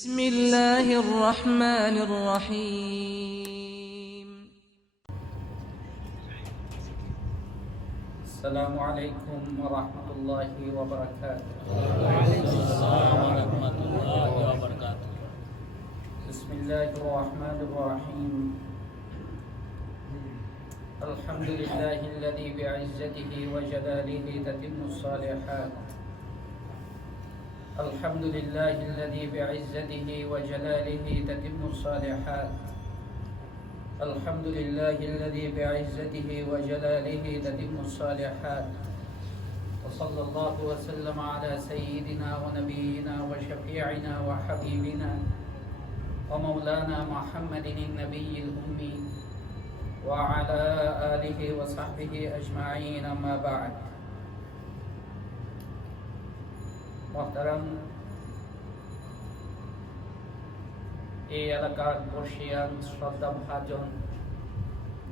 بسم الله الرحمن الرحيم السلام عليكم ورحمة الله وبركاته. وعليكم السلام ورحمة الله وبركاته. بسم الله الرحمن الرحيم. الحمد لله الذي بعزته وجلاله تتم الصالحات. الحمد لله الذي بعزته وجلاله تتم الصالحات. الحمد لله الذي بعزته وجلاله تتم الصالحات. وصلى الله وسلم على سيدنا ونبينا وشفيعنا وحبيبنا ومولانا محمد النبي الأمي وعلى آله وصحبه أجمعين. أما بعد. محترم এই এলাকার বর্ষিয়ান শ্রদ্ধাভাজন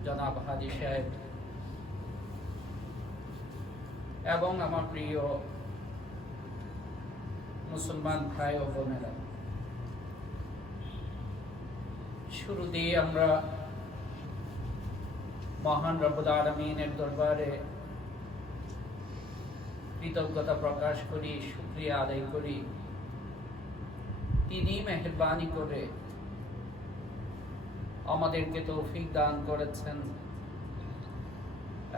জনাব হাজী সাহেব এবং আমার প্রিয় মুসলমান ভাই ও বোনেরা, শুরুতেই আমরা মহান রব্বুল আলামিনের দরবারে কৃতজ্ঞতা প্রকাশ করি, শুকরিয়া আদায় করি। তিনি মেহেরবানি করে আমাদেরকে তৌফিক দান করেছেন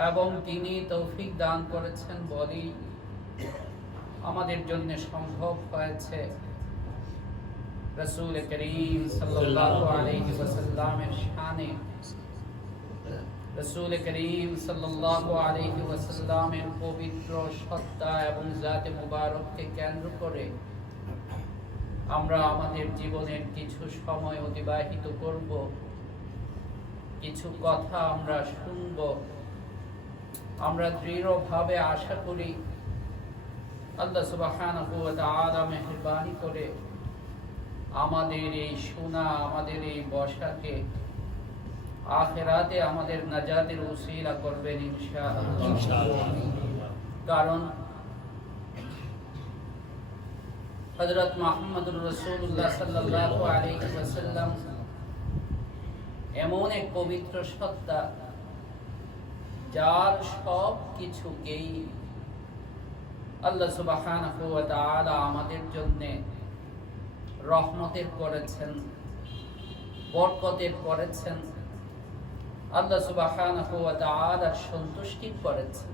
এবং তিনি তৌফিক দান করেছেন বলেই আমাদের জন্য সম্ভব হয়েছে রাসূল করিম সাল্লাল্লাহু আলাইহি ওয়াসাল্লামের শানে, রাসূল করিম সাল্লাল্লাহু আলাইহি ওয়াসাল্লামের পবিত্র সত্তা এবং জাতে মুবারককে কেন্দ্র করে আমরা আমাদের জীবনের কিছু সময় অতিবাহিত করব, কিছু কথা আমরা শুনব। আমরা দৃঢ়ভাবে আশা করি আল্লাহ সুবহানাহু ওয়া তাআলা মেহেরবানি করে আমাদের এই শোনা, আমাদের এই বসাকে আখিরাতে আমাদের নাজাতের উসিলা করবেন ইনশাআল্লাহ। কারণ হযরত মুহাম্মদুর রাসূলুল্লাহ সাল্লাল্লাহু আলাইহি ওয়াসাল্লাম এমন এক পবিত্র সত্তা যার সব কিছুকেই আল্লাহ সুবহানাহু ওয়া তাআলা আমাদের জন্য রহমতের করেছেন, বরকতের করেছেন, আল্লাহ সুবহানাহু ওয়া তাআলা সন্তুষ্টি করেছেন।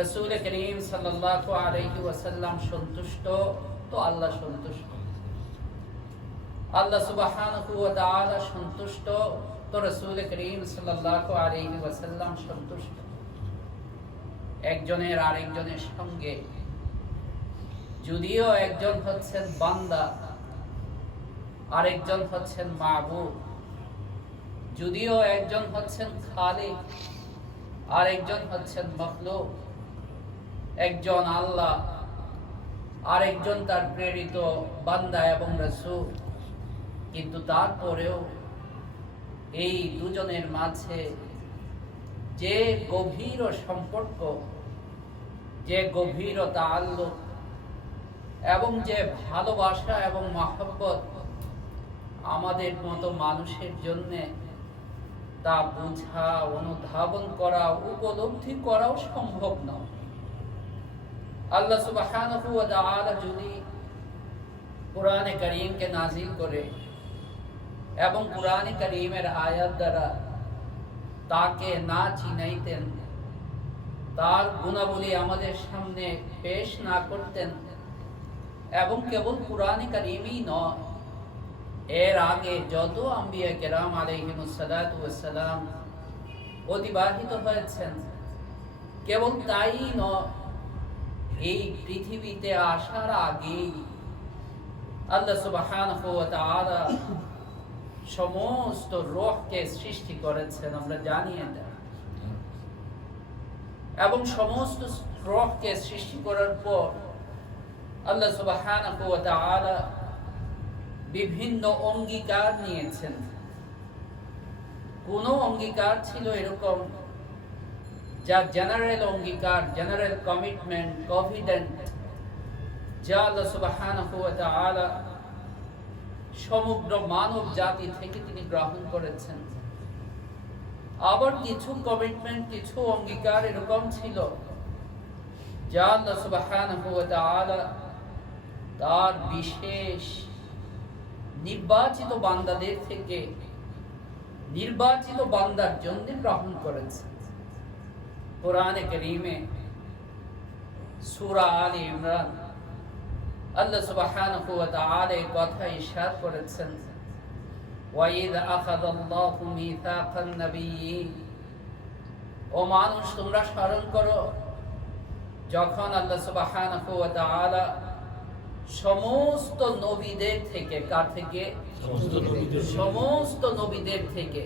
রাসূল করিম সাল্লাল্লাহু আলাইহি ওয়াসাল্লাম সন্তুষ্ট তো আল্লাহ সন্তুষ্ট, আল্লাহ সুবহানাহু ওয়া তাআলা সন্তুষ্ট তো রাসূল করিম সাল্লাল্লাহু আলাইহি ওয়াসাল্লাম সন্তুষ্ট। একজনের আরেকজনের সঙ্গে, যদিও একজন হচ্ছেন বান্দা আরেকজন হচ্ছেন মাবুদ, যদিও একজন হচ্ছেন খালিক আরেকজন হচ্ছেন মাখলুক, একজন আল্লাহ আরেকজন তার প্রেরিত বান্দা এবং রাসূল, কিন্তু তারপরেও এই দুজনের মাঝে যে গভীর সম্পর্ক, যে গভীর তাআল্লুক এবং যে ভালোবাসা এবং মহব্বত আমাদের মতো মানুষের জন্য তা বোঝা, অনুধাবন করা, উপলব্ধি করাও সম্ভব নয়। আল্লাহ সুবহানাহু ওয়া তাআলা যদি কোরআনে কারীমকে নাযিল করে এবং কোরআনে কারীমের আয়াত দ্বারা তাকে না চিনাইতেন, তার গুণাবলী আমাদের সামনে পেশ না করতেন এবং কেবল কোরআনে কারীমই নয়, এর আগে যত আম্বিয়া কেরাম আলাইহিমুস সালাতু ওয়াস সালাম অতিবাহিত হয়েছেন, কেবল তাই নয়, এই পৃথিবীতে আসার আগেই আল্লাহ সুবহানাহু ওয়া তাআলা সমস্ত রূহকে সৃষ্টি করেছেন, আমরা জানি এটা। এবং সমস্ত রূহকে সৃষ্টি করার পর আল্লাহ সুবহানাহু ওয়া তাআলা বিভিন্ন অঙ্গীকার নিয়েছেন। কোন অঙ্গীকার ছিল এরকম যা জেনারেল অঙ্গীকার, জেনারেল কমিটমেন্ট, কনফিডেন্ট, যা আল্লাহ সুবহানাহু ওয়া তাআলা সমগ্র মানব জাতি থেকে তিনি গ্রহণ করেছেন। আবার কিছু কমিটমেন্ট, কিছু অঙ্গীকার এরকম ছিল যা আল্লাহ সুবহানাহু ওয়া তাআলা তার বিশেষ নির্বাচিত বান্দাদের থেকে নির্বাচিত বান্দার জন্য গ্রহণ করেছেন। কোরআনে কারীমে সূরা আলে ইমরান আল্লাহ সুবহানাহু ওয়া তাআলা এই কথা ইরশাদ করেছেন, ওয়াইদ আখাযাল্লাহু মিসাকান নাবিয়্যিন, ও মানুষ তোমরা স্মরণ করো যখন আল্লাহ সুবহানাহু ওয়া তাআলা সমস্ত নবীদের থেকে, কার থেকে? সমস্ত নবীদের থেকে।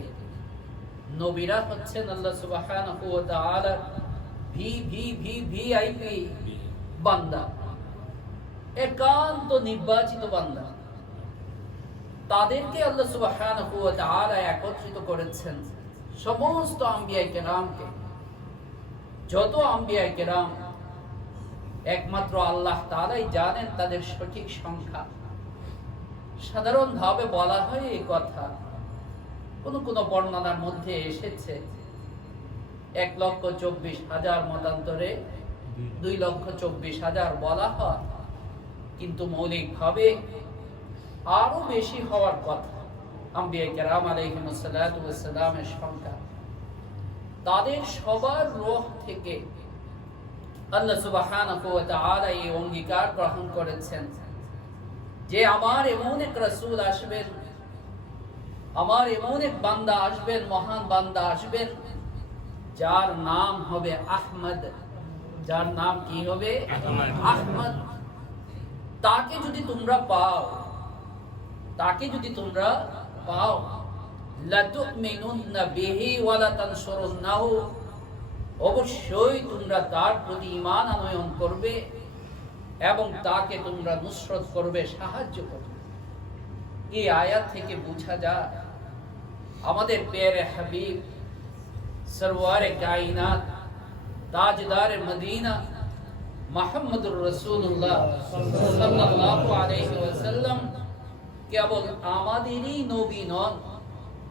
নবীরা হচ্ছেন আল্লাহ সুবহানাহু ওয়া তাআলার ভিআইপি বান্দা, একান্ত নির্বাচিত বান্দা। তাদেরকে আল্লাহ সুবহানাহু ওয়া তাআলা একত্রিত করেছেন, সমস্ত আম্বিয়া কেরামকে। যত আম্বিয়া কেরাম একমাত্র আল্লাহ তাআলাই জানেন তাদের সঠিক সংখ্যা। সাধারণভাবে বলা হয় এই কথা, কোন কোন বর্ণনার মধ্যে এসেছে 1,24,000, মতান্তরে 2,24,000 বলা হয়, কিন্তু মৌলিকভাবে আরো বেশি হওয়ার কথা। আম্বিয়া কেরাম আলাইহিমুস সালাতু ওয়াস সালামের সংখ্যা, তাদের সবার রূহ থেকে আল্লাহ সুবহানাহু ওয়া তাআলা এই অঙ্গীকার গ্রহণ করেছেন যে আমার এমন এক রাসূল আসবেন, আমার এমন এক বান্দা আসবেন, মহান বান্দা আসবেন, যার নাম হবে আহমদ। যার নাম কি হবে? আহমদ। তাকে যদি তোমরা পাও, তাকে যদি তোমরা পাও, লা তুমিনুন্না বিহি ওয়া লা তানসুরুন্নাহু, অবশ্যই তোমরা তার প্রতি ঈমান আনয়ন করবে এবং তাকে তোমরা নুসরত করবে, সাহায্য করবে। এই আয়াত থেকে বোঝা যায় আমাদের প্যারে হাবিব সরওয়ারে কায়নাত তাজদারে মদিনা মুহাম্মদুর রাসূলুল্লাহ সাল্লাল্লাহু আলাইহি ওয়াসাল্লাম কেবল আমাদেরই নবী নন,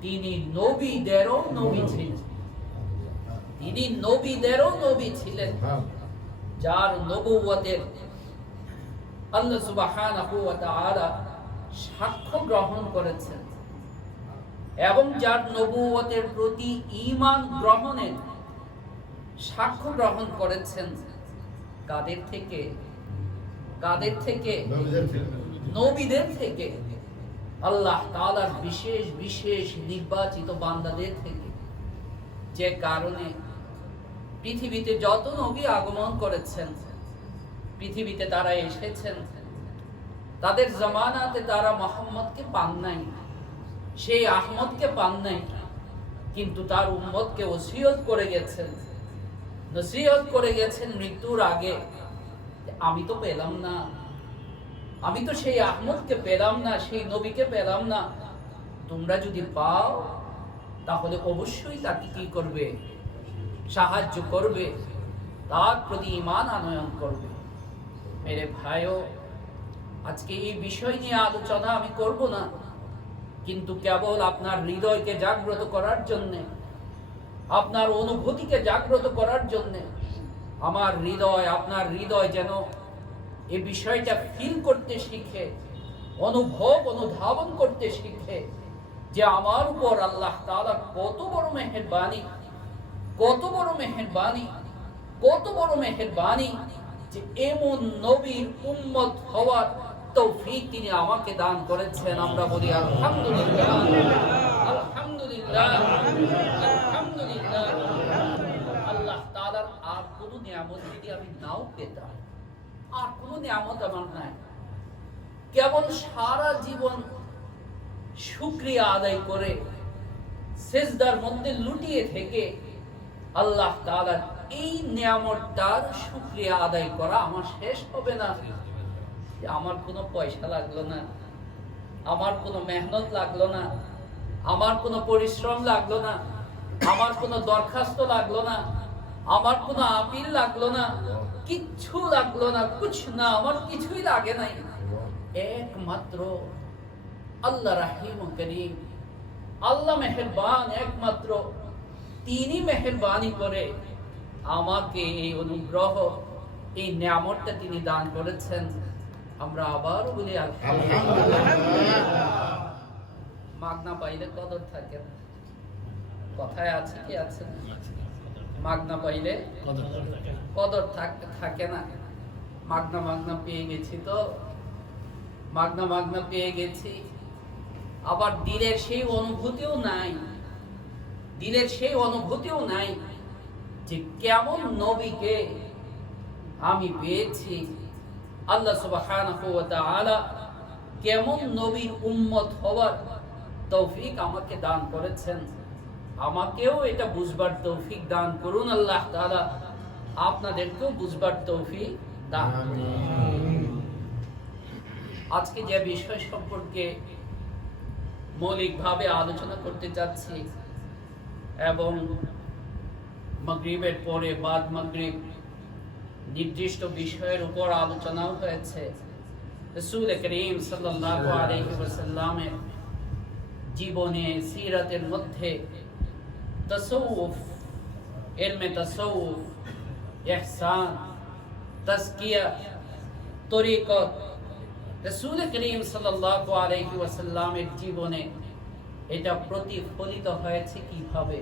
তিনি নবীদেরও নবী ছিলেন। তিনি নবীদেরও নবী ছিলেন, যার নবুয়তের আল্লাহ সুবহানাহু ওয়া তাআলা সাক্ষ্য গ্রহণ করেছেন এবং যার নবুয়তের প্রতি ঈমান গ্রহণের সাক্ষ্য গ্রহণ করেছেন। কাদের থেকে? কাদের থেকে? নবীদের থেকে, আল্লাহ তাআলার বিশেষ বিশেষ নির্বাচিত বান্দাদের থেকে। যে কারণে পৃথিবীতে যত নবী আগমন করেছেন, পৃথিবীতে তারা এসেছেন, তাদের জামানাতে তারা মুহাম্মদকে পান নাই, সেই আহমদকে পান নাই, কিন্তু তার উম্মতকে ওসিয়ত করে গেছেন, নসিহত করে গেছেন মৃত্যুর আগে, আমি তো পেলাম না, আমি তো সেই আহমদকে পেলাম না, সেই নবীকে পেলাম না, তোমরা যদি পাও তাহলে অবশ্যই তাকে কি করবে? সাহায্য করবে, তার প্রতি ঈমান আনয়ন করবে। মেরে ভাইও, আজকে এই বিষয় নিয়ে আলোচনা আমি করব না, কিন্তু কেবল আপনার হৃদয়কে জাগ্রত করার জন্য, আপনার অনুভূতিকে জাগ্রত করার জন্য, আমার হৃদয়, আপনার হৃদয় যেন এই বিষয়টা ফিল করতে শিখে, অনুধাবন করতে শিখে যে আমার উপর আল্লাহ তাআলা কত বড় মেহেরবানি, কত বড় মেহেরবানি, কত বড় মেহেরবানি যে এমন নবীর উম্মত হওয়ার তৌফিক তিনি আমাকে দান করেছেন। আমরা বলি আলহামদুলিল্লাহ, আলহামদুলিল্লাহ, আলহামদুলিল্লাহ। আল্লাহ তাআলার আর কোনো নিয়ামত যদি আমি নাও পেতাম, আর কোনো নিয়ামত আমার নাই, কেবল সারা জীবন শুকরিয়া আদায় করে সিজদার মধ্যে লুটিয়ে থেকে আল্লাহ তাআলার এই নিয়ামতটার শুকরিয়া আদায় করা আমার শেষ হবে না। আমার কোনো পয়সা লাগলো না, আমার কোনো মেহনত লাগলো না, আমার কোনো পরিশ্রম লাগলো না, আমার কোনো দরখাস্ত লাগলো না, আমার কোনো আপিল লাগলো না, কিচ্ছু লাগলো না, কুছ না, আমার কিছুই লাগে নাই, একমাত্র আল্লাহ রাহিম ও করিম, আল্লাহ মেহেরবান, একমাত্র তিনি মেহেরবানি করে আমাকে এই অনুগ্রহ, এই নিয়ামতটা তিনি দান করেছেন। আমরা আবার বলি আলহামদুলিল্লাহ। মাগনা পাইলে কদর থাকে না, কথায় আছে কি আছে? মাগনা পাইলে কদর থাকে না। মাগনা পেয়ে গেছি, তো মাগনা পেয়ে গেছি, আবার দিলের সেই অনুভূতিও নাই যে কেমন নবীকে আমি পেয়েছি। আল্লাহ সুবহানাহু ওয়া তাআলা কেমন নবীর উম্মত হওয়ার তৌফিক আমাকে দান করেছেন। আমাকেও এটা বুঝবার তৌফিক দান করুন আল্লাহ তাআলা, আপনাদেরকেও বুঝবার তৌফিক দান করুন। আজকে যে বিষয় সম্পর্কে মৌলিকভাবে আলোচনা করতে যাচ্ছি, এবং মাগরিবের পরে বাদ মাগরিব নির্দিষ্ট বিষয়ের উপর আলোচনাও হয়েছে। রাসূল করিম সাল্লাল্লাহু আলাইহি ওয়াসাল্লামের জীবনে, সিরাতের মধ্যে তাসাউফ, ইলমে তাসাউফ, ইহসান, তাজকিয়া, তরিকত, রাসূল করিম সাল্লাল্লাহু আলাইহি ওয়াসাল্লামের জীবনে এটা প্রতিফলিত হয়েছে কিভাবে,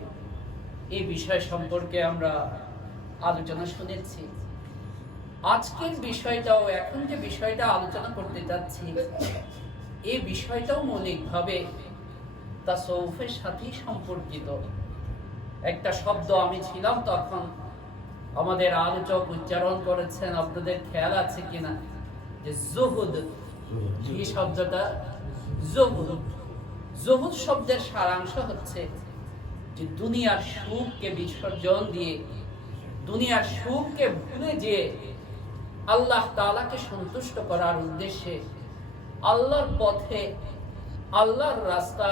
এই বিষয় সম্পর্কে আমরা আলোচনা শুনেছি। আজকের বিষয়টাও, এখন যে বিষয়টা আলোচনা করতে যাচ্ছি, এই বিষয়টাও মৌলিকভাবে তাসাউফের সাথে সম্পর্কিত। একটা শব্দ আমি ছিলাম তখন, আমাদের আলোচক উচ্চারণ করেছেন, আপনাদের খেয়াল আছে কিনা, যে জুহুদ, এই শব্দটা জুহুদ শব্দের সারাংশ হচ্ছে যে দুনিয়ার সুখকে বিসর্জন দিয়ে, দুনিয়ার সুখকে ভুলে যে আল্লাহ তাআলাকে সন্তুষ্ট করার উদ্দেশ্যে আল্লাহর পথে, আল্লাহর রাস্তা,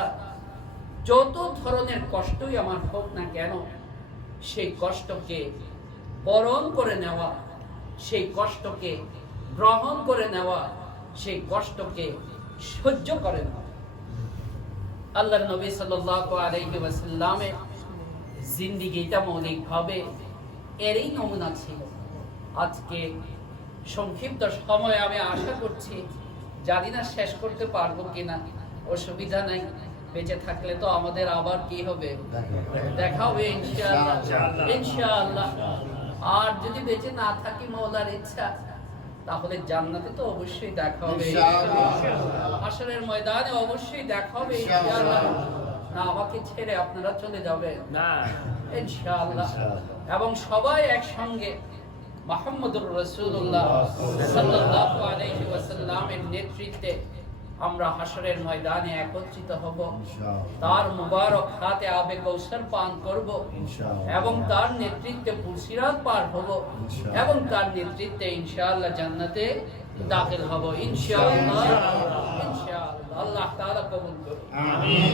যত ধরনের কষ্টই আমার হোক না কেন, সেই কষ্টকে বরণ করে নেওয়া, সেই কষ্টকে গ্রহণ করে নেওয়া, সেই কষ্টকে সহ্য করে নেওয়া। আল্লাহর নবী সাল্লাল্লাহু আলাইহি ওয়াসাল্লামের জিন্দেগিটা মৌলিকভাবে এরই নমুনা ছিল। আজকে সংক্ষিপ্ত সময় আমি আশা করছি, জানি না শেষ করতে পারবো কিনা, অসুবিধা নাই, বেঁচে থাকলে তো আমাদের আবার কি হবে, দেখা হবে ইনশাআল্লাহ। আর যদি বেঁচে না থাকি মওলার ইচ্ছা, তাহলে জান্নাতে তো অবশ্যই দেখা হবে ইনশাআল্লাহ, হাশরের ময়দানে অবশ্যই দেখা হবে ইনশাআল্লাহ। না আমাকে ছেড়ে আপনারা চলে যাবেন না ইনশাআল্লাহ, এবং সবাই একসঙ্গে মুহাম্মদুর রাসূলুল্লাহ সাল্লাল্লাহু আলাইহি ওয়াসাল্লামের নেতৃত্বে আমরা হাশরের ময়দানে একত্রিত হব, তার মুবারক হাতে আবে কৌসার পান করব, এবং তার নেতৃত্বে পুলসিরাত পার হব, এবং তার নেতৃত্বে ইনশাআল্লাহ জান্নাতে দাখিল হব ইনশাআল্লাহ। আল্লাহ তাআলা কবুল করুন, আমিন।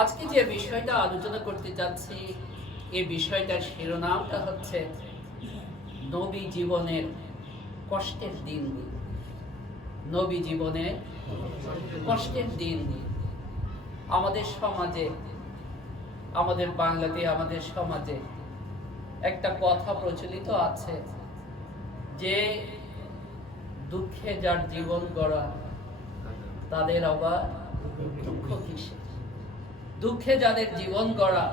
আজকে যে বিষয়টা আলোচনা করতে যাচ্ছি, এই বিষয়টার শিরোনামটা হচ্ছে নবী জীবনের কষ্টের দিনগুলো। নবী জীবনের কষ্টের দিন। আমাদের সমাজে, আমাদের বাংলাতে, আমাদের সমাজে একটা কথা প্রচলিত আছে যে দুঃখে যার জীবন গড়া তাদের আবার দুঃখ কিসে। দুঃখে যাদের জীবন গড়া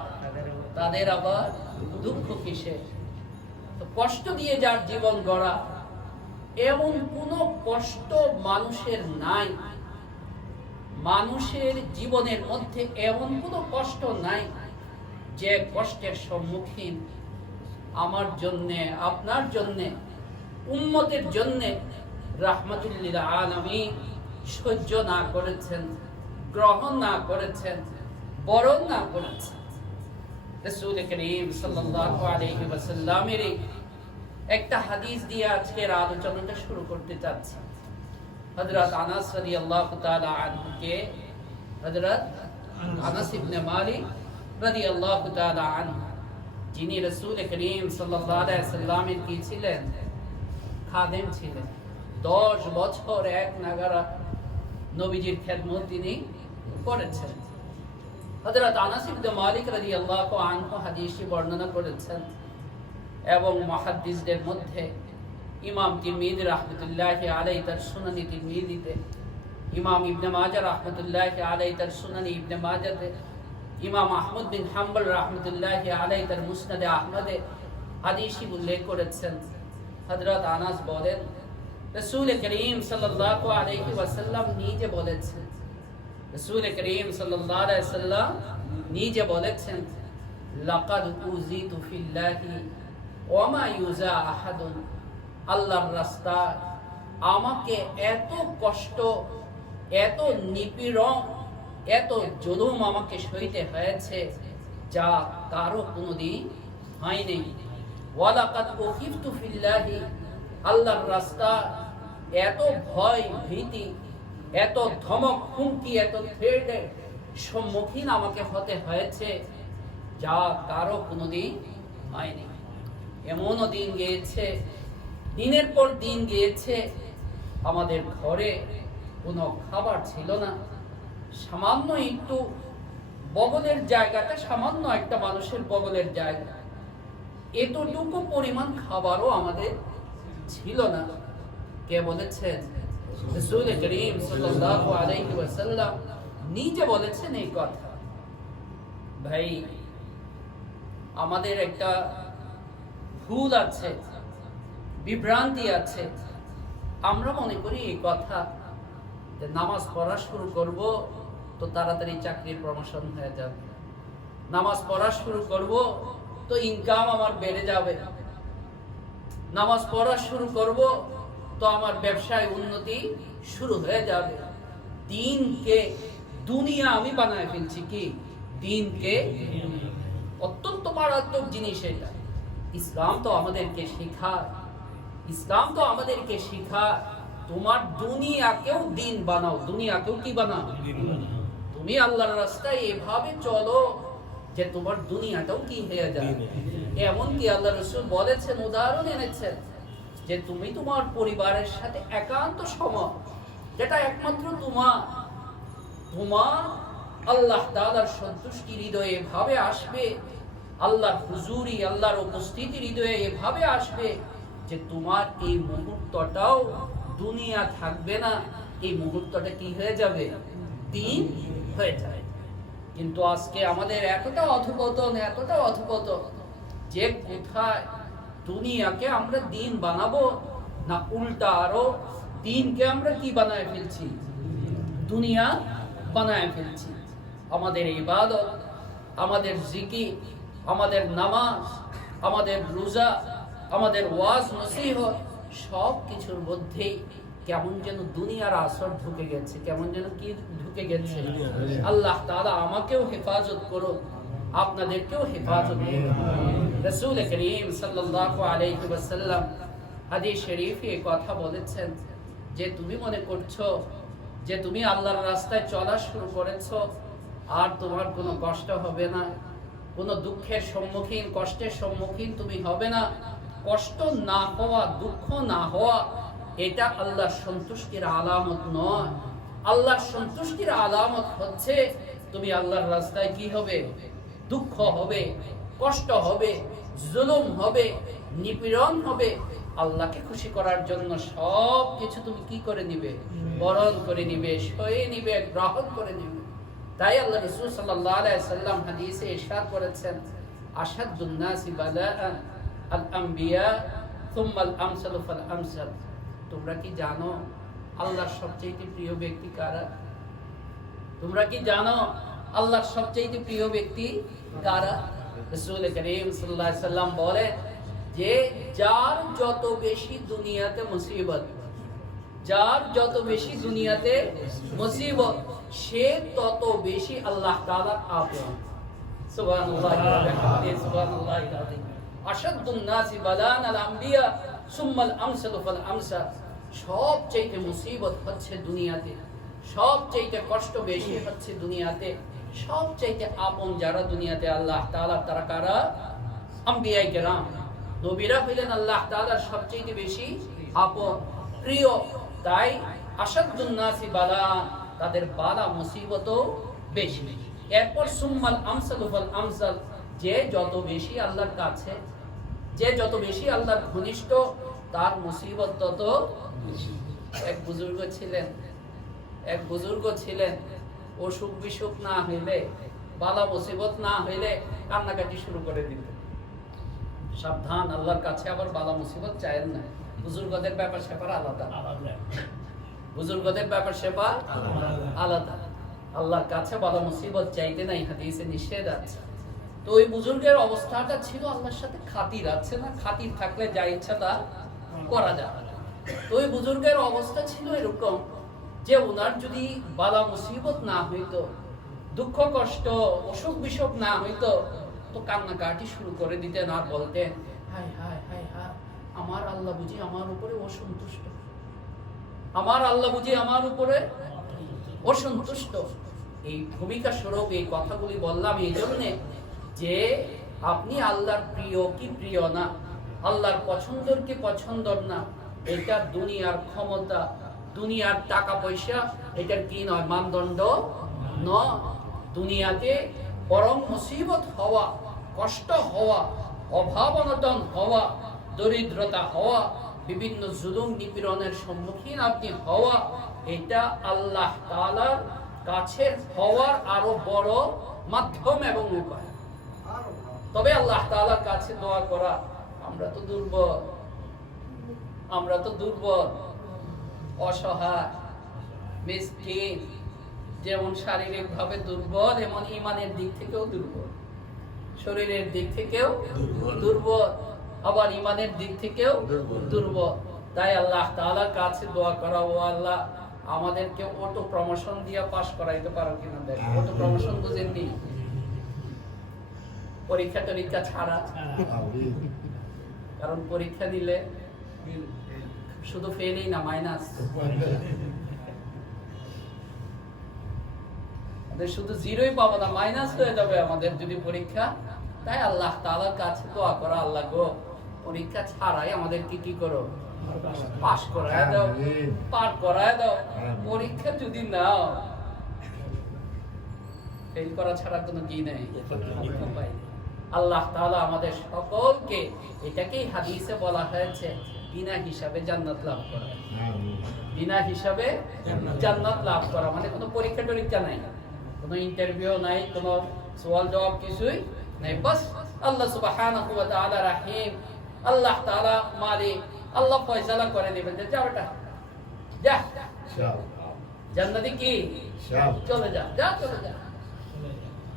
তাদের আবার দুঃখ কিসে। তো কষ্ট দিয়ে যার জীবন গড়া, এমন কোনো কষ্ট মানুষের নাই, মানুষের জীবনের মধ্যে এমন কোনো কষ্ট নাই যে কষ্টের সম্মুখীন আমার জন্যে, আপনার জন্যে, উম্মতের জন্যে রাহমাতুল লিল আলামিন সহ্য না করেছেন, গ্রহণ না করেছেন, বরণ না করেছেন। রাসূল করিম সাল্লাল্লাহু আলাইহি ওয়াসাল্লামের একটা হাদিস দিয়ে আজকের আলোচনাটা শুরু করতে চাচ্ছি। হযরত আনাস রাদিয়াল্লাহু তাআলা আনহুকে, হযরত আনাস ইবনে মালিক রাদিয়াল্লাহু তাআলা আনহু, যিনি রাসূল করিম সাল্লাল্লাহু আলাইহি ওয়াসাল্লামের কি ছিলেন? খাদেম ছিলেন। 10 বছর এক নাগারা নবীজির খেদমত তিনি করেছেন। হযরত আনাস ইবনে মালিক রাদিয়াল্লাহু আনহু হাদিসটি বর্ণনা করেছেন এবং মুহাদ্দিসদের মধ্যে ইমাম তিরমিজি রাহমাতুল্লাহি আলাইহি তার সুনানি তিরমিজিতে, ইমাম ইবনে মাজাহ রাহমাতুল্লাহি আলাইহি তার সুনানি ইবনে মাজাহতে, ইমাম আহমদ বিন হাম্বল রাহমাতুল্লাহি আলাইহি তার মুসনাদে আহমদে হাদিসটি উল্লেখ করেছেন। হযরত আনাস বলেন, রাসূল করিম সাল্লাল্লাহু আলাইহি ওয়াসাল্লাম নিজে বলেছেন, রাসূল করিম সাল্লাল্লাহু আলাইহি ওয়াসাল্লাম নিজে বলেছেন, লাকাদ উযিতু ফিল্লাহি ওয়া মা ইউযা আহাদুন, আল্লাহর রাস্তায় আমাকে এত কষ্ট, এত নিপীড়ন, এত জুলুম আমাকে সইতে হয়েছে যা কারো কোনোদিন হয়নি। ওয়ালাকাদ উখিফতু ফিল্লাহি, আল্লাহর রাস্তায় এত ভয় ভীতি, এত ধমক হুমকি, এত থ্রেটের সম্মুখীন আমাকে হতে হয়েছে যা কারো কোনোদিন হয়নি। এমনও দিন গিয়েছে, দিনের পর দিন গিয়েছে, আমাদের ঘরে কোনো খাবার ছিল না। সামান্য একটু বগলের জায়গাটা, সামান্য একটা মানুষের বগলের জায়গা, এতটুকু পরিমাণ খাবারও আমাদের ছিল না। কে বলেছেন? রাসূল করিম সাল্লাল্লাহু আলাইহি ওয়াসাল্লাম নিজে বলেছেন এই কথা। ভাই, আমাদের একটা ভুল আছে, বিভ্রান্তি আছে। আমরা মনে করি এই কথা যে নামাজ পড়া শুরু করব তো তাড়াতাড়ি চাকরির প্রমোশন হয়ে যাবে, নামাজ পড়া শুরু করব তো ইনকাম আমার বেড়ে যাবে, নামাজ পড়া শুরু করব তো আমার ব্যবসায় উন্নতি শুরু হয়ে যাবে। দিনকে দুনিয়া আমি বানায় ফেলছি। কি দিনকে? অত্যন্ত মারাত্মক জিনিস এটা। ইসলাম তো আমাদেরকে শেখায়, ইসলাম তো আমাদেরকে শেখায় তোমার দুনিয়াকেও দিন বানাও। দুনিয়াকেও কি বানাও? তুমি আল্লাহর রাস্তায় এভাবে চলো যে তোমার দুনিয়াটাও কি হয়ে যায়। এমনকি আল্লাহ রাসূল বলেছেন, উদাহরণ এনেছেন যে তুমি তোমার পরিবারের সাথে একান্ত সময়, যেটা একমাত্র তোমার আল্লাহ তাআলার সন্তুষ্টি হৃদয়ে এভাবে আসবে, আল্লাহর হুজুরি, আল্লাহর উপস্থিতি হৃদয়ে এভাবে আসবে যে তোমার এই মুহূর্তটাও দুনিয়া থাকবে না, এই মুহূর্তটা কি হয়ে যাবে? দিন হয়ে যায়। কিন্তু আজকে আমাদের এতটা অধপতন যে কোথায় দুনিয়াকে আমরা দিন বানাবো না উল্টা আরো দিনকে আমরা কি বানায় ফেলছি? দুনিয়া বানায় ফেলছি। আমাদের ইবাদত, আমাদের জিকির, আমাদের নামাজ, আমাদের রোজা, আমাদের ওয়াজ নসিহত, সব কিছুর মধ্যেই কেমন যেন দুনিয়ার আসর ঢুকে গেছে। কেমন যেন কি ঢুকে গেছে? আল্লাহ তাআলা আমাকেও হেফাজত করুন, আপনাদেরকেও হেফাজত করুন। রাসূল করিম সাল্লাল্লাহু আলাইহি ওয়াসাল্লাম হাদিস শরীফে কথা বলেছেন যে তুমি মনে করছো যে তুমি আল্লাহর রাস্তায় চলা শুরু করেছো আর তোমার কোনো কষ্ট হবে না, কোনো দুঃখের সম্মুখীন, কষ্টের সম্মুখীন তুমি হবে না। কষ্ট না হওয়া, দুঃখ না হওয়া, এটা আল্লাহর সন্তুষ্টির আলামত নয়। আল্লাহর সন্তুষ্টির আলামত হচ্ছে তুমি আল্লাহর রাস্তায় কি হবে? দুঃখ হবে, কষ্ট হবে, জুলুম হবে, নিপীড়ন হবে। আল্লাহকে খুশি করার জন্য সব কিছু তুমি কি করে নিবে? বরণ করে নিবে, সয়ে নিবে, গ্রহণ করে নিবে। তাই আল্লাহ রাসূল সাল্লাল্লাহু আলাইহি ওয়াসাল্লাম হাদিসে ইরশাদ করেছেন, আশাদ্দুন নাসি বালাআন আল আমবিয়া সুম্মা আল আমসালু ফাল আমসাল। তোমরা কি জানো আল্লাহর সবচেয়ে প্রিয় ব্যক্তি কারা? তোমরা কি জানো আল্লাহর সবচেয়ে প্রিয় ব্যক্তি কারা? রাসূল করিম সাল্লাল্লাহু আলাইহি ওয়াসাল্লাম বলেন যে যার যত বেশি দুনিয়াতে মুসিবত, যার যত বেশি দুনিয়াতে মুসিবত, সে তত বেশি আল্লাহ তাআলার আপন। সুবহানাল্লাহ ওয়া বিহামদিহি, সুবহানাল্লাহিল আযীম। আশাদ্দুন নাসি বালান আল আমবিয়া সুম্মা আল আমসালু ফাল আমসাল। সবচেয়ে মুসিবত হচ্ছে দুনিয়াতে, সবচেয়ে কষ্ট বেশি হচ্ছে দুনিয়াতে, সবচেয়ে আপন যারা দুনিয়াতে আল্লাহ তাআলা, তারা কারা? আম্বিয়ায়ে কেরাম, নবীরা হইলেন আল্লাহ তাআলার সবচেয়ে বেশি আপন প্রিয়। তাই আসাদুন নাসি বালা, তাদের বালা মুসিবতও বেশি। এরপর সুম্মাল আমসালু ফাল আমসাল, যে যত বেশি আল্লাহর কাছে, যে যত বেশি আল্লাহর ঘনিষ্ঠ, তার মুসিবত তত বেশি। এক বুজুর্গ ছিলেন, অসুখ বিসুখ না হইলে, বালা মুসিবত না হইলে কান্নাকাটি শুরু করে দিতেন। সাবধান, আল্লাহর কাছে আবার বালা মুসিবত চায়েন না। বুজুর্গদের ব্যাপার স্যাপার আলাদা, বুজুর্গদের ব্যাপার স্যাপার আলাদা। আল্লাহর কাছে বালা মুসিবত চাইতে নাই, হাদিসে নিষেধ আছে। তো ওই বুজুর্গের অবস্থাটা ছিল আল্লাহর সাথে খাতির আছে না, খাতির থাকলে যা ইচ্ছা তা করা যাবে। তো ওই বুজুর্গের অবস্থা ছিল এরকম যে ওনার যদি বালা মুসিবত না হইতো, দুঃখ কষ্ট অসুখ বিসুখ না হইতো, তো কান্নাকাটি শুরু করে দিতেন আর বলতেন, হায় হায় হায় হায়, আমার আল্লাহ বুঝি আমার উপরে অসন্তুষ্ট, আমার আল্লাহ বুঝি আমার উপরে অসন্তুষ্ট। এই ভূমিকা স্বরূপ এই কথাগুলি বললাম এই জন্যে যে আপনি আল্লাহর প্রিয় কি প্রিয় না, আল্লাহর পছন্দর কি পছন্দর না, এটা দুনিয়ার ক্ষমতা, দুনিয়ার টাকা পয়সা, এটার কি নয়, মানদণ্ড নয়। দুনিয়াতে বরং মুসিবত হওয়া, কষ্ট হওয়া, অভাব অনটন হওয়া, দরিদ্রতা হওয়া, বিভিন্ন জুলুম নিপীড়নের সম্মুখীন আপনি হওয়া, এটা আল্লাহ তাআলার কাছে হওয়ার আরো বড় মাধ্যম এবং উপায়। তবে আল্লাহ তাআলার কাছে দোয়া করা, আমরা তো দুর্বল, অসহায়, মিসকিন। যেমন শারীরিক ভাবে দুর্বল, এমন ইমানের দিক থেকেও দুর্বল, শরীরের দিক থেকেও দুর্বল, আবার ইমানের দিক থেকেও দুর্বল। তাই আল্লাহ তাআলার কাছে দোয়া করা, ও আল্লাহ আমাদেরকে অটো প্রমোশন দিয়ে পাস করাইতে পারো কিনা। দেখ, অটো প্রমোশন বুঝেননি, পরীক্ষা টরীক্ষা ছাড়া। কারণ পরীক্ষা দিলে শুধু ফেলই না, মাইনাস, শুধু জিরোই পাবো না, মাইনাস হয়ে যাবে আমাদের যদি পরীক্ষা। তাই আল্লাহ তাআলার কাছে দোয়া করা, আল্লাহ গো পরীক্ষা ছাড়াই আমাদেরকে কি করো, পাস করায় দাও, পার করায় দাও। পরীক্ষা যদি নাও, ফেল করা ছাড়া কোনো কি নেই, উপায় নেই। আল্লাহ তাআলা আমাদের সকলকে, এটাকেই হাদিসে বলা হয়েছে, বিনা হিসাবে জান্নাত লাভ করা। বিনা হিসাবে জান্নাত লাভ করা মানে কোনো পরীক্ষা টরীক্ষা নাই, কোনো ইন্টারভিউ নাই, কোনো সওয়াল জবাব কিছুই নাই। বাস আল্লাহ সুবহানাহু ওয়া তাআলা রাহিম, আল্লাহ তাআলা মালিক, আল্লাহ ফয়সালা করে দিবেন যে যা বেটা যা, জান্নাতে কি চলে যা, যা চলে যা।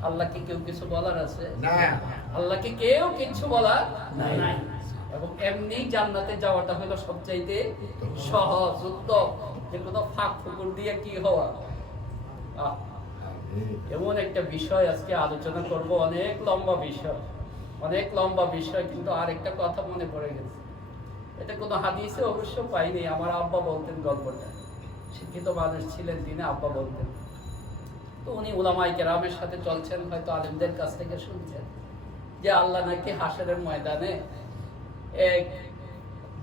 আল্লাহকে কেউ কিছু বলার আছে না, আল্লাহকে কেউ কিছু বলার নাই। এবং এমনি জান্নাতে যাওয়াটা হলো সবচাইতে সহজ, উত্তম, যে কোনো ফাঁক ফুকুর দিয়ে কি হওয়া। এমন একটা বিষয় আজকে আলোচনা করব, অনেক লম্বা বিষয়, অনেক লম্বা বিষয়। কিন্তু আরেকটা কথা মনে পড়ে গেছে, এটা কোনো হাদিসে অবশ্য পাইনি। আমার আব্বা বলতেন গল্পটা, শিক্ষিত মানুষ ছিলেন তিনি, আব্বা বলতেন। তো উনি উলামায়ে কেরামের সাথে চলছেন, হয়তো আলেমদের কাছ থেকে শুনছেন যে আল্লাহ নাকি হাশরের ময়দানে এক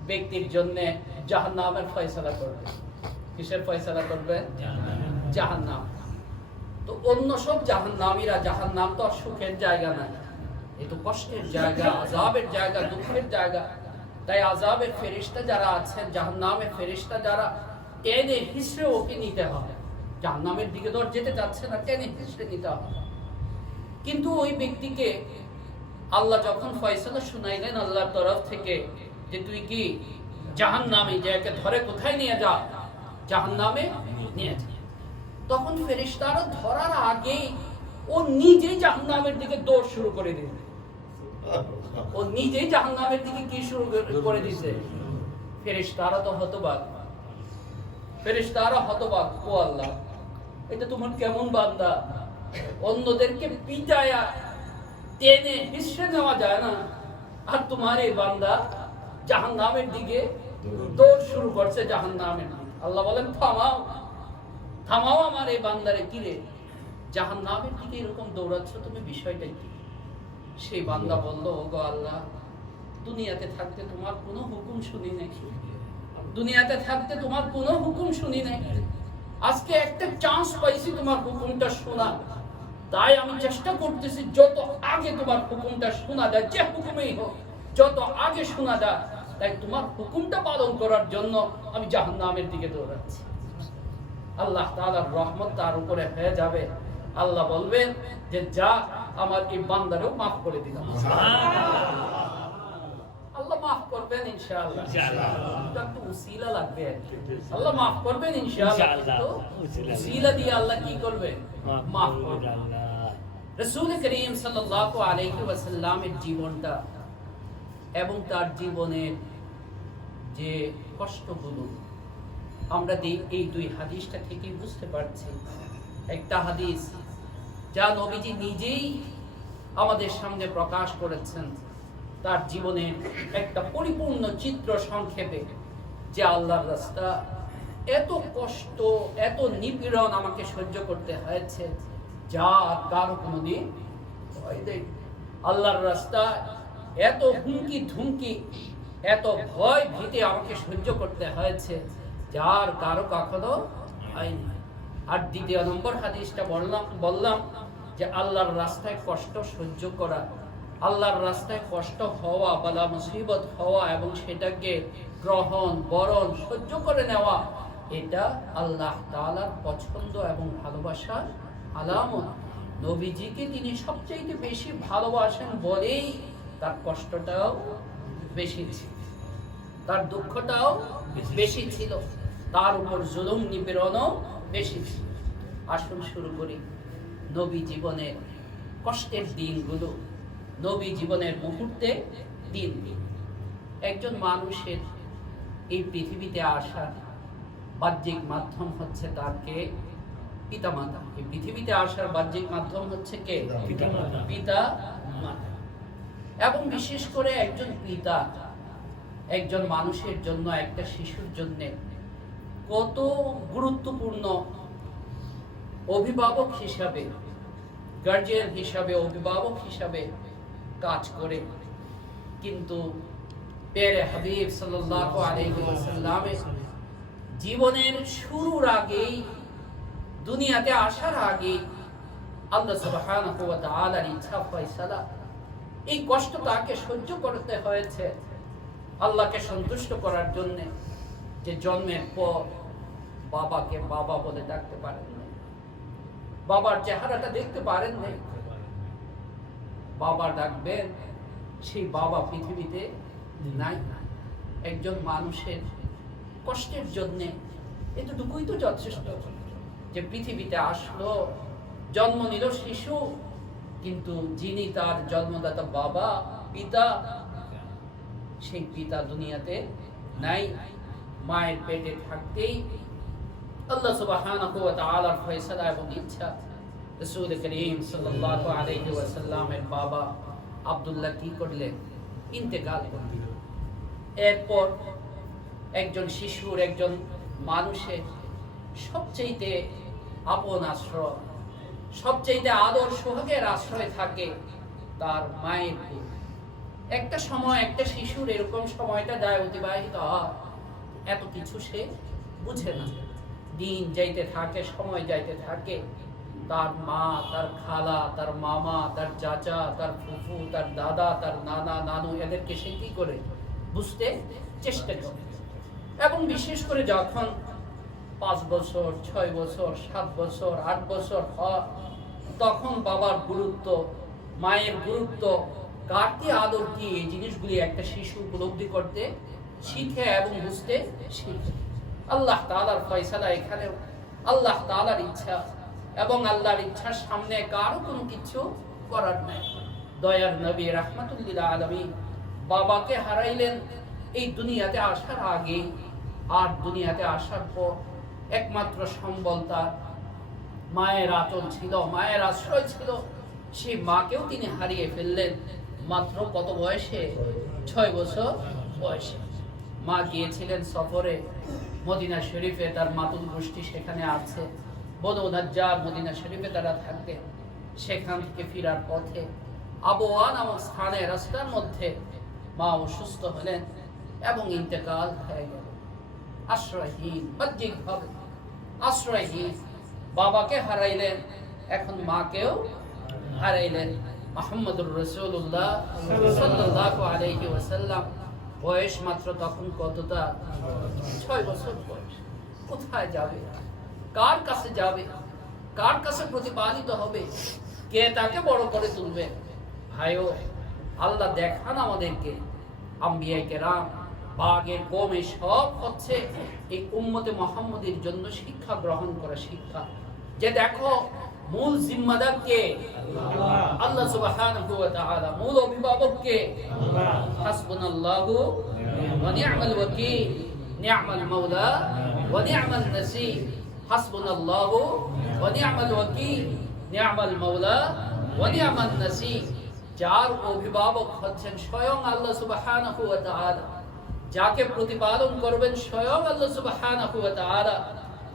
ব্যক্তির জন্য জাহান্নামের ফয়সালা করবে। কিসের ফয়সালা করবে? জাহান্নাম। তো অন্য সব জাহান্নামীরা, জাহান্নাম তো আর সুখের জায়গা না, এ তো কষ্টের জায়গা, আযাবের জায়গা, দুঃখের জায়গা। তাই আযাবের ফেরেশতা যারা আছেন, জাহান্নামের ফেরেশতা যারা, টেনে হিসড়ে ওকে নিতে হবে। জাহান্নামের দিকে তো যেতে যাচ্ছে না, টেনে হিসড়ে নিতে হবে। কিন্তু ওই ব্যক্তিকে আল্লাহ যখন ফয়সালা শুনাইলেন আল্লাহর তরফ থেকে যে তুই কি জাহান্নামে, যে একে ধরে কোথায় নিয়ে যা, জাহান্নামে নিয়ে যা, তখন ফেরেশতারা ধরার আগেই ও নিজেই জাহান্নামের দিকে দৌড় শুরু করে দিল। ও নিজেই জাহান্নামের দিকে কি শুরু করে দিয়েছে? ফেরেশতারা তো হতবাক, ফেরেশতারা হতবাক। ও আল্লাহ, এটা তোমার কেমন বান্দা, অন্যদেরকে পিটায়া টেনে হিসড়ে নেওয়া যায় না, আর তোমার এই বান্দা জাহান্নামের দিকে দৌড় শুরু করছে, জাহান্নামের দিকে। আল্লাহ বলেন থামাও, থামাও আমার এই বান্দারে। কি রে, জাহান্নামের দিকে এরকম দৌড়াচ্ছ তুমি, বিষয়টা কি? সেই বান্দা বলল, ওগো আল্লাহ, দুনিয়াতে থাকতে তোমার কোনো হুকুম শুনি নাই, দুনিয়াতে থাকতে তোমার কোনো হুকুম শুনি নাই, আজকে একটা চান্স পাইছি তোমার হুকুমটা শোনা, তাই আমি চেষ্টা করতেছি যত আগে তোমার হুকুমটা শোনা যায়, যে হুকুমেই হোক যত আগে শোনা যায়, তাই তোমার হুকুমটা পালন করার জন্য আমি জাহান্নামের দিকে দৌড়াচ্ছি। আল্লাহ তাআলার রহমত তার উপরে হয়ে যাবে। আল্লাহ বলবেন যে যা, আমার এই বান্দারেও মাফ করে দিলাম। আল্লাহ মাফ করবেন ইনশাআল্লাহ। একটু উসিলা লাগবে, আল্লাহ মাফ করবেন ইনশাআল্লাহ। উসিলা দিয়ে আল্লাহ কি করবে? মাফ করবেন। রাসূল করিম সাল্লাল্লাহু আলাইহি ওয়াসাল্লামের জীবনটা এবং তার জীবনের যে কষ্টগুলো আমরা এই দুই হাদিসটা থেকে বুঝতে পারছি। একটা হাদিস যা নবীজি নিজেই আমাদের সামনে প্রকাশ করেছেন, তার জীবনের একটা পরিপূর্ণ চিত্র সংক্ষেপে, যে আল্লাহর রাস্তা এত কষ্ট, এত নিপীড়ন আমাকে সহ্য করতে হয়েছে যা কারো কোনোদিন ভয় দেয়। আল্লাহর রাস্তা এত হুমকি ধুমকি, এত ভয় ভীতি আমাকে সহ্য করতে হয়েছে যার কারো কখনো হয়নি। আর দ্বিতীয় নম্বর হাদিসটা বললাম যে আল্লাহর রাস্তায় কষ্ট সহ্য করা, আল্লাহর রাস্তায় কষ্ট হওয়া, বালা মুসিবত হওয়া এবং সেটাকে গ্রহণ বরণ সহ্য করে নেওয়া, এটা আল্লাহ তাআলার পছন্দ এবং ভালোবাসার আলামত। নবীজিকে তিনি সবচেয়ে বেশি ভালোবাসেন বলেই তার কষ্টটাও বেশি ছিল, তার দুঃখটাও বেশি ছিল, তার উপর জুলুম নিপীড়নও বেশি ছিল। আসুন শুরু করি নবী জীবনের কষ্টের দিনগুলো, নবী জীবনের মুহূর্তে দিন। একজন মানুষের এই পৃথিবীতে আসার বাহ্যিক মাধ্যম হচ্ছে তাকে পিতামাতা। এই পৃথিবীতে আসার বাহ্যিক মাধ্যম হচ্ছে কে? পিতা মাতা। এবং বিশেষ করে একজন পিতা একজন মানুষের জন্য, একটা শিশুর জন্য কত গুরুত্বপূর্ণ অভিভাবক হিসাবে, গার্জিয়ান হিসাবে, অভিভাবক হিসাবে কাজ করে। কিন্তু প্যারে হাবিব সাল্লাল্লাহু আলাইহি ওয়াসাল্লামের জীবনের শুরুর আগেই, দুনিয়াতে আসার আগেই আল্লাহ সুবহানাহু ওয়া তাআলার ইচ্ছা ফয়সালা, এই কষ্ট তাকে সহ্য করতে হয়েছে আল্লাহকে সন্তুষ্ট করার জন্য। যে জন্মের পর বাবাকে বাবা বলে ডাকতে পারেন না, বাবার চেহারাটা দেখতে পারেন না, বাবা ডাকবেন, সেই বাবা পৃথিবীতে নাই। একজন মানুষের কষ্টের জন্য এতটুকুই তো যথেষ্ট, যে পৃথিবীতে আসলো, জন্ম নিল শিশু, কিন্তু যিনি তার জন্মদাতা বাবা, পিতা, সেই পিতা দুনিয়াতে নাই। মায়ের পেটে থাকতেই আল্লাহ সুবহানাহু ওয়া তাআলার ফয়সালা এবং ইচ্ছা, রাসূল করিম সাল্লাল্লাহু আলাইহি ওয়াসাল্লামের বাবা আব্দুল্লাহ কি করলেন? ইন্তেকাল করলেন। এরপর একজন শিশুর, একজন মানুষের সবচেয়ে আপন আশ্রয়, সবচেয়ে আদর সোহাগের আশ্রয় থাকে তার মায়ের বুক। একটা সময় একটা শিশুর এরকম সময়টা যায়, অতিবাহিত হয়, এত কিছু সে বুঝে না। দিন যাইতে থাকে, সময় যাইতে থাকে, তার মা, তার খালা, তার মামা, তার চাচা, তার ফুফু, তার দাদা, তার নানা, নানু, এদেরকে সে কি করে বুঝতে চেষ্টা করে। এবং বিশেষ করে যখন 5 বছর, 6 বছর, 7 বছর, 8 বছর হয়, তখন বাবার গুরুত্ব, মায়ের গুরুত্ব, কার কি আদর কি, এই জিনিসগুলি একটা শিশু উপলব্ধি করতে শিখে এবং বুঝতে শিখে। আল্লাহ তাআলার ফয়সালা এখানে, আল্লাহ তাআলার ইচ্ছা, এবং আল্লাহর ইচ্ছার সামনে কারো কোনো কিছু করার নাই। দয়ার নবী রাহমাতুল লিল আলামিন বাবাকে হারাইলেন এই দুনিয়াতে আসার আগে, আর দুনিয়াতে আসার পর একমাত্র সম্বল তার মায়ের আঁচল ছিল, মায়ের আশ্রয় ছিল। সেই মাকেও তিনি হারিয়ে ফেললেন মাত্র কত বয়সে? 6 বছর বয়সে। মা গিয়েছিলেন সফরে মদিনা শরীফে, তার মাতুল গোষ্ঠী সেখানে আছে, বনু নাজ্জার মদিনা শরীফে তারা থাকতেন। সেখান থেকে ফেরার পথে আবওয়া নামক স্থানে রাস্তার মধ্যে মা অসুস্থ হলেন এবং ইন্তেকাল হয়ে গেল। আশ্রয়হীন, বাহ্যিকভাবে আশ্রয়হীন, বাবাকে হারাইলেন, এখন মাকেও হারাইলেন। মুহাম্মদুর রাসূলুল্লাহ সাল্লাল্লাহু আলাইহি ওয়াসাল্লাম বয়স মাত্র তখন কতটা? 6 বছর বয়স। কোথায় যাবে? কার কাছে যাবে? কার কাছে প্রতিপালিত হবে? কে তাকে বড় করে তুলবে? ভাইও, আল্লাহ দেখান আমাদেরকে আম্বিয়া কেরাম বাগের কমে সব হচ্ছে এই উম্মতে মুহাম্মদীর জন্য শিক্ষা গ্রহণ করা শিক্ষা। যে দেখো মূল জিম্মাদার কে? আল্লাহ সুবহানাহু ওয়া তাআলা। মূল অভিভাবক কে? হাসবুনাল্লাহু ওয়া নি'মাল ওয়াকিল, নি'মাল মাওলা ওয়া নি'মাল নাসীর। হাসবুনাল্লাহু ওয়া নি'মাল ওয়াকিল, নি'মাল মাওলা ওয়া নি'মাল নাসীর। যার অভিভাবক হচ্ছেন স্বয়ং আল্লাহ সুবহানাহু ওয়া তাআলা, যাকে প্রতিপালন করবেন স্বয়ং আল্লাহ সুবহানাহু ওয়া তাআলা।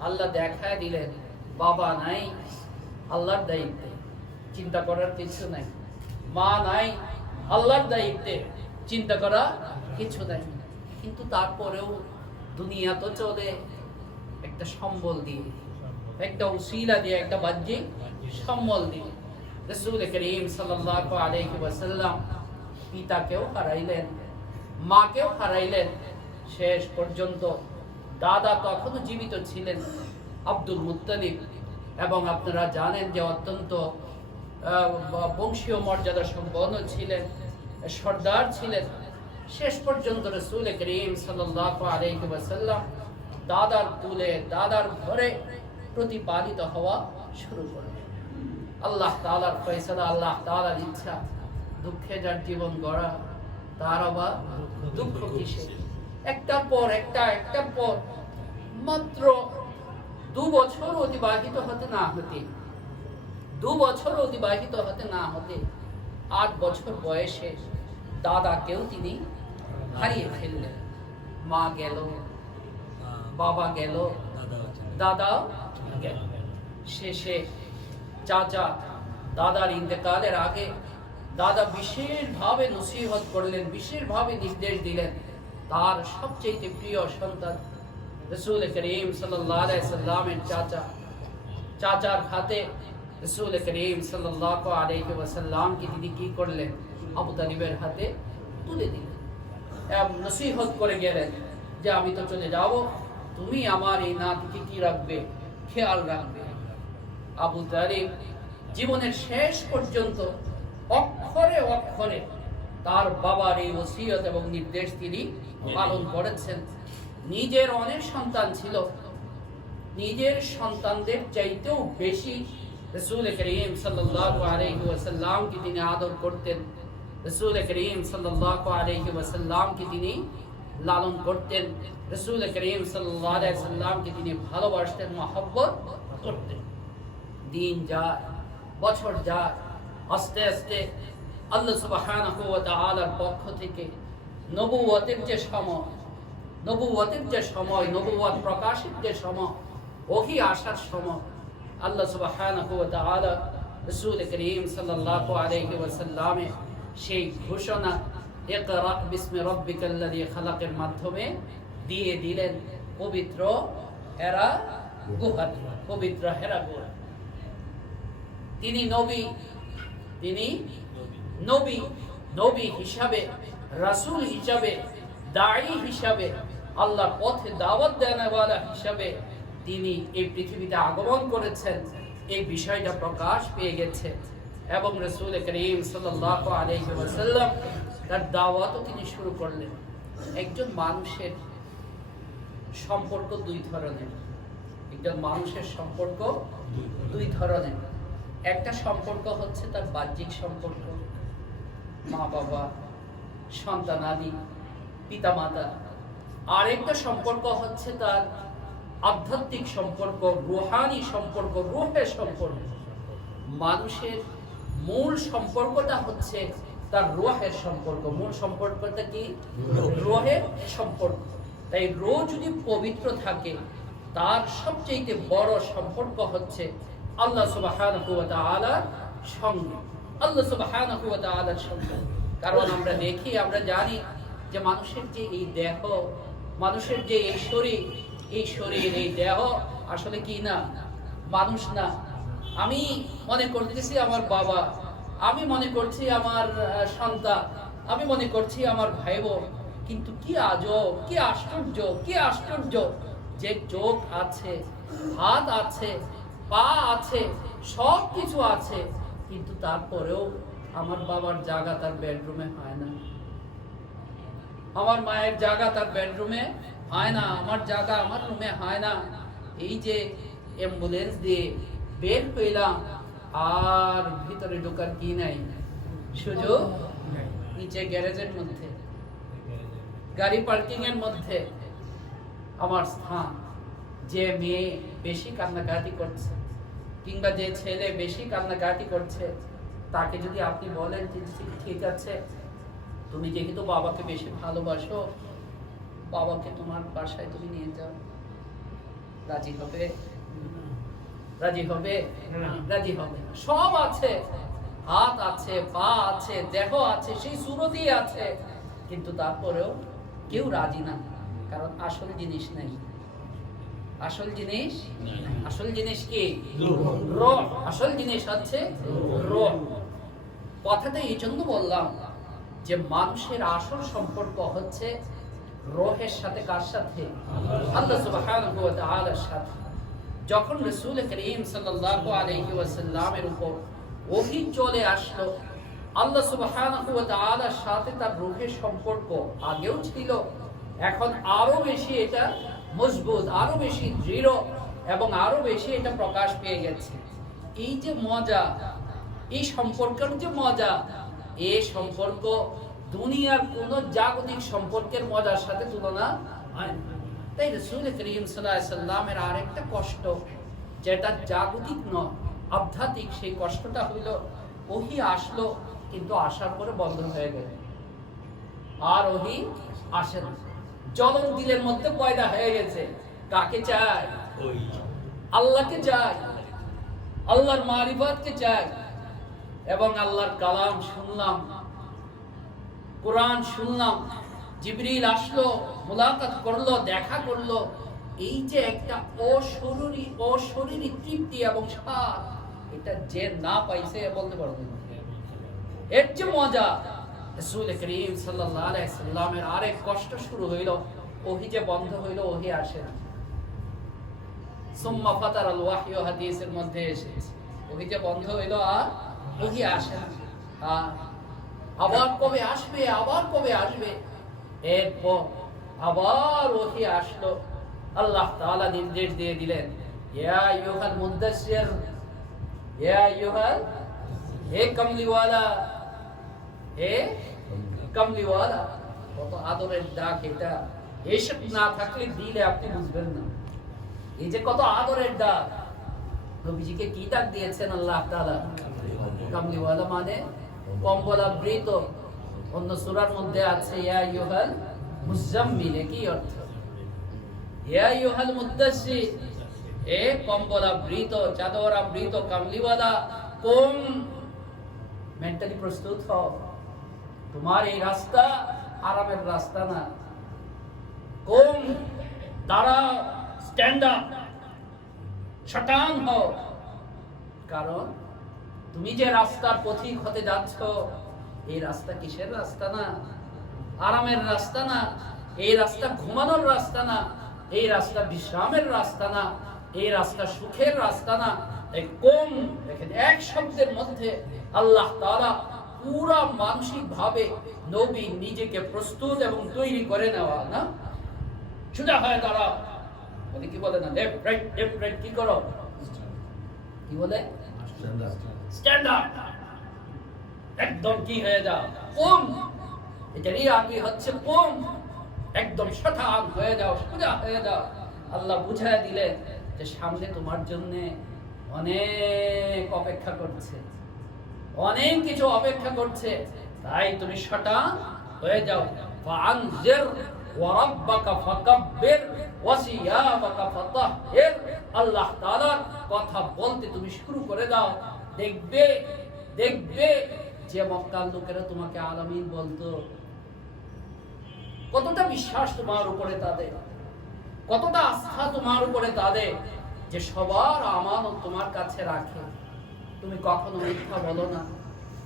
আল্লাহ দেখায় দিলেন বাবা নাই, আল্লাহর দায়িত্বে, চিন্তা করার কিছু নাই। মা নাই, আল্লাহর দায়িত্বে, চিন্তা করা কিছু নাই। কিন্তু তারপরেও দুনিয়া তো চলে একটা সম্বল দিয়ে, একটা উসিলা দিয়ে, একটা বাহ্যিক সম্বল দিয়ে। রাসূল করিম সাল্লাল্লাহু আলাইহি ওয়াসাল্লাম পিতাকেও হারাইলেন, মাকেও হারাইলেন। শেষ পর্যন্ত দাদা তখনও জীবিত ছিলেন, আব্দুল মুত্তালিব, এবং আপনারা জানেন যে অত্যন্ত বংশীয় মর্যাদা সম্পন্ন ছিলেন, সর্দার ছিলেন। শেষ পর্যন্ত রাসূল করিম সাল্লাল্লাহু আলাইহি ওয়াসাল্লাম দাদার কুলে, দাদার ঘরে প্রতিপালিত হওয়া শুরু করলেন। আল্লাহ তাআলার ফয়সালা, আল্লাহ তাআলার ইচ্ছা। দুঃখে যার জীবন গড়া, তার আবার দুঃখ কিসে? একটার পর একটা, একটার পর মাত্র 2 বছর অতিবাহিত হতে না হতে, 2 বছর অতিবাহিত হতে না হতে 8 বছর বয়সে দাদাকেও তিনি হারিয়ে ফেললেন। মা গেল, বাবা গেল, দাদা গেল। শেষে চাচা দাদার ইন্তেকালের আগে দাদা বিশেষভাবে নসিহত করলেন, বিশেষভাবে নির্দেশ দিলেন তার সবচেয়ে প্রিয় সন্তান রাসূল করিম সাল্লাল্লাহু আলাইহি সাল্লামের চাচার হাতে রাসূল করিম সাল্লাল্লাহু আলাইহি ওয়াসাল্লামকে তিনি কি করলেন? আবু তালিবের হাতে তুলে দিলেন এবং নসিহত করে গেলেন যে আমি তো চলে যাব, তুমি আমার এই নাতিকে কি রাখবে? খেয়াল রাখবে। আবু তালিব জীবনের শেষ পর্যন্ত অক্ষরে অক্ষরে তার বাবার এই ওসিয়ত এবং নির্দেশ তিনি পালন করেছেন। নিজের অনেক সন্তান ছিল, নিজের সন্তানদের চাইতেও বেশি রাসূল করিম সাল্লাল্লাহু আলাইহি ওয়াসাল্লামকে তিনি আদর করতেন, রাসূল করিম সাল্লাল্লাহু আলাইহি ওয়াসাল্লামকে তিনি লালন করতেন, রাসূল করিম সাল্লাল্লাহু আলাইহি ওয়াসাল্লামকে তিনি ভালোবাসতেন, মহব্বত করতেন। দিন যায়, বছর যায়, আস্তে আস্তে আল্লাহ সুবহানাহু ওয়া তাআলার পক্ষ থেকে নবুয়তের যে সময়, নবুয়ত প্রকাশের যে সময়, ওহী আসার সময়, আল্লাহ সুবহানাহু ওয়া তাআলা রাসূল করিম সাল্লাল্লাহু আলাইহি ওয়াসাল্লামের সেই ঘোষণা ইকরা বিসমি রাব্বিকাল্লাযী খালাকের মাধ্যমে দিয়ে দিলেন পবিত্র হেরা গুহা, পবিত্র হেরা গুহা। তিনি নবী হিসাবে, রাসূল হিসাবে, দাঈ হিসাবে, আল্লাহর পথে দাওয়াত দেওয়ালা হিসাবে তিনি এই পৃথিবীতে আগমন করেছেন। এই বিষয়টা প্রকাশ পেয়ে গেছে এবং রাসূল করিম সাল্লাল্লাহু আলাইহি ওয়াসাল্লাম তার দাওয়াতও তিনি শুরু করলেন। একজন মানুষের সম্পর্ক 2 ধরনের। একজন মানুষের সম্পর্ক 2 ধরনের। একটা সম্পর্ক হচ্ছে তার বাহ্যিক সম্পর্ক, মা বাবা, সন্তানাদি, পিতামাতা। আরেকটা সম্পর্ক হচ্ছে তার আধ্যাত্মিক সম্পর্ক, রূহানি সম্পর্ক, রূহের সম্পর্ক। মানুষের মূল সম্পর্কটা হচ্ছে তার রূহের সম্পর্ক। মূল সম্পর্কটা কি? রূহের সম্পর্ক। তাই রূহ যদি পবিত্র থাকে, তার সবচেয়ে বড় সম্পর্ক হচ্ছে আল্লাহ সুবহানাহু ওয়া তাআলার সঙ্গে। আল্লাহ সুবহানাহু ওয়া তাআলার সম্পদ। কারণ আমরা দেখি, আমরা জানি যে মানুষের যে এই দেহ, মানুষের যে এই শরীর, এই দেহ আসলে কি না, মানুষ না। আমি মনে করতেছি আমার বাবা, আমি মনে করছি আমার সন্তান, আমি মনে করছি আমার ভাই বোন, কিন্তু কি আজব, কি আশ্চর্য, কি আশ্চর্য যে চোখ আছে, হাত আছে, পা আছে, সব কিছু আছে, কিন্তু তারপরেও আমার বাবার জায়গা তার বেডরুমে হয় না, আমার মায়ের জায়গা তার বেডরুমে হয় না, আমার জায়গা আমার রুমে হয় না। এই যে অ্যাম্বুলেন্স দিয়ে বের হইলাম, আর ভিতরে ঢোকার কি নাই, সুযোগ নিচে গ্যারেজের মধ্যে, গাড়ি পার্কিং এর মধ্যে আমার স্থান। যে মেয়ে বেশি কান্নাকাটি করছে কিংবা যে ছেলে বেশি কান্নাকাটি করছে, তাকে যদি আপনি বলেন যে ঠিক আছে, তুমি যেহেতু বাবাকে বেশি ভালোবাসো, বাবাকে তোমার বাসায় তুমি নিয়ে যাও, রাজি হবে? রাজি হবে? রাজি হবে। সব আছে, হাত আছে, পা আছে, দেহ আছে, সেই সুরতি আছে, কিন্তু তারপরেও কেউ রাজি না। কারণ আসল জিনিস নেই। আসল জিনিস, আসল জিনিস কি? রূহ। আসল জিনিস হচ্ছে রূহ। কথাটা এই জন্য বললাম যে মানুষের আসল সম্পর্ক হচ্ছে রূহের সাথে। কার সাথে? আল্লাহ সুবহানাহু ওয়া তাআলার সাথে। যখন রাসূল করিম সাল্লাল্লাহু আলাইহি ওয়াসাল্লামের উপর ওহী চলে আসলো, আল্লাহ সুবহানাহু ওয়া তাআলার সাথে তার রূহের সম্পর্ক আগেও ছিল, এখন আরো বেশি এটা মজবুত, আরো বেশি দৃঢ় এবং আরো বেশি এটা প্রকাশ পেয়ে গেছে। এই যে মজা, এই সম্পর্কের যে মজা, এই সম্পর্ক দুনিয়ার কোন জাগতিক সম্পর্কের মজার সাথে তুলনা হয় না। তাই রাসূল করিম সাল্লাল্লাহু আলাইহি ওয়াসাল্লামের আরেকটা কষ্ট, যেটা জাগতিক নয়, আধ্যাত্মিক, সেই কষ্টটা হইল ওহী আসলো কিন্তু আসার পরে বন্ধ হয়ে গেল, আর ওহী আসে না। জ্বলন দিলের মধ্যে পয়দা হয়ে গেছে। কাকে চাই? আল্লাহকে চাই, আল্লাহর মারিফাতকে চাই। এবং আল্লাহর কালাম শুনলাম, কোরআন শুনলাম, জিবরিল আসলো, মুলাকাত করলো, দেখা করলো। এই যে একটা অশরীরী তৃপ্তি এবং স্বাদ, এটা যে না পাইছে বলতে পারবে না। এর যে মজা। রাসূল করিম সাল্লাল্লাহু আলাইহি ওয়াসাল্লামের আরেক কষ্ট শুরু হইল, ওহী যে বন্ধ হইল, ওহী আসে না। সুম্মা ফাতারাল ওয়াহয়ু, হাদিসের মধ্যে এসেছে, ওহী যে বন্ধ হইল আর ওহী আসে না। আবার কবে আসবে, আবার কবে আসবে? এরপর আবার ওহী আসলো। আল্লাহ তাআলা নির্দেশ দিয়ে দিলেন, ইয়া আইয়ুহাল মুদ্দাসসির, ইয়া আইয়ুহাল, হে কমলিওয়ালা, হে কমলিওয়ালা। কত আদরের ডাক এটা! এসব না থাকলে দিলে আপনি বুঝবেন না। এই যে কত আদরের ডাক! নবীজিকে কি ডাক দিয়েছেন আল্লাহ তাআলা? কমলিওয়ালা মানে কম্বলাবৃত। অন্য সূরার মধ্যে আছে ইয়া আইয়ুহাল মুজাম্মিল। কি অর্থ? ইয়া আইয়ুহাল মুদ্দাসসির, হে কম্বলাবৃত, চাদরাবৃত, কমলিওয়ালা, কোন মেন্টালি প্রস্তুত হও। তোমার এই রাস্তা আরামের রাস্তা না। কোন দাঁড়াও, স্ট্যান্ড আপ, শটান হও। কারণ তুমি যে রাস্তার পথিক হতে যাচ্ছ, এই রাস্তা কিসের রাস্তা না? আরামের রাস্তা না। এই রাস্তা ঘুমানোর রাস্তা না। এই রাস্তা বিশ্রামের রাস্তা না। এই রাস্তা সুখের রাস্তা না। এই কোন, দেখেন এক শব্দের মধ্যে আল্লাহ তাআলা পুরা মানসিক ভাবে নবী নিজেকে প্রস্তুত এবং তৈরি করে নেওয়া। না সোজা হয়ে দাঁড়াও, বলে কি বলে না, লেফট রাইট, লেফট রাইট, কি করো, কি বলে, স্ট্যান্ড আপ, একদম কি হয়ে যাও, কোন, এটারই আগে হচ্ছে কোন, একদম শঠান হয়ে যাও, সোজা হয়ে যাও। আল্লাহ বুঝায় দিলেন যে সামনে তোমার জন্য অনেক অপেক্ষা করছে, অনেক কিছু অপেক্ষা করছে, তাই তুমি শটান হয়ে যাও। ফাআনজির ওয়া রাব্বাকা ফাকাব্বির ওয়া সিয়াবাকা ফাতাহহির। আল্লাহ তাআলার কথা বলতে তুমি শুরু করে দাও। দেখবে দেখবে যে মক্কার লোকেরা তোমাকে আলামিন বলতো, কতটা বিশ্বাস তোমার উপরে তাদের, কতটা আস্থা তোমার উপরে তাদের, যে সবার আমানত তোমার কাছে রাখে। তুমি কখনো মিথ্যা বলো না,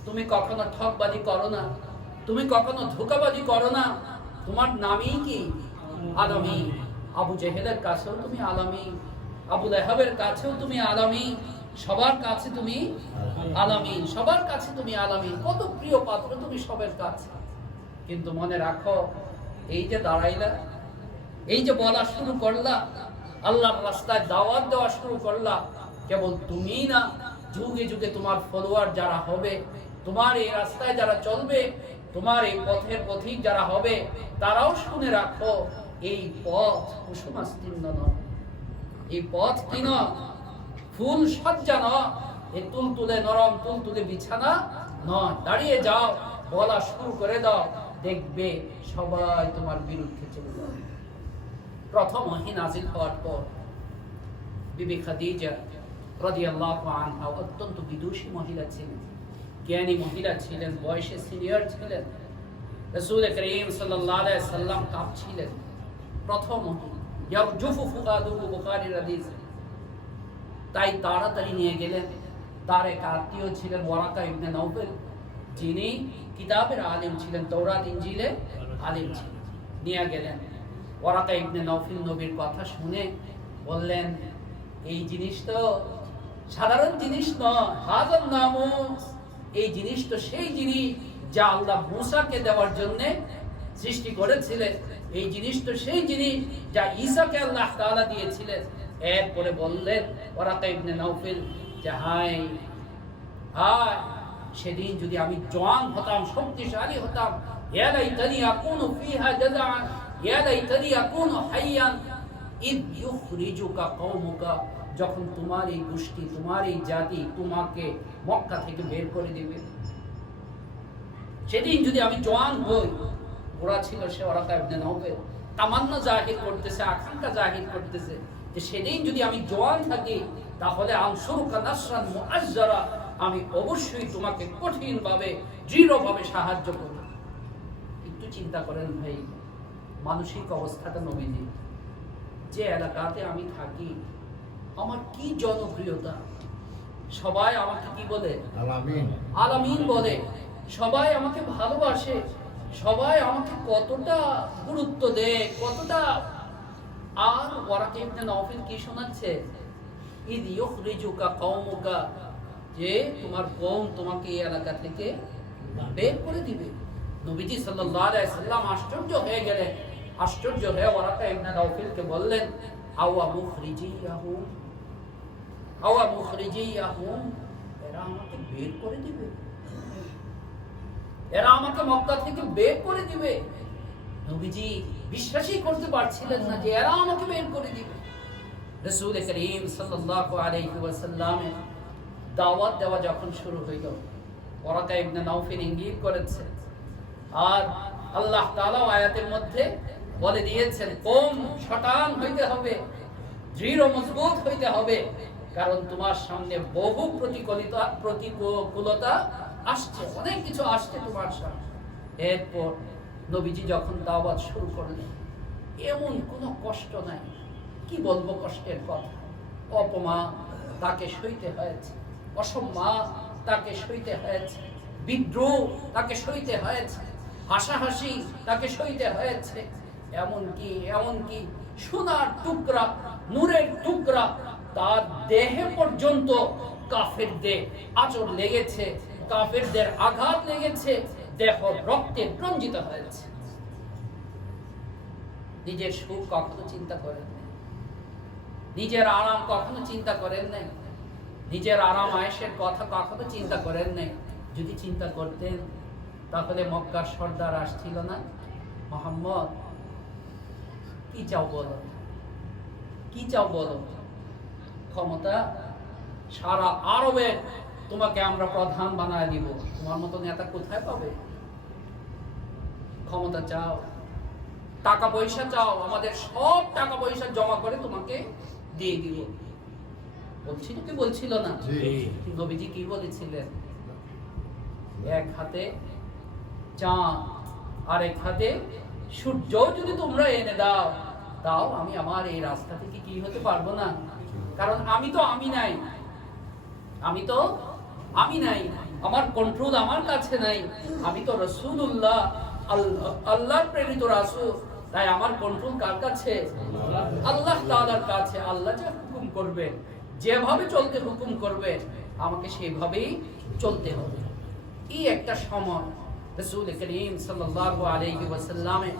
তুমি কখনো ঠকবাজি করো না, তুমি কখনো ধোঁকাবাজি করো না। তোমার নামই কি? আলামিন। আবু জেহেলের কাছেও তুমি আলামিন, আবু লাহাবের কাছেও তুমি আলামিন, সবার কাছে তুমি আলামিন, সবার কাছে তুমি আলামিন। কত প্রিয় পাত্র তুমি সবার কাছে। কিন্তু মনে রাখো, এই যে দাঁড়াইলা, এই যে বলা শুরু করলা, আল্লাহর রাস্তায় দাওয়াত দেওয়া শুরু করলা, কেবল তুমি না, যুগে যুগে তোমার ফলোয়ার যারা হবে, তোমার এই রাস্তায় যারা চলবে, তোমার এই পথের পথিক যারা হবে, তারাও শুনে রাখো, এই পথ কুসুমাস্তীর্ণ নয়, এই পথ কি নয়, ফুল সজ্জা নয়, এই তুলতুলে নরম তুলতুলে বিছানা নয়। দাঁড়িয়ে যাও, বলা শুরু করে দাও, দেখবে সবাই তোমার বিরুদ্ধে চলে যাবে। প্রথম ওহী নাযিল হওয়ার পর বিবি খাদিজা রাদিয়াল্লাহু আনহা অত্যন্ত বিদুষী মহিলা ছিলেন, জ্ঞানী মহিলা ছিলেন, বয়সে সিনিয়র ছিলেন। রাসূল করিম সাল্লাল্লাহু আলাইহি সাল্লাম কাঁপছিলেন। প্রথম ওহী ইয়ারজুফু ফুআদুহু, বুখারীর হাদিস। তাই তাড়াতাড়ি নিয়ে গেলেন। তার এক আত্মীয় ছিলেন ওয়ারাকা ইবনে নাওফল, যিনি কিতাবের আলিম ছিলেন, তাওরাত ইনজিলের আলিম ছিলেন। নিয়ে গেলেন। ওয়ারাকা ইবনে নাওফল নবীর কথা শুনে বললেন, এই জিনিস তো সাধারণ জিনিস নয়, হাযার নামুস, এই জিনিস তো সেই জিনিস যা আল্লাহ মূসাকে দেওয়ার জন্য সৃষ্টি করেছিলেন। এই জিনিস তো সেই জিনিস যা ঈসাকে আল্লাহ তাআলা দিয়েছিলেন। এরপরে বললেন ওয়ারাকা ইবনে নাওফল যে হায় হায়, সেদিন যদি আমি জওয়ান হতাম, শক্তিশালী হতাম, ইয়া লাইতানি আকুনু ফিহা জাযাআন, ইয়া লাইতানি আকুনু হাইয়ান ইদ ইউখরিজুকা কওমুকা, যখন তোমার এই গোষ্ঠী, তোমার এই জাতি তোমাকে মক্কা থেকে বের করে দিবে, সেদিন যদি আমি জওয়ান হই। ওরা ছিল সে ওয়ারাকা ইবনে নাওফল, তামান্না জাহির করতেছে, আকাঙ্ক্ষা জাহির করতেছে যে সেদিন যদি আমি জওয়ান থাকি, তাহলে আনসুরুকা নাসরান মুআজ্জারা, আমি অবশ্যই তোমাকে কঠিনভাবে দৃঢ়ভাবে সাহায্য করব। একটু চিন্তা করেন ভাই, মানসিক অবস্থাটা নবীজি, যে এলাকাতে আমি থাকি, আমার কি জনপ্রিয়তা, সবাই আমাকে কি বলে? আলামিন। আলামিন বলে, সবাই আমাকে ভালোবাসে, সবাই আমাকে কতটা গুরুত্ব দেয়, কতটা। আর ওয়ারাকা ইবনে নাওফল কি শোনাচ্ছে? ইদ ইউখরিজুকা কওমুকা, যে তোমার কওম তোমাকে এই এলাকা থেকে বের করে দিবে। নবীজি সাল্লাল্লাহু আলাইহি সাল্লাম আশ্চর্য হয়ে গেলেন। আশ্চর্য হয়ে ওয়ারাকা ইবনে নাওফলকে বললেন, আওয়া মুখরিজিয়াহুম, আওয়া মুখরিজিয়াহুম, এরা আমাকে বের করে দিবে, এরা আমাকে মক্কা থেকে বের করে দিবে। নবীজি বিশ্বাসই করতে পারছিলেন না যে এরা আমাকে বের করে দিবে। রাসূল করিম সাল্লাল্লাহু আলাইহি ওয়াসাল্লামের দাওয়াত দেওয়া যখন শুরু হইল, ওয়ারাকা ইবনে নাওফল ইঙ্গিত করেছে। আর আল্লাহ তাআলা আয়াতের মধ্যে বলে দিয়েছেন, কম শতান হইতে হবে, দৃঢ় মজবুত হইতে হবে, কারণ তোমার সামনে বহু প্রতিকূলতা আসছে, অনেক কিছু আসছে তোমার সামনে। এরপর নবীজি যখন দাওয়াত শুরু করলেন, এমন কোনো কষ্ট নাই, কি বলবো কষ্টের কথা। অপমান তাকে সইতে হয়েছে, অসম্মান তাকে সইতে হয়েছে, বিদ্রোহ তাকে সইতে হয়েছে, হাসাহাসি তাকে সইতে হয়েছে, এমনকি সোনার টুকরা, নূরের টুকরা তার দেহে পর্যন্ত কাফেরদের আঁচড় লেগেছে, কাফেরদের আঘাত লেগেছে, দেহ রক্তে রঞ্জিত হয়েছে। নিজের সুখ কখনো চিন্তা করেন নাই, নিজের আরাম কখনো চিন্তা করেন নাই, নিজের আরাম আয়েশের কথা কখনো চিন্তা করেন নাই। যদি চিন্তা করতেন তাহলে মক্কার সর্দার আসছিল না, মুহাম্মদ কি চাও বলো, কি চাও বলো? ক্ষমতা, সারা আরবে তোমাকে আমরা প্রধান বানায় দিব, তোমার মতো নেতা কোথায় পাবে? ক্ষমতা চাও, টাকা পয়সা চাও, আমাদের সব টাকা পয়সা জমা করে তোমাকে দিয়ে দিব। বলছিল কি বলছিল না? নবীজি কি বলেছিলেন? এক হাতে চাঁদ আর এক হাতে সূর্য যদি তোমরা এনে দাও, তাও আমি আমার এই রাস্তা থেকে কি হতে পারবো না, কারণ আমি তো আমি নাই, আমার কন্ট্রোল আমার কাছে নাই, আমি তো রাসূলুল্লাহ, আল্লাহর প্রেরিত রাসূল, তাই আমার কন্ট্রোল কার কাছে? আল্লাহ তাআলার কাছে। আল্লাহ যা হুকুম করবে, যেভাবে চলতে হুকুম করবে, আমাকে সেভাবেই চলতে হবে। এই একটা সময় রাসূল করিম সাল্লাল্লাহু আলাইহি ওয়াসাল্লামে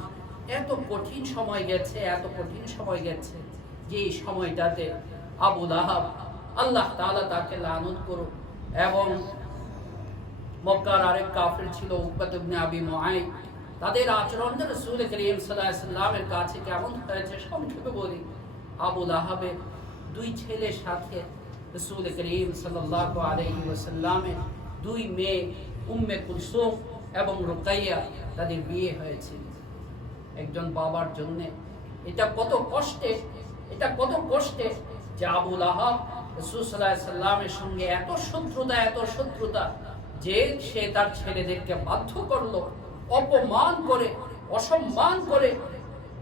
এত কঠিন সময় গেছে যে এই সময়টাতে আবু লাহাব, আল্লাহ তাআলা তাকে লানত করুক, এবং মক্কার আরেক কাফির ছিল উকবা ইবনে আবি মুআইত, তাদের আচরণটা রাসূল করিম সাল্লাল্লাহু আলাইহি ওয়াসাল্লামের কাছে কেমন হয়েছে সংক্ষেপে বলি। আবু লাহাবের দুই ছেলের সাথে রাসূল করিম সাল্লাল্লাহু আলাইহি ওয়াসাল্লামের দুই মেয়ে উম্মে কুলসুম এবং রুকাইয়া, তাদের বিয়ে হয়েছিল। একজন বাবার জন্য এটা কত কষ্টে যে আবু লাহাব রাসূল সাল্লাল্লাহু আলাইহি ওয়াসাল্লামের সঙ্গে এত শত্রুতা যে সে তার ছেলেদেরকে বাধ্য করলো, অপমান করে, অসম্মান করে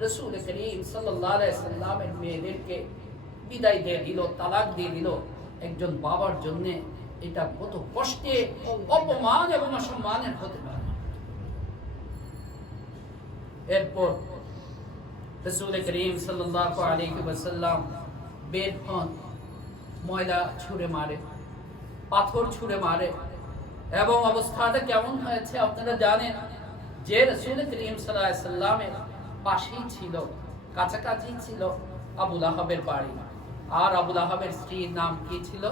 রাসূল করিম সাল্লাল্লাহু আলাইহি ওয়াসাল্লামের মেয়েদেরকে বিদায় দিয়ে দিল, তালাক দিয়ে দিল। একজন বাবার জন্য এটা কত কষ্টে, অপমান এবং অসম্মানের হতে পারে। এরপর রাসূল করিম সাল্লাল্লাহু আলাইহি ওয়াসাল্লাম বের হন, ময়লা ছুঁড়ে মারে, পাথর ছুঁড়ে মারে, এবং অবস্থাটা কেমন হয়েছে আপনারা জানেন যে রাসূল করিম সাল্লাল্লাহু আলাইহি ওয়াসাল্লামের পাশেই ছিল, কাছাকাছি ছিল আবু লাহাবের বাড়ি। আর আবু লাহাবের স্ত্রীর নাম কি ছিল?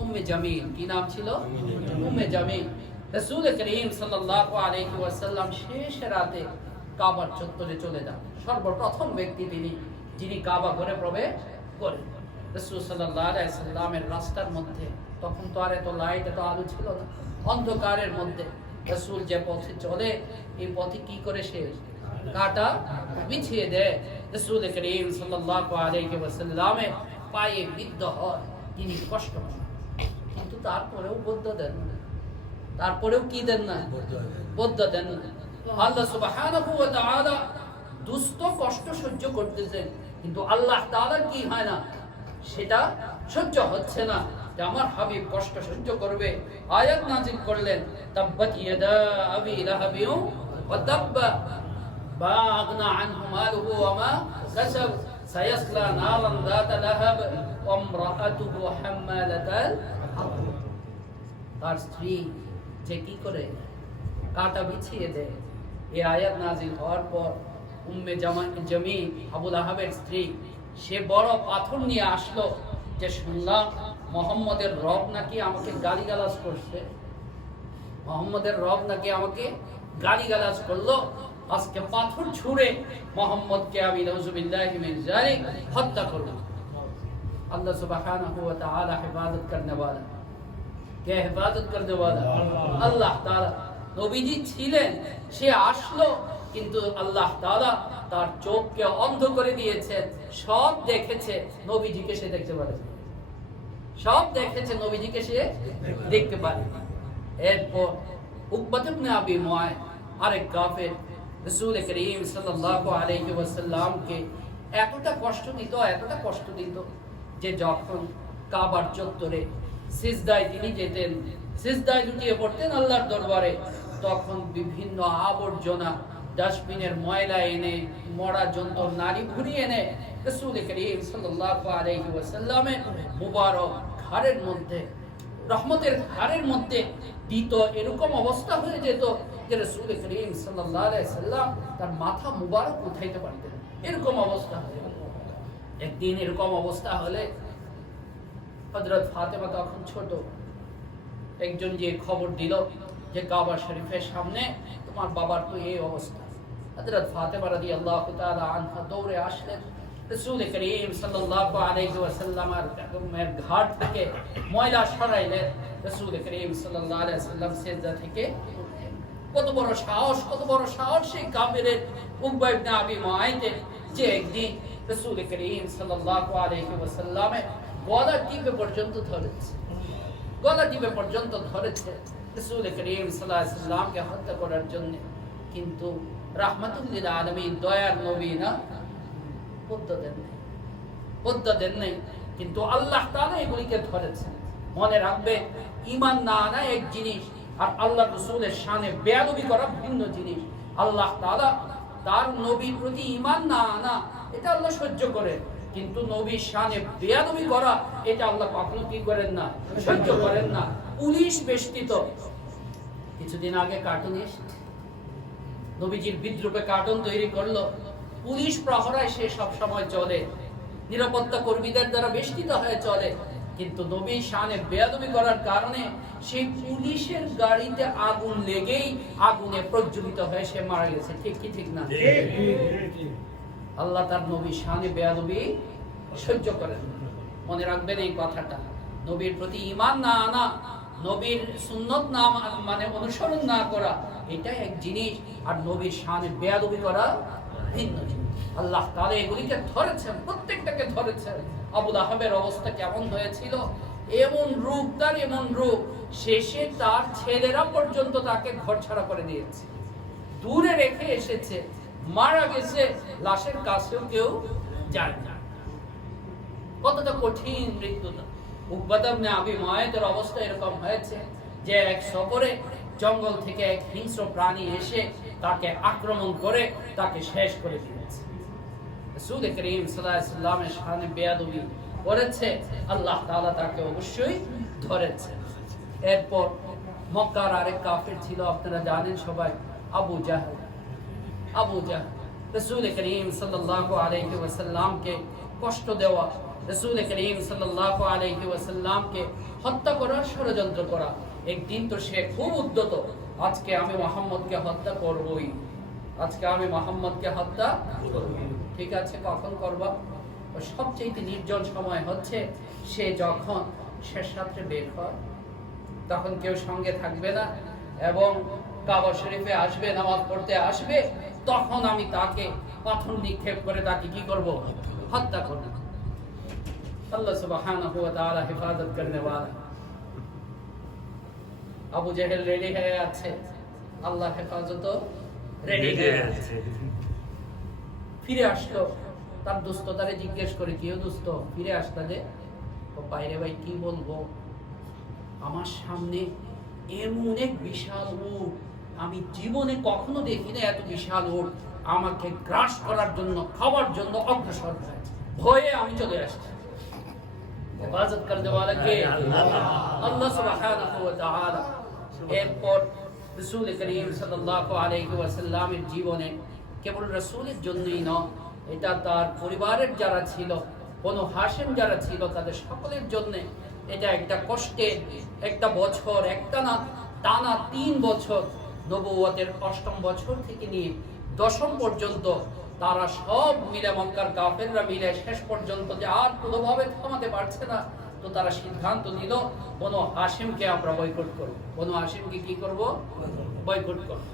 উম্মে জামিল। কি নাম ছিল? উম্মে জামিল। রাসূল করিম সাল্লাল্লাহু আলাইহি ওয়াসাল্লাম শেষ রাতে কাবার চত্বরে চলে যান। সর্বপ্রথম ব্যক্তি তিনি, যিনি কাবা ঘরে প্রবেশ করেন। রাসূল সাল্লাল্লাহু আলাইহি ওয়াসাল্লামের রাস্তার মধ্যে, তখন তো আর এত লাইট, এত আলো ছিল না, অন্ধকারের মধ্যে রাসূল যে পথে চলে, এই পথে কি করে সে কাঁটা বিছিয়ে দেয়। রাসূল করিম সাল্লাল্লাহু আলাইহি ওয়াসাল্লামের পায়ে বিদ্ধ হয়, তিনি কষ্ট পান, কিন্তু তারপরেও বদলা দেন না। তারপরেও কি দেন না? বদলা দেন না। আল্লাহ সুবহানাহু ওয়া তাআলা দুস্থ কষ্ট সহ্য করতেছেন, কিন্তু আল্লাহ তাআলার কি হয় না, সেটা সহ্য হচ্ছে না যে আমার হাবিব কষ্ট সহ্য করবে। আয়াত নাযিল করলেন, তাব্বাত ইয়াদা আবি লাহাবিন ওয়া তাব্বা মা আগনা আনহু মালুহু ওয়া মা কাসাব সায়াসলা নারান যাতা লাহাব ওয়া ইমরাআতুহু হাম্মালাতাল হাতব। তার স্ত্রী যে কি করে কাঁটা বিছিয়ে দেয়। এই আয়াত নাযিল হওয়ার পর উম্মে জামিল, আবু লাহাবের স্ত্রী, সে বড় পাথর নিয়ে আসলো, যে শুনলাম মুহাম্মদের রব নাকি আমাকে গালিগালাজ করছে, মুহাম্মদের রব নাকি আমাকে গালিগালাজ করলো, আজকে পাথর ছুঁড়ে মুহাম্মদকে আমি নাউযুবিল্লাহি মিন যালিক হত্যা করব। আল্লাহ সুবহানাহু ওয়া তাআলা হিফাজত করনে वाला, কে হিফাজত করনে वाला? আল্লাহ তাআলা। নবীজি ছিলেন, সে আসলো, কিন্তু আল্লাহ তাআলা তার চোখকে অন্ধ করে দিয়েছেন। সব দেখেছে, নবীজিকে সে দেখতে পারে, সব দেখেছে, নবীজিকে সে দেখতে পারে। এরপর উকবা ইবনে আবি মুআইত, আরেক কাফের, রাসূল করিম সাল্লাল্লাহু আলাইহি ওয়াসাল্লামকে এতটা কষ্ট দিত যে যখন কাবার চত্বরে সিজদায় তিনি যেতেন, সিজদায় লুটিয়ে পড়তেন আল্লাহর দরবারে, তখন বিভিন্ন আবর্জনা, ডাস্টবিনের ময়লা এনে, মরা জন্তু, নারী ভুঁড়ি এনে রাসূল করিম সাল্লাল্লাহু আলাইহি ওয়াসাল্লামের মুবারক ঘাড়ের মধ্যে, রহমতের ঘাড়ের মধ্যে দিত। এরকম অবস্থা হয়ে যেত যে রাসূল করিম সাল্লাল্লাহু আলাইহি ওয়াসাল্লাম তার মাথা মুবারক উঠাইতে পারতেন, এরকম অবস্থা হয়ে যেত। একদিন এরকম অবস্থা হলে হযরত ফাতেমা তখন ছোট, একজন যে খবর দিল যে কাবা শরীফের সামনে তোমার বাবার তো এই অবস্থা। হযরত ফাতেমা রাদিয়াল্লাহু তাআলা আনহা দৌড়ে আসলেন, রাসূল করিম সাল্লাল্লাহু আলাইহি ওয়াসাল্লামের ঘাট থেকে ময়লা সরাইলেন। রাসূল করিম সাল্লাল্লাহু আলাইহি ওয়াসাল্লাম সিজদা থেকে কত বড় সাহস সেই কাফেরের, উকবা ইবনে আবি মুআইতের, যে একদিন রাসূল করিম সাল্লাল্লাহু আলাইহি ওয়াসাল্লামের গলা টিপে পর্যন্ত ধরেছে। রাসূল করিম সাল্লাল্লাহু আলাইহি সাল্লামকে হত্যা করার জন্য, কিন্তু রাহমাতুল লিল আলামিন দয়ার নবী না, বদ্ধ দেন নাই, কিন্তু আল্লাহ তাআলা এগুলিকে ধরেছেন। মনে রাখবে, ঈমান না আনা এক জিনিস আর আল্লাহ রাসূলের শানে বেয়াদবি করা ভিন্ন জিনিস। আল্লাহ তাআলা তার নবীর প্রতি ঈমান না আনা এটা আল্লাহ সহ্য করে, কিন্তু নবীর শানে বেয়াদবি করা এটা আল্লাহ কখনো কি করেন না, সহ্য করেন না। পুলিশ বেষ্টিত কিছুদিন আগে কার্টুনিস্ট নবীজির বিদ্রূপে কার্টুন তৈরি করলো, পুলিশ প্রহরায় সে সব সময় চলে, নিরাপত্তা কর্মীদের দ্বারা বেষ্টিত হয়ে চলে, কিন্তু নবীর শানে বেয়াদবি করার কারণে সেই পুলিশের গাড়িতে আগুন লেগেই আগুনে প্রজ্বলিত হয়ে সে মারা গেছে। ঠিক কি ঠিক না? আল্লাহ তার নবীর শানে বেয়াদবি সহ্য করেন। মনে রাখবেন এই কথাটা। নবীর প্রতি ঈমান না আনা, নবীর সুন্নত না মানে অনুসরণ না করা, এটা এক জিনিস, আর নবীর শানে বেয়াদবি করা ভিন্ন জিনিস। আল্লাহ তাআলা এগুলিকে ধরেছেন, প্রত্যেকটাকে ধরেছেন। আবু লাহাবের অবস্থা কেমন হয়েছিল, এমন রূপ তার, এমন রূপ, শেষে তার ছেলেরা পর্যন্ত তাকে ঘরছাড়া করে দিয়েছে, দূরে রেখে এসেছে, মারা গেছে, লাশের কাছেও কেউ যায় না। কতটা কঠিন মৃত্যুটা। উকবাত ইবনে আবি মুআইতের অবস্থা এরকম হয়েছে যে এক সফরে জঙ্গল থেকে এক হিংস্র প্রাণী এসে তাকে আক্রমণ করে তাকে শেষ করে দিয়েছে। রাসূল করিম সাল্লাল্লাহু আলাইহি সাল্লামের শানে বেয়াদবি করেছে, আল্লাহ তাআলা তাকে অবশ্যই ধরেছে। এরপর মক্কার আরেক কাফির ছিল, আপনারা জানেন সবাই, আবু জাহল। রাসূল করিম সাল্লাল্লাহু আলাইহি ওয়াসাল্লামকে কষ্ট দেওয়া, রাসূল করিম সাল্লাল্লাহু আলাইহি ওয়াসাল্লামকে হত্যা করার ষড়যন্ত্র করা। একদিন তো সে খুব উদ্যত, আজকে আমি মুহাম্মদকে হত্যা করবই, আজকে আমি মুহাম্মদকে হত্যা করবই। ঠিক আছে, কখন করবা? সবচেয়ে নির্জন সময় হচ্ছে সে যখন শেষ রাত্রে বের হয়, তখন কেউ সঙ্গে থাকবে না এবং কাবা শরীফে আসবে, নামাজ পড়তে আসবে, তখন আমি তাকে পাথর নিক্ষেপ করে তাকে কি করব? হত্যা করব। আল্লাহ সুবহানাহু ওয়া তাআলা হেফাজত করনে ওয়ালা। আবু জাহেল রেডি হয়ে আছে, আল্লাহ হেফাজত রেডি হয়ে আছে। ফিরে আসলো, তার দোস্ত তারে জিজ্ঞেস করে, কি দোস্ত ফিরে আসলা যে? ও বাইরে ভাই কি বলবো, আমার সামনে এমন এক বিশাল উট, আমি জীবনে কখনো দেখিনি এত বিশাল উট, আমাকে গ্রাস করার জন্য, খাওয়ার জন্য অগ্রসর হয়, ভয়ে আমি চলে আসছি। হেফাজত করতে ওয়ালা কে? আল্লাহ সুবহানাহু ওয়া তাআলা। এরপর রাসূল করিম সাল্লাল্লাহু আলাইহি ওয়াসাল্লামের জীবনে কেবল রাসূলের জন্যই নয়, এটা তার পরিবারের যারা ছিল, বনু হাশিম যারা ছিল, তাদের সকলের জন্য এটা একটা কষ্টের একটা বছর। টানা 3 বছর, নবুয়তের 8ম বছর থেকে নিয়ে 10ম পর্যন্ত তারা সব মিলে, মক্কার কাফেররা মিলে শেষ পর্যন্ত যে আর কোনোভাবে থামাতে পারছে না, তো তারা সিদ্ধান্ত নিল বনু হাশিমকে আমরা বয়কট করব। বনু হাশিমকে কি করব? বয়কট করব।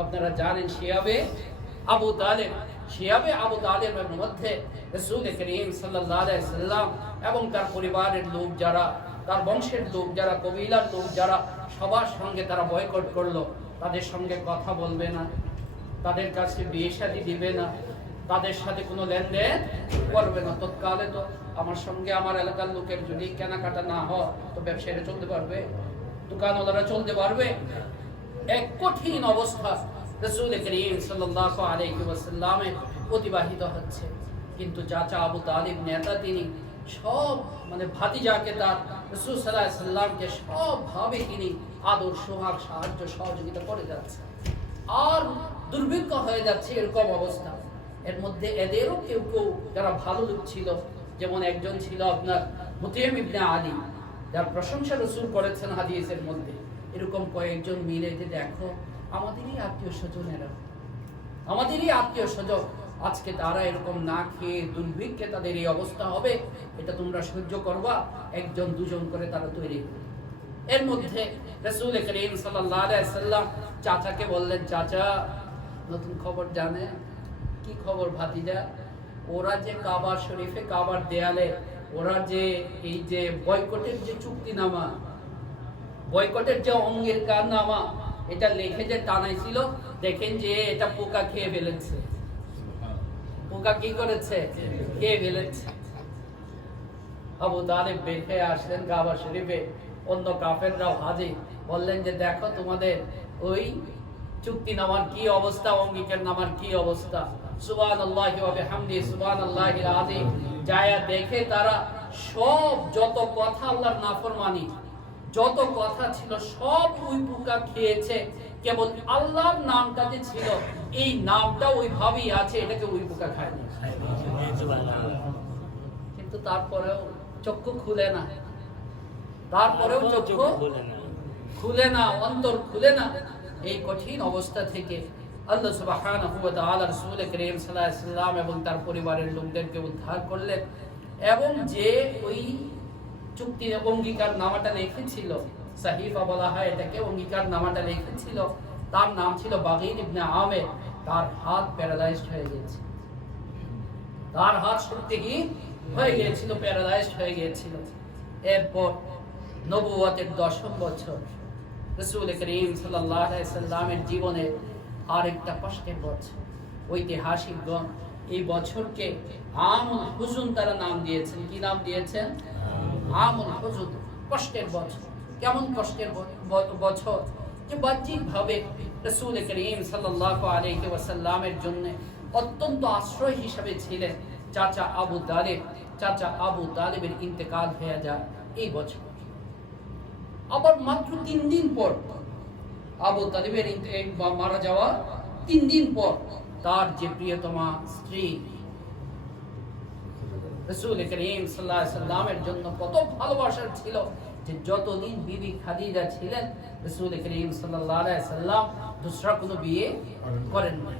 আপনারা জানেন শিয়াবে আবু তালেবের মধ্যে রাসূল করিম সাল্লাল্লাহু আলাইহি সাল্লাম এবং তার পরিবারের লোক যারা, তার বংশের লোক যারা, কবিলার লোক যারা, সবার সঙ্গে তারা বয়কট করলো। তাদের সঙ্গে কথা বলবে না, তাদের কাছে বিয়ে শাদী দিবে না, তাদের সাথে কোনো লেনদেন করবে না। তৎকালে তো আমার সঙ্গে আমার এলাকার লোকের যদি কেনাকাটা না হয়, তো ব্যবসায়ীরা চলতে পারবে, দোকানওয়ালারা চলতে পারবে। এক কঠিন অবস্থা রাসূল করিম সাল্লাল্লাহু আলাইহি ওয়াসাল্লামের অতিবাহিত হচ্ছে, কিন্তু চাচা আবু তালিব নেতা, তিনি সব ভাতিজাকে তার রাসূল সাল্লাল্লাহু আলাইহি সাল্লামকে সবভাবে তিনি আদর, সোহাগ, সাহায্য, সহযোগিতা করে যাচ্ছে, আর দুর্ভিক্ষ হয়ে যাচ্ছে এরকম অবস্থা। এর মধ্যে এদেরও কেউ কেউ যারা ভালো লোক ছিল, যেমন একজন ছিল আপনার মুতাইম ইবনে আলী, যার প্রশংসা রাসূল করেছেন হাদিসের মধ্যে। এরকম কয়েকজন মিলে যে দেখো আমাদেরই আত্মীয় স্বজন, আজকে তারা এরকম না খেয়ে দুর্ভিক্ষে তাদের এই অবস্থা হবে, এটা তোমরা সহ্য করবা, 1-2 করে তারা তৈরি। এর মধ্যে রাসূল করিম সাল্লাল্লাহু আলাইহি সাল্লাম চাচাকে বললেন, চাচা নতুন খবর জানে? কি খবর ভাতিজা? ওরা যে কাবা শরীফে, কাবার দেয়ালে ওরা যে এই যে বয়কটের যে চুক্তিনামা, বয়কটের যে অঙ্গীকারনামা এটা লিখে যে টানাইছিল, দেখেন যে এটা পোকা খেয়ে ফেলেছে। পোকা কি করেছে? খেয়ে ফেলেছে। আবু তালিব বের হয়ে আসলেন কাবা শরীফে, অন্য কাফেররাও হাজির, বললেন যে দেখো তোমাদের ওই চুক্তিনামার কি অবস্থা, অঙ্গীকারনামার কি অবস্থা। সুবহানাল্লাহি ওয়া বিহামদিহি সুবহানাল্লাহিল আযীম। যায়া দেখে তারা সব যত কথা আল্লাহর নাফরমানি, যত কথা ছিল সব ওই পোকা খেয়েছে, কেবল আল্লাহর নামটা যে ছিল এই নামটা ওইভাবেই আছে, এটাকে ওই পোকা খায়নি। কিন্তু তারপরেও চক্ষু খুলে না, তারপরেও চক্ষু খুলে না, অন্তর খুলে না। এই কঠিন অবস্থা থেকে আল্লাহ সুবহানাহু ওয়া তাআলা রাসূল করিম সাল্লাল্লাহু আলাইহি ওয়াসাল্লাম এবং তার পরিবারের লোকদেরকে উদ্ধার করলেন। এবং যে ওই চুক্তি অঙ্গীকার নামাটা লিখেছিল, সাহিফা বলা হয় এটাকে, অঙ্গীকার নামাটা লিখেছিল, তার নাম ছিল বাগীর ইবনে আমের। তার হাত প্যারালাইজড হয়ে গেছে, তার হাত শক্তিহীন হয়ে গিয়েছিল, প্যারালাইজড হয়ে গিয়েছিল। এরপর নবুয়তের 10ম বছর, রাসূল করিম সাল্লাল্লাহু আলাইহি ওয়াসাল্লামের জীবনে আরেকটা কষ্টের বছর। ঐতিহাসিকগণ এই বছরকে আমুল হুজুন তারা নাম দিয়েছেন। কি নাম দিয়েছেন? আমুল হুজুন, কষ্টের বছর। কেমন কষ্টের বছর? যে বাহ্যিকভাবে রাসূল করিম সাল্লাল্লাহু আলাইহি ওয়াসাল্লামের জন্য অত্যন্ত আশ্রয় হিসেবে ছিলেন চাচা আবু তালিব। চাচা আবু তালিবের ইন্তেকাল হয়ে যায় এই বছর। আবার মাত্র 3 দিন পর, আবু তালিবের মারা যাওয়া 3 দিন পর, তার যে প্রিয়তমা স্ত্রী রাসূল করিম সাল্লাল্লাহু আলাইহি ওয়াসাল্লামের জন্য কত ভালোবাসার ছিল, যে যতদিন বিবি খাদিজা ছিলেন রাসূল করিম সাল্লাল্লাহু আলাইহি ওয়াসাল্লাম দুসরা কোনো বিয়ে করেন না।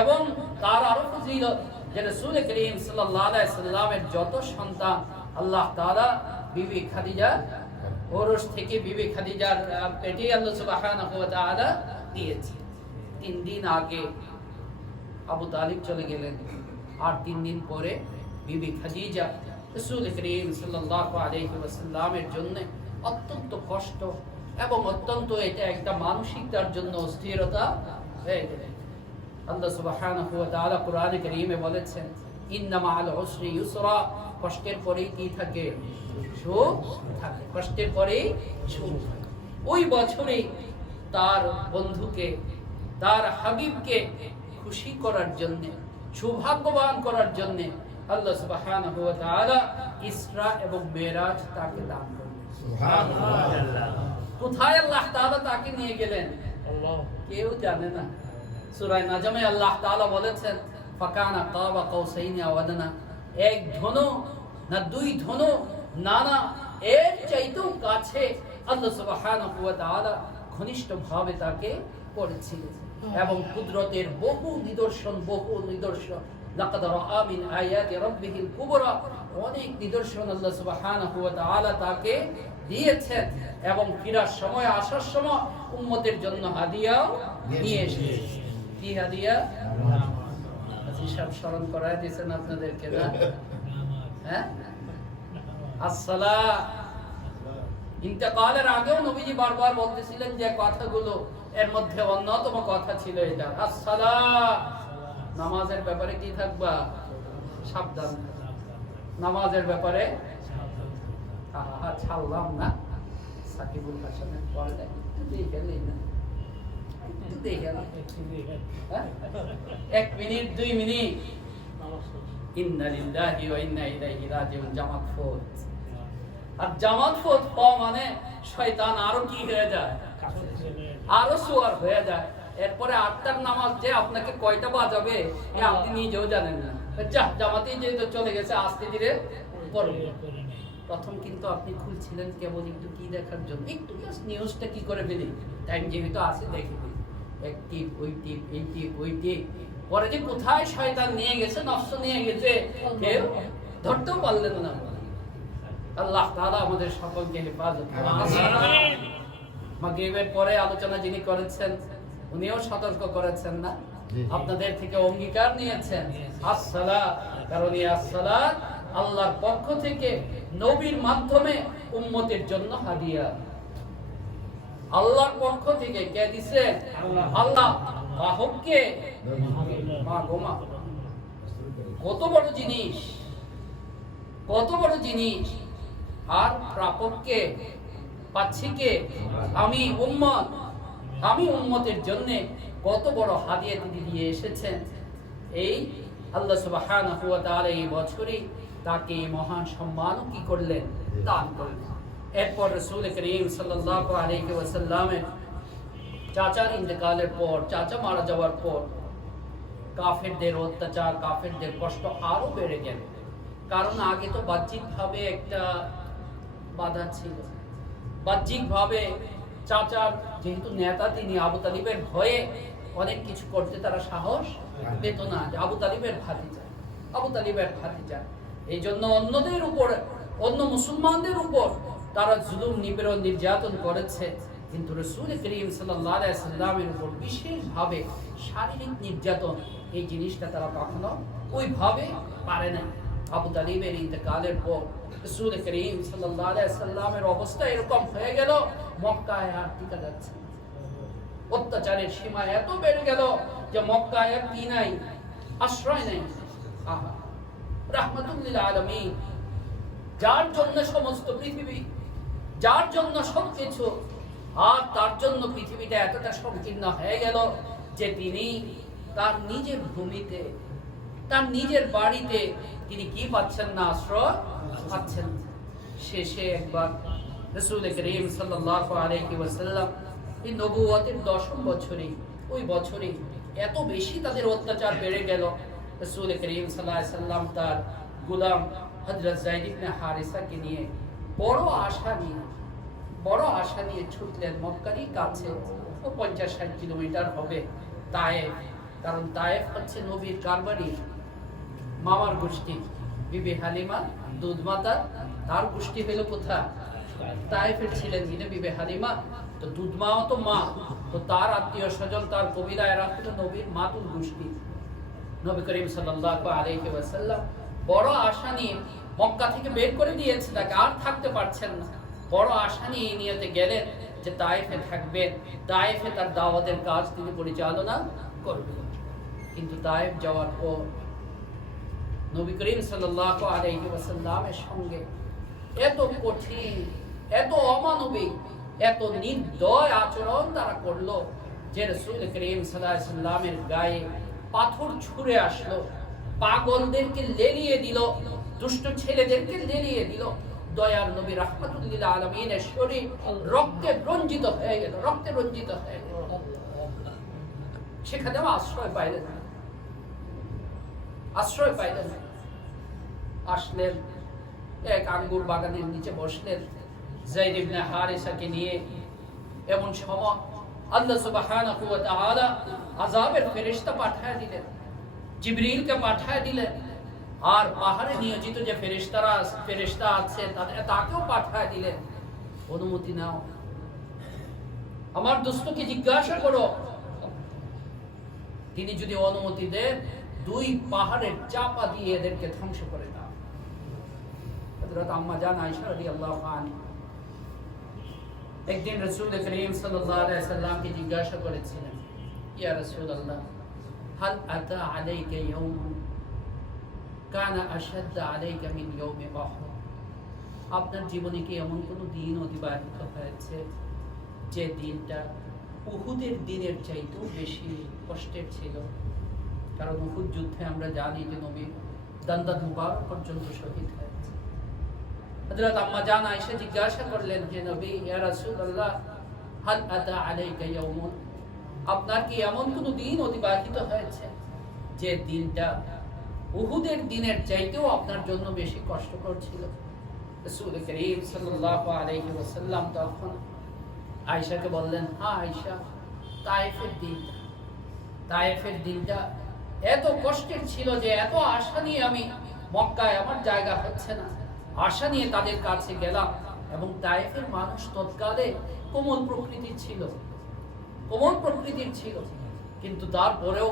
এবং তার আরো ফজিলত যে রাসূল করিম সাল্লাল্লাহু আলাইহি ওয়াসাল্লামের যত সন্তান আল্লাহ তাআলা বিবি খাদিজা ওরস থেকে বিবি খাদিজার পেটে আল্লাহ সুবহানাহু ওয়া তাআলা দিয়েছে। 3 দিন আগে আবু তালিব চলে গেলেন, আর 3 দিন পরে বিবি খাদিজা রাসূল করিম সাল্লাল্লাহু আলাইহি ওয়াসাল্লামের জন্য অত্যন্ত কষ্ট এবং অত্যন্ত এটা একটা মানসিক তার জন্য অস্থিরতা হয়ে গেল। আল্লাহ সুবহানাহু ওয়া তাআলা কোরআনে কারীমে বলেছেন, ইন্না মাআল উসরি ইউসরা, কষ্টের পরেই কি থাকে? সুখ থাকে। কষ্টের পরেই সুখ। ওই বছরে তার বন্ধুকে, তার হাবিবকে খুশি করার জন্য, সৌভাগ্যবান করার জন্য আল্লাহ সুবহানাহু ওয়া তাআলা ইসরা এবং মেরাজ তাকে দান করলেন। সুবহানাল্লাহ। কোথায় আল্লাহ তাআলা তাকে নিয়ে গেলেন কেউ জানে না। সূরা নাজমে আল্লাহ তাআলা বলেছেন, ফাকানা কাবা কাউসাইনি আও আদনা, এক ধনু না 2 ধনু, না না এর চাইতেও কাছে আল্লাহ সুবহানাহু ওয়া তাআলা ঘনিষ্ঠভাবে তাকে করেছিলেন। এবং কুদরতের বহু নিদর্শন লাকাদ রাআ মিন আয়াতি রাব্বিহিল কুবরা, অনেক নিদর্শন আল্লাহ সুবহানাহু ওয়া তাআলা তাকে দিয়েছেন। এবং ফিরার সময়, আসার সময় উম্মতের জন্য হাদিয়াও নিয়ে এসেছেন। কি হাদিয়া? সব স্মরণ করায় দিয়েছেন আপনাদেরকে না? হ্যাঁ, আসসালাত। ইন্তেকালের আগেও নবীজি বারবার বলতেছিলেন যে কথাগুলো, এর মধ্যে অন্যতম কথা ছিল এটা, আসসালাত। নামাজের ব্যাপারে কি থাকবা? সাবধান। নামাজের ব্যাপারে ছাড়লাম না, সাকিবুল হাসানের পড়া একটু দেখে নেই না, একটু দেখে না, 1 মিনিট 2 মিনিট। ইন্না লিল্লাহি ওয়া ইন্না ইলাইহি রাজিউন, জামাত ফৌজ। আর জামাত ফৌজ পাওয়া মানে শয়তান আরো কি হয়ে যায়? আরো সুয়ার হয়ে যায়। এরপরে 8টার নামাজ যে আপনাকে কয়টা বাজাবে আপনি নিজেও জানেন না। জামাতেই যেহেতু চলে গেছে, আস্তে ধীরে পড়বে। প্রথম কিন্তু আপনি খুলছিলেন কেবল একটু কি দেখার জন্য, একটু জাস্ট নিউজটা কি করে ফেলি, টাইম যেহেতু আছে দেখে ফেলি, এক টিপ ওই টিপ, এই টিপ ওই টিপ। পরে যে কোথায় শয়তান নিয়ে গেছে, নফস নিয়ে গেছে, কেউ ধরতেও পারলেন না। আল্লাহ তাআলা আমাদের সকলকে হেফাজত করুন। মাগরিবের পরে আলোচনা যিনি করেছেন উনিও সতর্ক করেছেন না, আপনাদের থেকে অঙ্গীকার নিয়েছেন আসসালাত, কারণ এই আসসালাত আল্লাহর পক্ষ থেকে নবীর মাধ্যমে উম্মতের জন্য হাদিয়া। আল্লাহর পক্ষ থেকে কে দিছে? আল্লাহ। বাহককে মা গোমা। কত বড় জিনিস, কত বড় জিনিস। আর প্রাপককে পাচ্ছি কে? আমি উম্মত। আমি উম্মতের জন্য কত বড় হাদিয়া তিনি দিয়ে এসেছেন। এই আল্লাহ সুবহানাহু ওয়া তাআলা এই বছরই তাকে মহান সম্মানও কি করলেন? দান করলেন। এরপর রাসূল করিম সাল্লাল্লাহু আলাইহি ওয়াসাল্লামের চাচার ইন্তেকালের পর, চাচা মারা যাওয়ার পর কাফেরদের অত্যাচার, কাফেরদের কষ্ট আরো বেড়ে গেল। কারণ আগে তো বাহ্যিকভাবে একটা বাধা ছিল। বাহ্যিকভাবে চাচার যেহেতু নেতা, তিনি আবু তালিবের ভয়ে অনেক কিছু করতে তারা সাহস পেত না। যে আবু তালিবের ভাতিজা, আবু তালিবের ভাতিজা, এই জন্য অন্যদের উপর, অন্য মুসলমানদের উপর তারা জুলুম, নিপীড়ন, নির্যাতন করেছে। কিন্তু রাসূল করিম সাল্লাল্লাহু আলাইহি ওয়াসাল্লামের উপর বিশেষভাবে শারীরিক নির্যাতন, এই জিনিসটা তারা কখনো ওইভাবে পারে না। আবু তালিবের ইন্তেকালের পর রাসূল করিম সাল্লাল্লাহু আলাইহি ওয়াসাল্লামের অবস্থা এরকম হয়ে গেল, মক্কায় আর টিকা যাচ্ছে না। অত্যাচারের সীমা এত বেড়ে গেল যে মক্কায় আর কি নাই? আশ্রয় নাই। আহা, রাহমাতুল লিল আলামিন, যার জন্য সমস্ত পৃথিবী, যার জন্য সবকিছু, আর তার জন্য পৃথিবীটা এতটা সংকীর্ণ হয়ে গেল যে তিনি তার নিজের ভূমিতে, তার নিজের বাড়িতে তিনি কি পাচ্ছেন না? আশ্রয় পাচ্ছেন। শেষে একবার রাসূল করিম সাল্লাল্লাহু আলাইহি ওয়াসাল্লাম এই নবুয়তের 10ম বছরে, ওই বছরে এত বেশি তাদের অত্যাচার বেড়ে গেল, রাসূল করিম সাল্লাল্লাহু আলাইহি ওয়াসাল্লাম তার গোলাম হযরত যায়েদ ইবনে হারিসাকে নিয়ে বড় আশা নিয়ে ছুটলেন মক্কারই কাছে, 50-60 কিলোমিটার হবে তায়েফ। কারণ তায়েফ হচ্ছে নবীর কারবারি, মামার গোষ্ঠী, বিবি হালিমা দুধ মাতা, তার গোষ্ঠী হলো কোথায়? তায়েফের ছিলেন যিনি বিবি হালিমা। তো দুধ মাও তো মা, তো তার আত্মীয় স্বজন, তার কবিরা, এরা হলো নবীর মাতুল গোষ্ঠী। নবী করিম সাল্লাল্লাহু আলাইহি ওয়াসাল্লাম বড় আশা নিয়ে মক্কা থেকে বের করে দিয়েছে তাকে, আর থাকতে পারছেন না। বড় আশা নিয়ে এই নিয়তে গেলেন যে তায়েফে থাকবেন, তায়েফে তার দাওয়াতের কাজ তিনি পরিচালনা করবেন। কিন্তু তায়েফ যাওয়ার পর নবী করিম সাল্লাল্লাহু আলাইহি ওয়াসাল্লামের সঙ্গে এত কঠিন, এত অমানবিক, এত নির্দয় আচরণ তারা করলো যে রাসূল করিম সাল্লাল্লাহু আলাইহি ওয়াসাল্লামের গায়ে পাথর ছুঁড়ে আসলো, পাগলদেরকে লেলিয়ে দিল, দুষ্ট ছেলেদেরকে লেলিয়ে দিল। দয়ার নবী রাহমাতুল লিল আলামিনের শরীর রক্তে রঞ্জিত হয়ে গেল, রক্তে রঞ্জিত হয়ে গেল। সেখানেও আশ্রয় পাইলেন না, আশ্রয় পাইলেন না। আসলেন এক আঙ্গুর বাগানের নিচে বসলেন যায়েদ ইবনে হারিসাকে নিয়ে। এমন সময় আল্লাহ সুবহানাহু ওয়া তাআলা আযাবের ফেরেশতা পাঠিয়ে দিলেন, জিবরিলকে পাঠিয়ে দিলেন। আর পাহাড়ে নিয়োজিত যে ফেরেশতা আছে তাকেও পাঠিয়ে দিলেন। অনুমতি নাও, আমার দোস্তকে জিজ্ঞাসা করো, তিনি যদি অনুমতি দেন 2 পাহাড়ের চাপা দিয়ে এদেরকে ধ্বংস করে দাও। হযরত আম্মা জান আয়েশা রাদিয়াল্লাহু আনহা একদিন রাসূল করিম সাল্লাল্লাহু আলাইহি ওয়াসাল্লামকে জিজ্ঞাসা করেছিলেন, ইয়া রাসূলুল্লাহ, হাল আতা আলাইকা ইয়াউম কানা আশাদ্দ আলাইকা মিন ইয়াউমি উহুদ? আপনার জীবনে কি এমন কোনো দিন অতিবাহিত হয়েছে যে দিনটা উহুদের দিনের চাইতেও বেশি কষ্টের ছিল? কারণ উহুদ যুদ্ধে আমরা জানি যে নবী দান্দাত মুবারক পর্যন্ত শহীদ হয়েছে। হযরত আম্মা জান আয়েশা জিজ্ঞাসা করলেন যে নবী, ইয়া রাসূলুল্লাহ, হাল আতা আলাইকা ইয়াউমুন, আপনার কি এমন কোনো দিন অতিবাহিত হয়েছে যে দিনটা উহুদের দিনের চাইতেও আপনার জন্য বেশি কষ্টকর ছিল? রাসূল করিম সাল্লাল্লাহু আলাইহি ওয়াসাল্লাম তখন আয়েশাকে বললেন, হ্যাঁ আয়েশা, তায়েফের দিনটা এত কষ্টের ছিল যে এত আশা নিয়ে আমি মক্কায়, আমার জায়গা হচ্ছে না, আশা নিয়ে তাদের কাছে গেলাম। এবং তায়েফের মানুষ তৎকালে কোমল প্রকৃতির ছিল, কিন্তু তারপরেও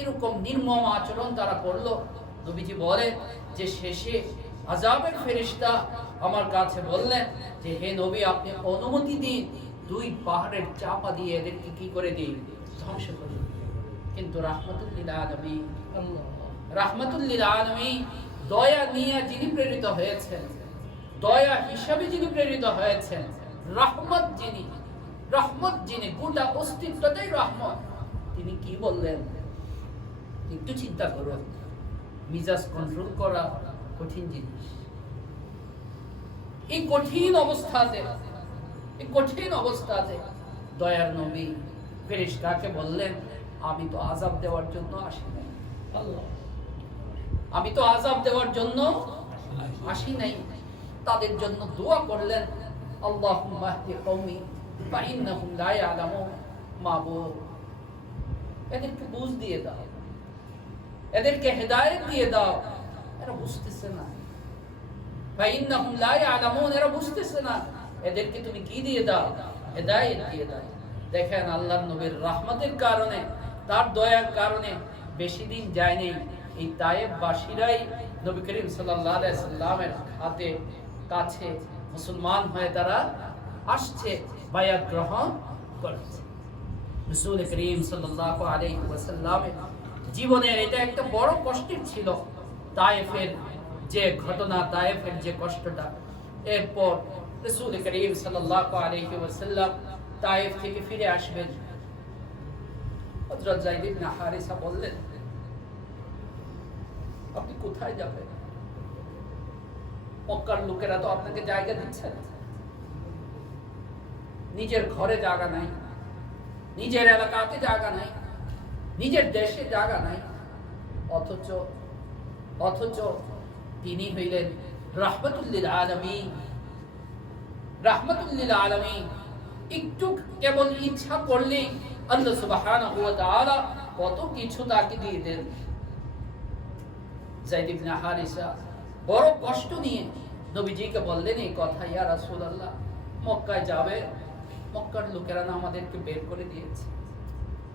এরকম নির্মম আচরণ তারা করলো। নবীজি বলেন যে শেষে আযাবের ফেরেশতা আমার কাছে বললেন যে হে নবী, আপনি অনুমতি দিন দুই পাহাড়ের চাপা দিয়ে এদেরকে কি করে দিই, ধ্বংস করে দিই। কিন্তু রাহমাতুল লিল আলামিন, রাহমাতুল লিল আলামিন, দয়া নিয়ে যিনি প্রেরিত হয়েছেন, দয়া হিসাবে যিনি প্রেরিত হয়েছেন, রহমত যিনি গোটা অস্তিত্বটাই রহমত, তিনি কি বললেন একটু চিন্তা করুন। মিজাজ কন্ট্রোল করা কঠিন জিনিস। এই কঠিন অবস্থাতে দয়ার নবী ফেরেশতাকে বললেন, আমি তো আযাব দেওয়ার জন্য আসি নাই, আমি তো আযাব দেওয়ার জন্য আসি নাই। তাদের জন্য দোয়া করলেন, আল্লাহুম্মা হদি কওমি ফাইন্নাহুম লা ইয়ালামুন। মাবুদ, এদেরকে বুঝ দিয়ে দাও, এদেরকে হেদায়েত দিয়ে দাও, এরা বুঝতেছে না। ফাইন্নাহুম লা ইয়ালামুন, এরা বুঝতেছে না, এদেরকে তুমি কি দিয়ে দাও, হেদায়েত দিয়ে দাও। দেখেন আল্লাহর নবীর রহমতের কারণে, তার দয়ার কারণে বেশি দিন যায়নি, এই তায়েব বাসীরাই নবী করিম সাল্লাল্লাহু আলাইহি সাল্লামের হাতে কাছে মুসলমান হয়ে তারা আসছে, বায়াত গ্রহণ করেছে। রাসূল করিম সাল্লাল্লাহু আলাইহি ওয়াসাল্লামের জীবনের এটা একটা বড় কষ্টের ছিল, তায়েফের যে ঘটনা, তায়েফের যে কষ্টটা। এরপর রাসূল করিম সাল্লাল্লাহু আলাইহি ওয়াসাল্লাম তায়েফ থেকে ফিরে আসবেন। হযরত যায়েদ ইবনে হারিসা বললেন, আপনি কোথায় যাবেন? মক্কার লোকেরা তো আপনাকে জায়গা দিচ্ছে না, নিজের ঘরে জায়গা নাই, নিজের এলাকাতে জায়গা নাই, নিজের দেশে জায়গা নাই, অথচ তিনি হইলেন রাহমাতুল লিল আলামিন। রাহমাতুল লিল আলামিন, একটু কেবল ইচ্ছা করলে আল্লাহ সুবহানাহু ওয়া তাআলা কত কিছু তাকে দিয়ে দেন। যায়েদ ইবনে হারিসা বড় কষ্ট নিয়ে নবীজিকে বললেন এই কথা, ইয়া রাসূলুল্লাহ, মক্কায় যাবে, মক্কার লোকেরা না আমাদেরকে বের করে দিয়েছে,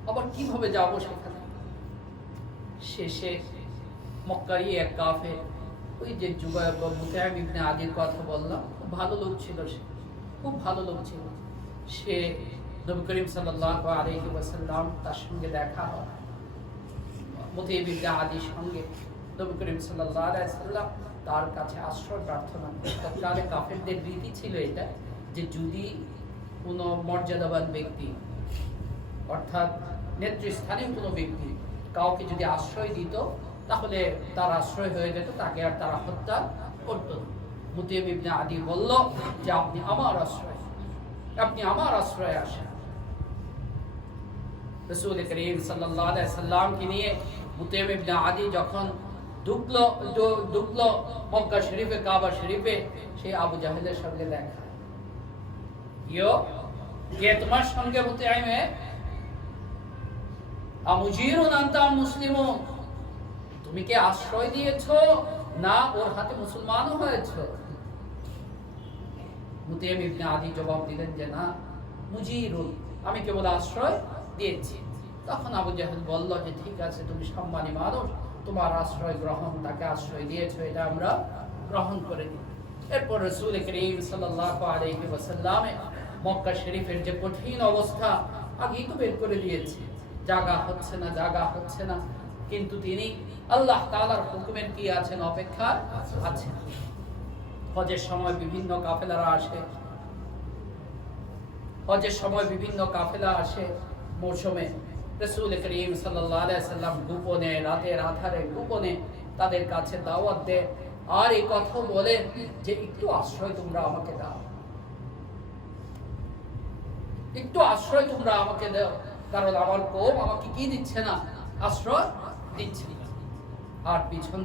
আবার কিভাবে যাব সেখানে? শেষে মক্কারই এক কাফের, ওই যে মুতাইম ইবনে আদির কথা বললাম, খুব ভালো লোক ছিল, সে খুব ভালো লোক ছিল। সে নবী করিম সাল্লাল্লাহু আলাইহি ওয়াসাল্লাম, তার সঙ্গে দেখা হয়, মুতাইম ইবনে আদির সঙ্গে নবী করিম সাল্লাল্লাহু আলাইহি ওয়াসাল্লাম তার কাছে আশ্রয় প্রার্থনা করেন। তৎকালে কাফেরদের রীতি ছিল এটা, যে যদি কোনো মর্যাদাবান ব্যক্তি, অর্থাৎ নেতৃস্থানীয় কোনো ব্যক্তি কাউকে যদি আশ্রয় দিত, তাহলে তার আশ্রয় হয়ে যেত, তাকে আর তারা হত্যা করত। মুতাইম ইবনে আদি বলল যে আপনি আমার আশ্রয়ে আসেন। রাসূল করিম সাল্লাল্লাহু আলাইহি সাল্লামকে নিয়ে মুতাইম ইবনে আদি যখন ঢুকলো মক্কা শরীফে, কাবা শরীফে, সেই আবু জাহেলের সঙ্গে দেখা। কে তোমার সঙ্গে মুতাইমে? আমুজিরুন আনতা মুসলিমুন, তুমি কি আশ্রয় দিয়েছো না ওর হাতে মুসলমানও হয়েছো? মুতাইম ইবনে আদি জবাব দিলেন যে না, মুজিরুন, আমি কেবল আশ্রয় দিয়েছি। তখন আবু জাহেল বলল যে ঠিক আছে, তুমি সম্মানী মানুষ, তোমার আশ্রয় গ্রহণ, তাকে আশ্রয় দিয়েছো, এটা আমরা গ্রহণ করে নিই। এরপর রাসূল করিম সাল্লাল্লাহু আলাইহি ওয়াসাল্লাম মক্কা শরীফের যে কঠিন অবস্থা, আগেই তো বের করে দিয়েছে, জায়গা হচ্ছে না, কিন্তু তিনি আল্লাহ তাআলার হুকুমের কি আছেন, অপেক্ষা আছেন। হজের সময় বিভিন্ন কাফেলা আসে মৌসুমে। রাসূল করিম সাল্লাল্লাহু আলাইহি ওয়াসাল্লাম গোপনে, রাতের আধারে গোপনে তাদের কাছে দাওয়াত দেয়, আর এই কথা বলে যে একটু আশ্রয় তোমরা আমাকে দাও, একটু আশ্রয় তোমরা আমাকে দাও, কারণ আমার কওম আমাকে কি দিচ্ছে না, আশ্রয় দিচ্ছে না। আর পিছন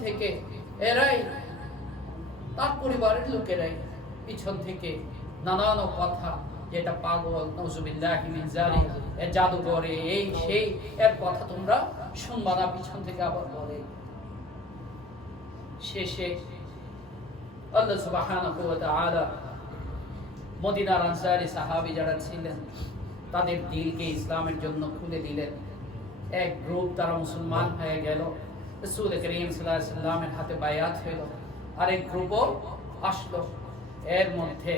থেকে এরাই, তার পরিবারের লোকেরাই পিছন থেকে নানান কথা, যেটা পাগল, নাউযুবিল্লাহি মিন যালিক, এ জাদুঘর, এই সেই, এর কথা তোমরা শুনবা না, পিছন থেকে আবার বলে। শেষে আল্লাহ সুবহানাহু ওয়া তাআলা মদিনার আনসারী সাহাবী যারা ছিলেন, তাদের দিলকে ইসলামের জন্য খুলে দিলেন। এক গ্রুপ তারা মুসলমান হয়ে গেল, রাসূল করিম সাল্লাল্লাহু আলাইহি ওয়াসাল্লামের হাতে বায়াত হলো। আরেক গ্রুপও আসলো। এর মধ্যে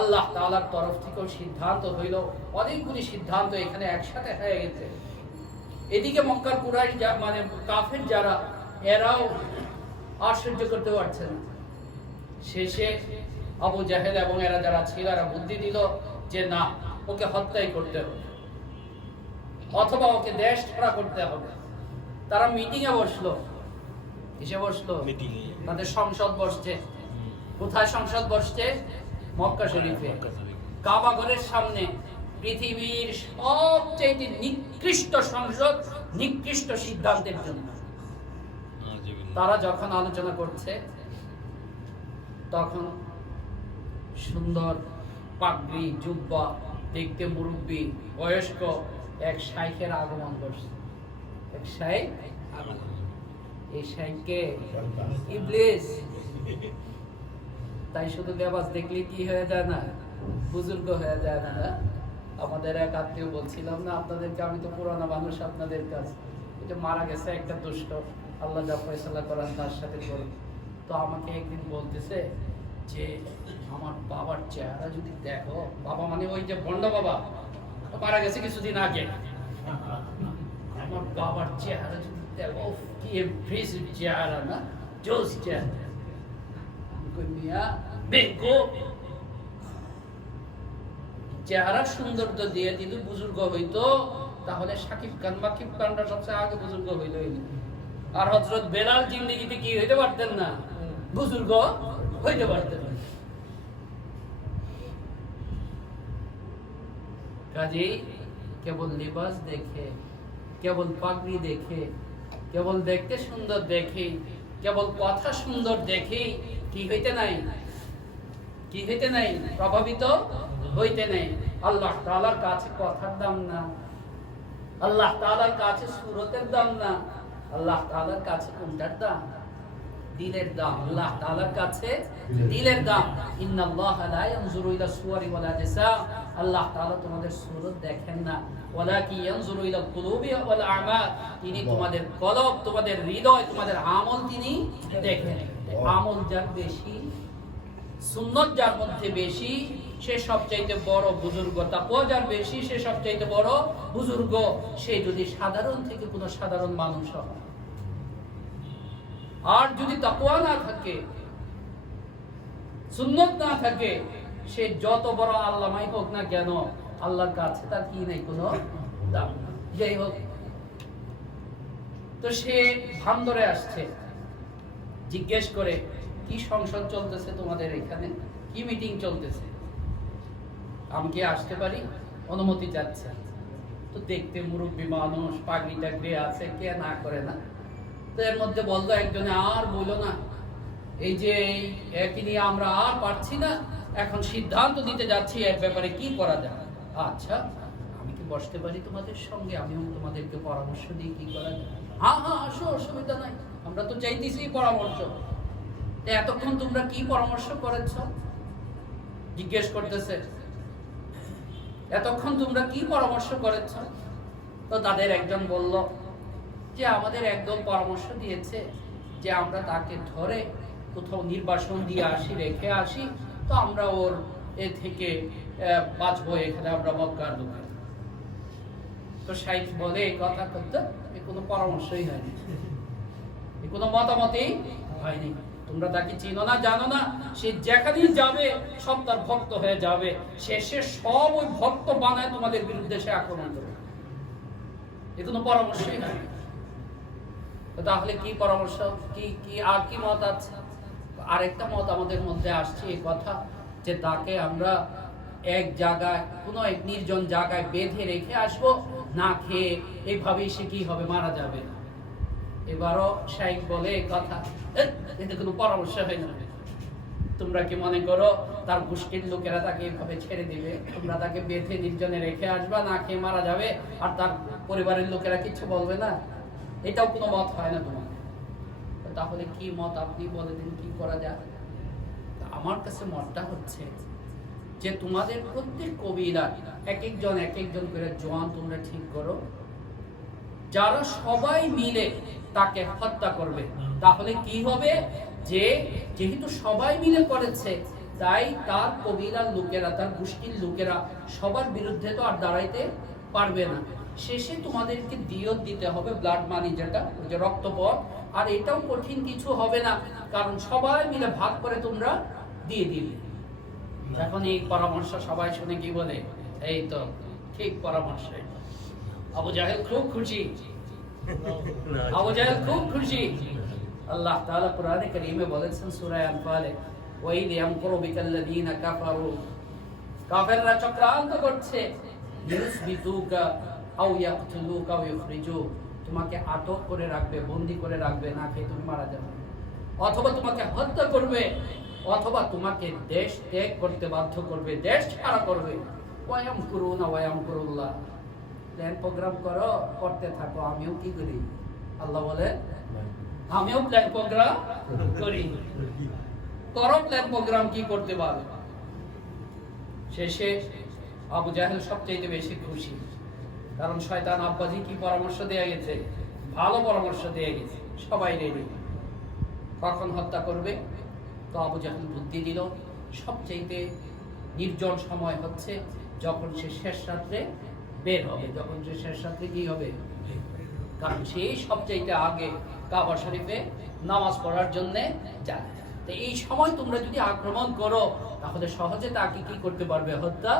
আল্লাহ তাআলার তরফ থেকেও সিদ্ধান্ত হইল, অনেকগুলি সিদ্ধান্ত এখানে একসাথে হয়ে গেছে। এদিকে মক্কার কুরাইশ মানে কাফের যারা, এরাও আর সহ্য করতে পারছে না। শেষে আবু জাহেল এবং এরা যারা ছিল, এরা বুদ্ধি দিল যে না, ওকে হত্যাই করতে হবে অথবা ওকে দেশ ছাড়া করতে হবে। তারা মিটিং এ বসলো। কিসে বসলো? তাদের সংসদ বসছে। কোথায় সংসদ বসছে? মক্কা শরীফে, কাবা ঘরের সামনে। পৃথিবীর সবচেয়ে নিকৃষ্ট সংসদ, নিকৃষ্ট সিদ্ধান্তের জন্য। তারা যখন আলোচনা করছে, তখন সুন্দর পাগড়ি, জুব্বা, দেখতে মুরব্বী, বয়স্ক এক শাইখের আগমন করছে। এক শাইখ। এই শাইখকে ইবলিস। তাই শুধু লেবাস দেখলে কি হয়ে যায় না? বুজুর্গ হয়ে যায় না? আমাদের এক আত্মীয় বলছিলাম না আপনাদেরকে, আমি তো পুরানো মানুষ আপনাদের কাছে, এটা মারা গেছে একটা দুষ্ট, আল্লাহ যা ফয়সালা করার তার সাথে করুন। তো আমাকে একদিন বলতেছে যে আমার বাবার চেহারা যদি দেখো, বাবা মানে ওই যে বন্ড বাবা, মারা গেছে কিছুদিন আগে, আমার বাবার চেহারা যদি দেখো, কি ইমপ্রেসিভ চেহারা না, জোস চেহারা। চেহারা সৌন্দর্য দিয়ে যদি বুজুর্গ হইতো, তাহলে শাকিব খান মাকিব খানরা সবচেয়ে আগে বুজুর্গ হইল। আর হযরত বেলাল জিন্দেগিতে কি হইতে পারতেন না? বুজুর্গ হইতে পারতেন না। কাজেই কেবল লিবাস দেখে, কেবল পাগড়ি দেখে, কেবল দেখতে সুন্দর দেখে, কেবল কথা সুন্দর দেখে কি হইতে নাই? কি হইতে নাই? প্রভাবিত হইতে নাই। আল্লাহ তাআলার কাছে কথার দাম না, আল্লাহ তাআলার কাছে সুরতের দাম না, আল্লাহ তাআলার কাছে কোনটার দাম? দিলের দাম। আল্লাহ তাআলার কাছে দিলের দাম। ইন্নাল্লাহা লা ইয়ানজুরু ইলা সুওয়ারি ওয়ালা জিসাম। আল্লাহ তাআলা তোমাদের সুরত দেখেন না, ওয়ালাকি ইয়ানজুরু ইলা কুলুবি ওয়াল আমাল। তিনি তোমাদের কলব, তোমাদের হৃদয়, তোমাদের আমল তিনি দেখেন। আমল যার বেশি, সুন্নাত যার মধ্যে বেশি, সে সবচাইতে বড় বুজুর্গ। তাকওয়া যার বেশি, সে সবচাইতে বড় বুজুর্গ। সে যদি সাধারণ থেকে কোনো সাধারণ মানুষ হয়, আর যদি তাকওয়া না থাকে, সুন্নাত না থাকে, সে যত বড় আল্লামাই হোক না কেন, আল্লাহর কাছে তার কি নাই? কোনো দাম না। যাই হোক, তো সে ভান্দরে আসছে, জিজ্ঞেস করে কি সংসদ চলতেছে তোমাদের এখানে, কি মিটিং চলতেছে, আমি কি আসতে পারি? অনুমতি চাচ্ছে। তো দেখতে মুরব্বী মানুষ, পাগড়ি টাগড়ি আছে, কে না করে না। তো এর মধ্যে বললো একজনে, আর বললো না, এই যে একই নিয়ে আমরা আর পারছি না, এখন সিদ্ধান্ত দিতে যাচ্ছি এর ব্যাপারে কি করা যায়। আচ্ছা, আমি কি বসতে পারি তোমাদের সঙ্গে? আমিও তোমাদেরকে পরামর্শ দিই কি করা যায়। হ্যাঁ হ্যাঁ, আসো, অসুবিধা নাই, আমরা তো চাইতেছি পরামর্শ। এতক্ষণ তোমরা কি পরামর্শ করেছ? জিজ্ঞেস করতেছে, এতক্ষণ তোমরা কি পরামর্শ করেছ? তো তাদের একজন বলল যে আমাদের একদম পরামর্শ দিয়েছে যে আমরা তাকে ধরে কোথাও নির্বাসন দিয়ে আসি, রেখে আসি, তো আমরা ওর এ থেকে বাঁচবো, এখানে আমরা মক্কার দোকান। তো শাইখ বলে, এই কথা করতে কোনো পরামর্শই হয়নি, কোনো মতামতই হয়নি। তোমরা তাকে চিনো না, জানো না, সে যেখানেই যাবে সব তার ভক্ত হয়ে যাবে, শেষে সব ওই ভক্ত বানায় তোমাদের বিরুদ্ধে সে আক্রমণ করবে। এ কোনো পরামর্শই হয়। তাহলে কি পরামর্শ, কি আর কি মত আছে? আরেকটা মত আমাদের মধ্যে আসছে এই কথা, যে তাকে আমরা এক জায়গায়, কোনো এক নির্জন জায়গায় বেঁধে রেখে আসবো, না খেয়ে, এইভাবেই সে কি হবে? মারা যাবে। এবারও শাইখ বলে এই কথা, এতে কোনো পরামর্শ হয় না। তোমরা কি মনে করো তার গোষ্ঠীর লোকেরা তাকে এইভাবে ছেড়ে দিবে? তোমরা তাকে বেঁধে নির্জনে রেখে আসবা, না খেয়ে মারা যাবে, আর তার পরিবারের লোকেরা কিছু বলবে না? এটাও কোনো মত হয় না তোমার। তাহলে কি মত আপনি বলে দিন, কি করা যায়? আমার কাছে মতটা হচ্ছে যে তোমাদের প্রত্যেক কবিরা এক একজন করে জওয়ান তোমরা ঠিক করো, যারা সবাই মিলে তাকে হত্যা করবে। তাহলে কি হবে? যে যেহেতু সবাই মিলে করেছে, তাই তার কবিলার লোকেরা, তার গোষ্ঠীর লোকেরা সবার বিরুদ্ধে তো আর দাঁড়াইতে পারবে না। শেষে তোমাদেরকে দিয়ত দিতে হবে, ব্লাড মানি, যেটা ওই যে রক্তপথ। আর এটাও কঠিন কিছু হবে না, কারণ সবাই মিলে ভাগ করে তোমরা দিয়ে দিবে। এখন এই পরামর্শ সবাই শুনে কি বলে, এই তো ঠিক পরামর্শ। আবু জাহেল খুব খুশি, আবু জাহেল খুব খুশি। আল্লাহ তাআলা কোরআনে কারীমে বলেছেন সূরা আনফালে, ওয়াইদ ইয়ামকুরু বিকাল্লাযীনা কাফারু, কাফেররা চক্রান্ত করছে, ইউসবিতুকা আও ইয়াকতুলুকা আও ইখরিজুক, তোমাকে আটক করে রাখবে, বন্দী করে রাখবে, না খেয়ে তুমি মারা যাবে, অথবা তোমাকে হত্যা করবে, অথবা তোমাকে দেশ ত্যাগ করতে বাধ্য করবে, দেশ ছাড়া করবে। ওয়ায়ামকুরুনা ওয়ায়ামকুরুল্লাহ, প্ল্যান প্রোগ্রাম করো, করতে থাকো, আমিও কি করি, আল্লাহ বলে আমিও প্ল্যান প্রোগ্রাম করি, করো প্ল্যান প্রোগ্রাম কি করতে পারো। শেষে আবু জাহেল সবচেয়ে বেশি খুশি, কারণ শয়তান আব্বাজি কি পরামর্শ দেয়া গেছে, ভালো পরামর্শ দেয়া গেছে, সবাই রেডি। কখন হত্যা করবে? তো আবু জাহেল বুদ্ধি দিল, সবচেয়ে নির্জন সময় হচ্ছে যখন সে শেষ রাত্রে বের হবে, যখন সে শেষ রাত্রে কি হবে, কারণ সেই সবচেয়ে আগে কাবা শরীফে নামাজ পড়ার জন্য যায়। তো এই সময় তোমরা যদি আক্রমণ করো, তাহলে সহজে তাকে কি করতে পারবে, হত্যা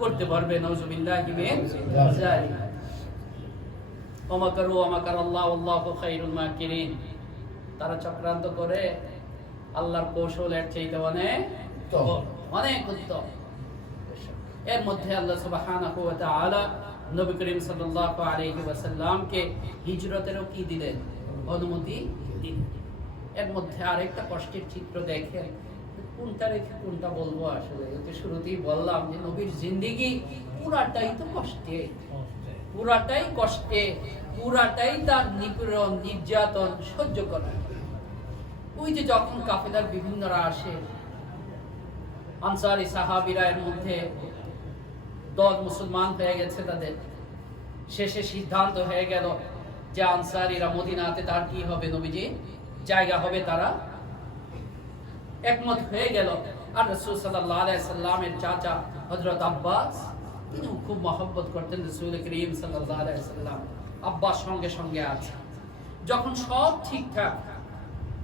করতে পারবে। নাউযুবিল্লাহি মিন যালিক। ওমাকারু ওমাকারাল্লাহু আল্লাহু খায়রুল মাকিরিন, তারা চক্রান্ত করে, আল্লাহর কৌশল এর চাইতে অনেক উত্তম। এর মধ্যে আল্লাহ সুবহানাহু ওয়া তাআলা নবী করিম সাল্লাল্লাহু আলাইহি ওয়াসাল্লামকে হিজরতেরও কি দিলেন, অনুমতি দিলেন। এর মধ্যে আরেকটা কষ্টের চিত্র দেখেন, কোনটা রেখে কোনটা বলবো, আসলে এতে শুরুতেই বললাম যে নবীর জিন্দেগি পুরাটাই তো কষ্টে, পুরাটাই কষ্টে, পুরাটাই তার নিপীড়ন নির্যাতন সহ্য করা। ওই যে যখন কাফেলার বিভিন্নরা আসে, আনসারী সাহাবীরা, এর মধ্যে দল মুসলমান হয়ে গেছে তাদের, শেষে সিদ্ধান্ত হয়ে গেল যে আনসারীরা মদিনাতে তার কি হবে, নবীজি জায়গা হবে, তারা একমত হয়ে গেল। আর রাসূল সাল্লাল্লাহু আলাইহি সাল্লামের চাচা হযরত আব্বাস, তিনি খুব মহব্বত করতেন রাসূল করিম সাল্লাল্লাহু আলাইহি সাল্লাম। আব্বাস সঙ্গে সঙ্গে আছে। যখন সব ঠিকঠাক,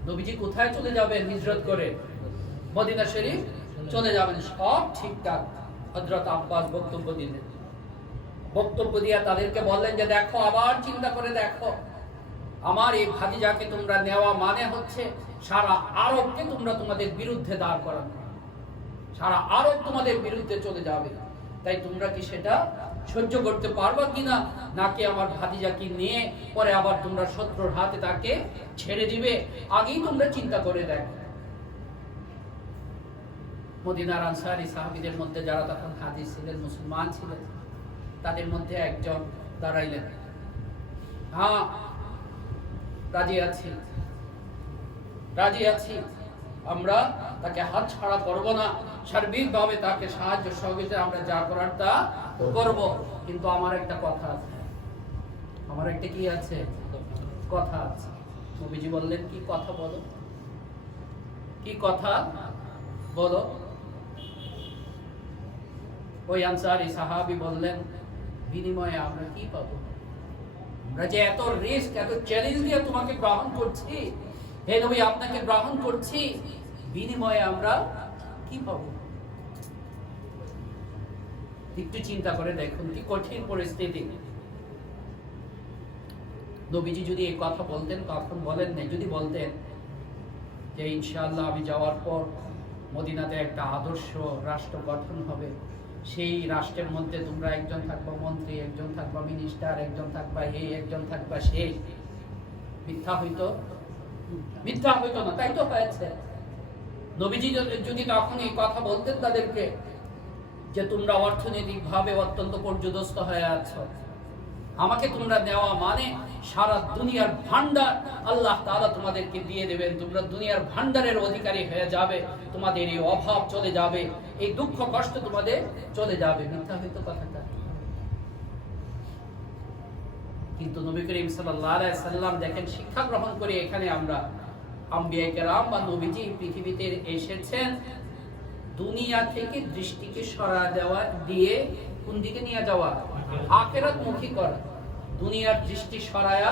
নবীজি কোথায় চলে যাবেন হিজরত করে, মদিনা শরীফ চলে যাবেন, সব ঠিকঠাক। হযরত আব্বাস বক্তব্য দিলেন, বক্তব্য দিয়া তাদেরকে বললেন যে দেখো, আবার চিন্তা করে দেখো, আমার এই ভাতিজাকে তোমরা নেওয়া মানে হচ্ছে সারা আরবকে তোমরা তোমাদের বিরুদ্ধে দাঁড় করানো, সারা আরব তোমাদের বিরুদ্ধে চলে যাবে। তাই তোমরা কি সেটা সহ্য করতে পারবা কিনা, নাকি আমার ভাতিজাকে নিয়ে পরে আবার তোমরা শত্রুর হাতে তাকে ছেড়ে দিবে, আগেই তোমরা চিন্তা করে দেখো। মদিনার আনসারী সাহাবীদের মধ্যে যারা তখন হাজি ছিলেন, মুসলমান ছিলেন, তাদের মধ্যে একজন দাঁড়াইলেন, হ্যাঁ রাজি আছি, রাজি আছি, আমরা তাকে হাত ছাড়া করব না, সার্বিকভাবে তাকে সাহায্য সহযোগিতা আমরা যা করার তা করব। কিন্তু আমার একটা কথা আছে, আমার একটা কি আছে, কথা আছে। নবীজি বললেন, কি কথা বলো, কি কথা বলো। ওই আনসারী সাহাবী বললেন, বিনিময়ে আমরা কি পাবো, আমরা যে এত রিস্ক, এত চ্যালেঞ্জ দিয়ে তোমাকে গ্রহণ করছি, হে নবী আপনাকে গ্রহণ করছি, বিনিময়ে আমরা কি পাবো। একটু চিন্তা করে দেখুন কি কঠিন পরিস্থিতি। নবীজি যদি এই কথা বলতেন, তখন বলেন নাই, যদি বলতেন যে ইনশাআল্লাহ আমি যাওয়ার পর মদিনাতে একটা আদর্শ রাষ্ট্র গঠন হবে, সেই রাষ্ট্রের মধ্যে তোমরা একজন থাকবা মন্ত্রী, একজন থাকবা মিনিস্টার, একজন থাকবা এই, একজন থাকবা সেই, মিথ্যা হইতো, মিথ্যা হইতো না, তাই তো হয়েছে। নবীজি যদি তখন এই কথা বলতেন তাদেরকে যে তোমরা অর্থনৈতিকভাবে অত্যন্ত পর্যদস্ত হয়ে আছো, আমাকে তোমরা নেওয়া মানে সারা দুনিয়ার ভান্ডার আল্লাহ তাআলা তোমাদেরকে দিয়ে দেবেন, তোমরা দুনিয়ার ভান্ডারের অধিকারী হয়ে যাবে, তোমাদের এই অভাব চলে যাবে, এই দুঃখ কষ্ট তোমাদের চলে যাবে, মিথ্যা হইতো কথাটা। কিন্তু নবী করিম সাল্লাল্লাহু আলাইহি সাল্লাম দেখেন, শিক্ষা গ্রহণ করে এখানে আমরা আম্বিয়া কেরাম বা নবীজি পৃথিবীতে এসেছেন দুনিয়া থেকে দৃষ্টিকে সরা দেওয়া দিয়ে কোন দিকে নিয়ে যাওয়া, আখিরাতমুখী করা। দুনিয়ার দৃষ্টি সরায়া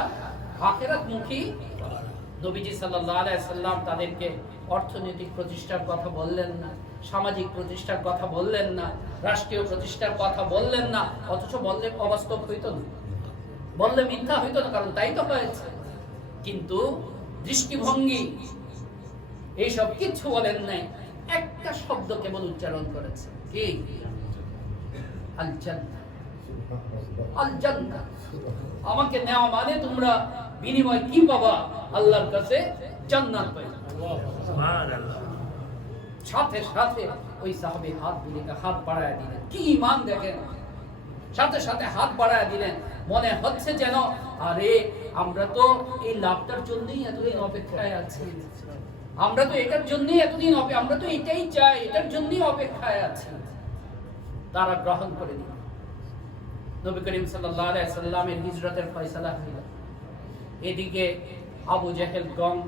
আখিরাতমুখী। নবীজি সাল্লাল্লাহু আলাইহি সাল্লাম তাদেরকে অর্থনৈতিক প্রতিষ্ঠার কথা বললেন না, সামাজিক প্রতিষ্ঠার কথা বললেন না, রাষ্ট্রীয় প্রতিষ্ঠার কথা বললেন না, অথচ বললে অবাস্তব হইতো না, বললে মিথ্যা হইতো না, কারণ তাই তো হয়েছে। কিন্তু দৃষ্টিভঙ্গি এইসব কিছু বলেন নাই, একটা শব্দ কেবল উচ্চারণ করেছে, কি? আল জান্নাহ। আল জান্নাহ। আমাকে নেওয়া মানে তোমরা বিনিময় কি পাবা? আল্লাহর কাছে জান্নাত পাইবা। সুবহানাল্লাহ। সাথে সাথে ওই সাহাবী হাত বাড়ায় দিলেন। কি ঈমান দেখেন! সাথে সাথে হাত বাড়ায় দিলেন। মনে হচ্ছে যেন আরে আমরা তো এই লাভটার জন্যই এতদিন অপেক্ষায় আছি, আমরা তো এটার জন্যই এতদিন আমরা তো এটাই চাই, এটার জন্যই অপেক্ষায় আছি। তারা গ্রহণ করে নিল। নবী করিম সাল্লাল্লাহু আলাইহি সাল্লামের হিজরতের ফয়সালা হইল। এদিকে আবু জেহেল গম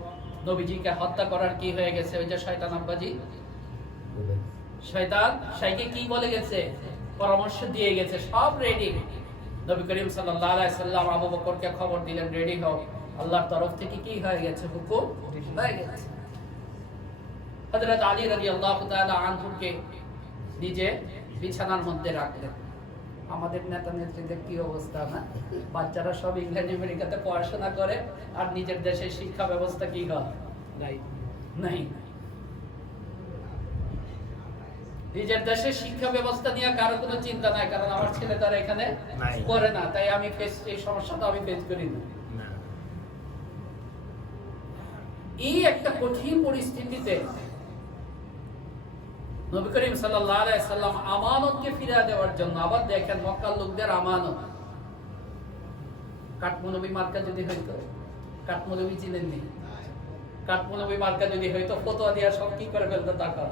নবীজিকে হত্যা করার কি হয়ে গেছে? ওই যে শয়তান আব্বাজি, শয়তান শাইকে কি বলে গেছে, পরামর্শ দিয়ে গেছে, সব রেডি। নবী করিম সাল্লাল্লাহু আলাইহি সাল্লাম আবু বকরকে খবর দিলেন, রেডি হও, আল্লাহর তরফ থেকে কি হয়ে গেছে, হুকুম হয়ে গেছে। হযরত আলী রাদিয়াল্লাহু তাআলা আনহুকে নিজে বিছানার মধ্যে রাখলেন। আমাদের নেতা নেত্রীদের কি অবস্থা না? বাচ্চারা সব ইংল্যান্ড আমেরিকাতে পড়াশোনা করে, আর নিজের দেশের শিক্ষা ব্যবস্থা কি হয় নাই। নিজের দেশের শিক্ষা ব্যবস্থা নিয়ে কারো কোনো চিন্তা নাই, কারণ আমার ছেলে তারা এখানে করে না, তাই আমি এই সমস্যাটা আমি ফেস করি না। এই একটা কঠিন পরিস্থিতিতে নবী করিম সাল্লাল্লাহু আলাইহি সাল্লাম আমানতকে ফিরিয়ে দেওয়ার জন্য, আবার দেখেন মক্কার লোকদের আমানত, কাঠমৌলবী মার্কা যদি হইতো, কাঠমৌলবী চিনেননি, কাঠমৌলবী মার্কা যদি হইতো ফতোয়া দিয়া সব কি করে ফেলতো, টাকা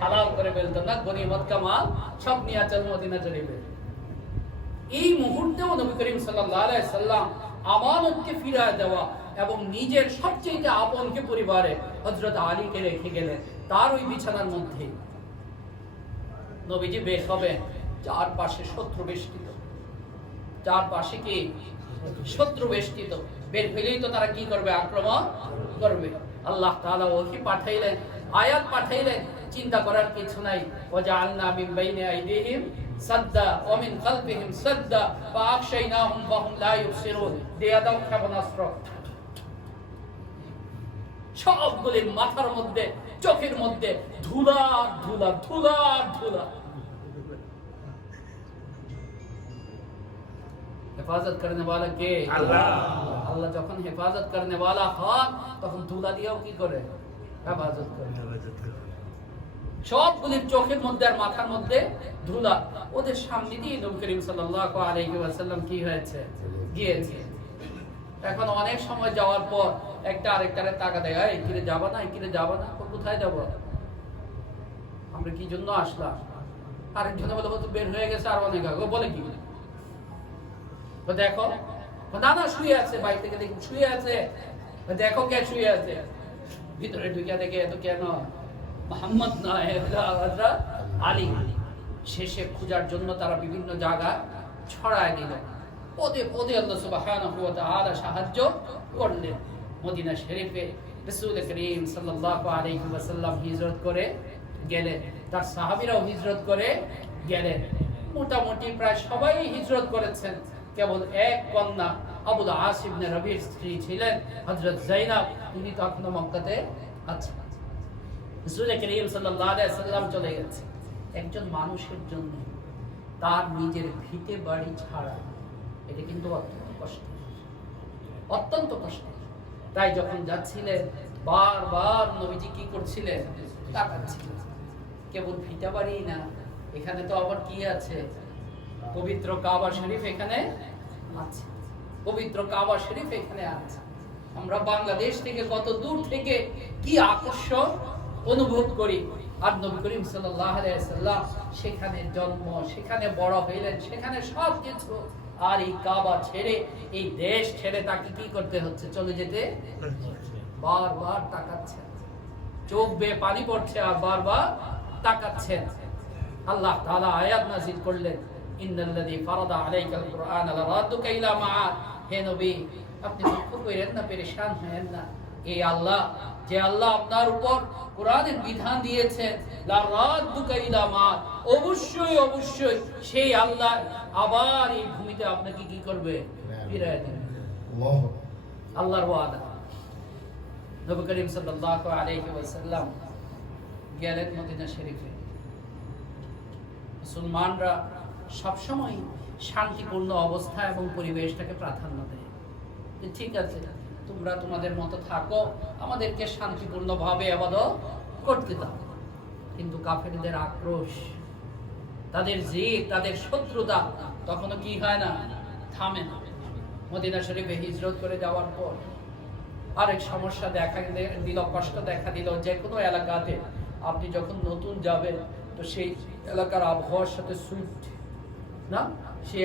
হালাল করে ফেলতো না, গনিমত কামাল সব নিয়ে চল মদিনা শরীফে। এই মুহূর্তেও নবী করিম সাল্লাল্লাহু আলাইহি সাল্লাম আমানতকে ফিরিয়ে দেওয়া এবং নিজের সবচেয়ে আপনকে পরিবারে হযরত আলীকে রেখে গেলেন তার ওই বিছানার মধ্যে। নবীজি বের হবেন, চারপাশে শত্রু বেষ্টিত, চারপাশে কি শত্রু বেষ্টিত। বের হইলেই তো তারা কি করবে, আক্রমণ করবে। আল্লাহ তাআলা ওহী পাঠাইলেন, আয়াত পাঠাইলেন, চিন্তা করার কিছু নাই। ওয়াজআলনা মিন বাইনি আইদিহিম সাদ্দা ওয়া মিন খালফিহিম সাদ্দা ফাআগশাইনাহুম ফাহুম লা ইউবসিরুন। দিয়া দাও ক্ষেপণাস্ত্র, সবগুলি মাথার মধ্যে, চোখের মধ্যে ধুলা ধুলা ধুলা ধুলা। হেফাজত করনে वाला কে? আল্লাহ। আল্লাহ যখন হেফাজত করনে वाला হয় তখন ধুলা দিয়েও কি করে, হেফাজত করে। সবগুলির চোখের মধ্যে আর মাথার মধ্যে ধুলা। ওদের সামনে দিয়ে নবী করিম সাল্লাল্লাহু আলাইহি ওয়াসাল্লাম কি হয়েছে, গিয়েছে। এখন অনেক সময় যাওয়ার পর একটা আরেকটারে টাকা দেয়, এই কিরে যাবা না, এই কিরে যাবা না, কোথায় যাব, আমরা কি জন্য আসলাম? আরেকজনে বলে তো বের হয়ে গেছে, আর অনেক আগে বলে কি, দেখো না না শুয়ে আছে, বাইরে থেকে দেখি শুয়ে আছে, দেখো কে শুয়ে আছে। ভিতরে ঢুকে দেখে এত কেন মুহাম্মদ না, হযরত আলী। শেষে খোঁজার জন্য তারা বিভিন্ন জায়গা ছড়ায় দিল। পদে পদে আল্লাহ সুবহানাহু ওয়া তাআলা সাহায্য করলেন। মদিনা শরীফে রাসূল করিম সাল্লাল্লাহু আলাইহি ওয়াসাল্লাম হিজরত করে গেলেন, তার সাহাবীরাও হিজরত করে গেলেন। মোটামুটি প্রায় সবাই হিজরত করেছেন। কেবল এক কন্যা আবুল আস ইবনে রবির স্ত্রী ছিলেন হযরত যায়েনব, তিনি তখন মক্কাতে আছেন। রাসূল করিম সাল্লাল্লাহু আলাইহি ওয়াসাল্লাম চলে গেছে একজন মানুষের জন্য, তার নিজের ভিটে বাড়ি ছাড়া। এটা কিন্তু অত্যন্ত কষ্ট, অত্যন্ত কষ্ট। তাই যখন যাচ্ছিলেন বারবার নবীজি কি করছিলেন, তাকাচ্ছিলেন। কেবল ভিটা বাড়ি না, এখানে তো আবার কি আছে, পবিত্র কাবা শরীফ এখানে আছে, পবিত্র কাবা শরীফ এখানে আছে। আমরা বাংলাদেশ থেকে কত দূর থেকে কি আকর্ষণ অনুভব করি। আর নবী করিম সাল্লাল্লাহু আলাইহি সাল্লাম সেখানে জন্ম, সেখানে বড় হইলেন, সেখানে সব কিছু। আর এই কাবা ছেড়ে, এই দেশ ছেড়ে তাকে কি করতে হচ্ছে, চলে যেতে বারবার তাকাচ্ছে, চোখ বেয়ে পানি পড়ছে আর বারবার তাকাচ্ছেন, আল্লাহ তাআলা আয়াত নাযিল করলেন, ইন্নাল্লাযী ফারাদা আলাইকাল কুরআনা লারাদ্দুকা ইলা মাআদ। হে নবী, আপনি দুঃখ করেন না, পেরেশান হয়েন না। এই আল্লাহ, যে আল্লাহ আপনার উপর কোরআনের বিধান দিয়েছেন, লারাদ্দুকা ইলা মাআদ, অবশ্যই অবশ্যই সেই আল্লাহ আবার এই ভূমিতে আপনাকে কি করবে? ফিরিয়ে দিবেন। আল্লাহর ওয়াদা। নবী করিম সাল্লাল্লাহু আলাইহি ওয়াসাল্লাম গেলেন মদিনা শরীফে। মুসলমানরা সবসময় শান্তিপূর্ণ অবস্থা এবং পরিবেশটাকে প্রাধান্য দেয়। ঠিক আছে, তোমরা তোমাদের মতো থাকো, আমাদেরকে শান্তিপূর্ণ ভাবে ইবাদত করতে দাও। কিন্তু কাফেরদের আক্রোশ, তাদের জেদ, তাদের শত্রুতা তখনও কি হয় না? থামে না। মদিনা শরীফে হিজরত করে যাওয়ার পর আরেক সমস্যা দেখা দিল, কষ্ট দেখা দিল। যে কোনো এলাকাতে আপনি যখন নতুন যাবেন, তো সেই এলাকার আবহাওয়ার সাথে সুইট না, সে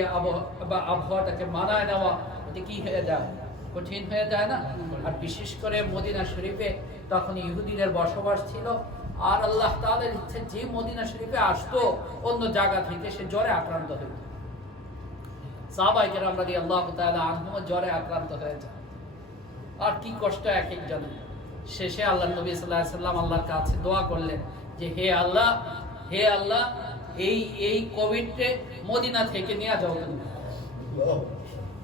আবহাওয়াটাকে মানায় নেওয়া এটা কি হয়ে যায়? কঠিন হয়ে যায় না? আর বিশেষ করে মদিনা শরীফে তখন ইহুদিদের বসবাস ছিল। আর আল্লাহ তাআলার ইচ্ছে, যে মদিনা শরীফে আসতো অন্য জায়গা থেকে, সে জ্বরে আক্রান্ত হইত। সাহাবায়ে কেরাম রাদিয়াল্লাহু তাআলা আনহুম জ্বরে আক্রান্ত হয়ে যায়। আর কি কষ্ট এক একজনের। শেষে আল্লাহ নবী সাল্লাল্লাহু আলাইহি ওয়াসাল্লাম আল্লাহর কাছে দোয়া করলেন যে, হে আল্লাহ, হে আল্লাহ, এই কোভিডকে মদিনা থেকে নিয়ে যাও।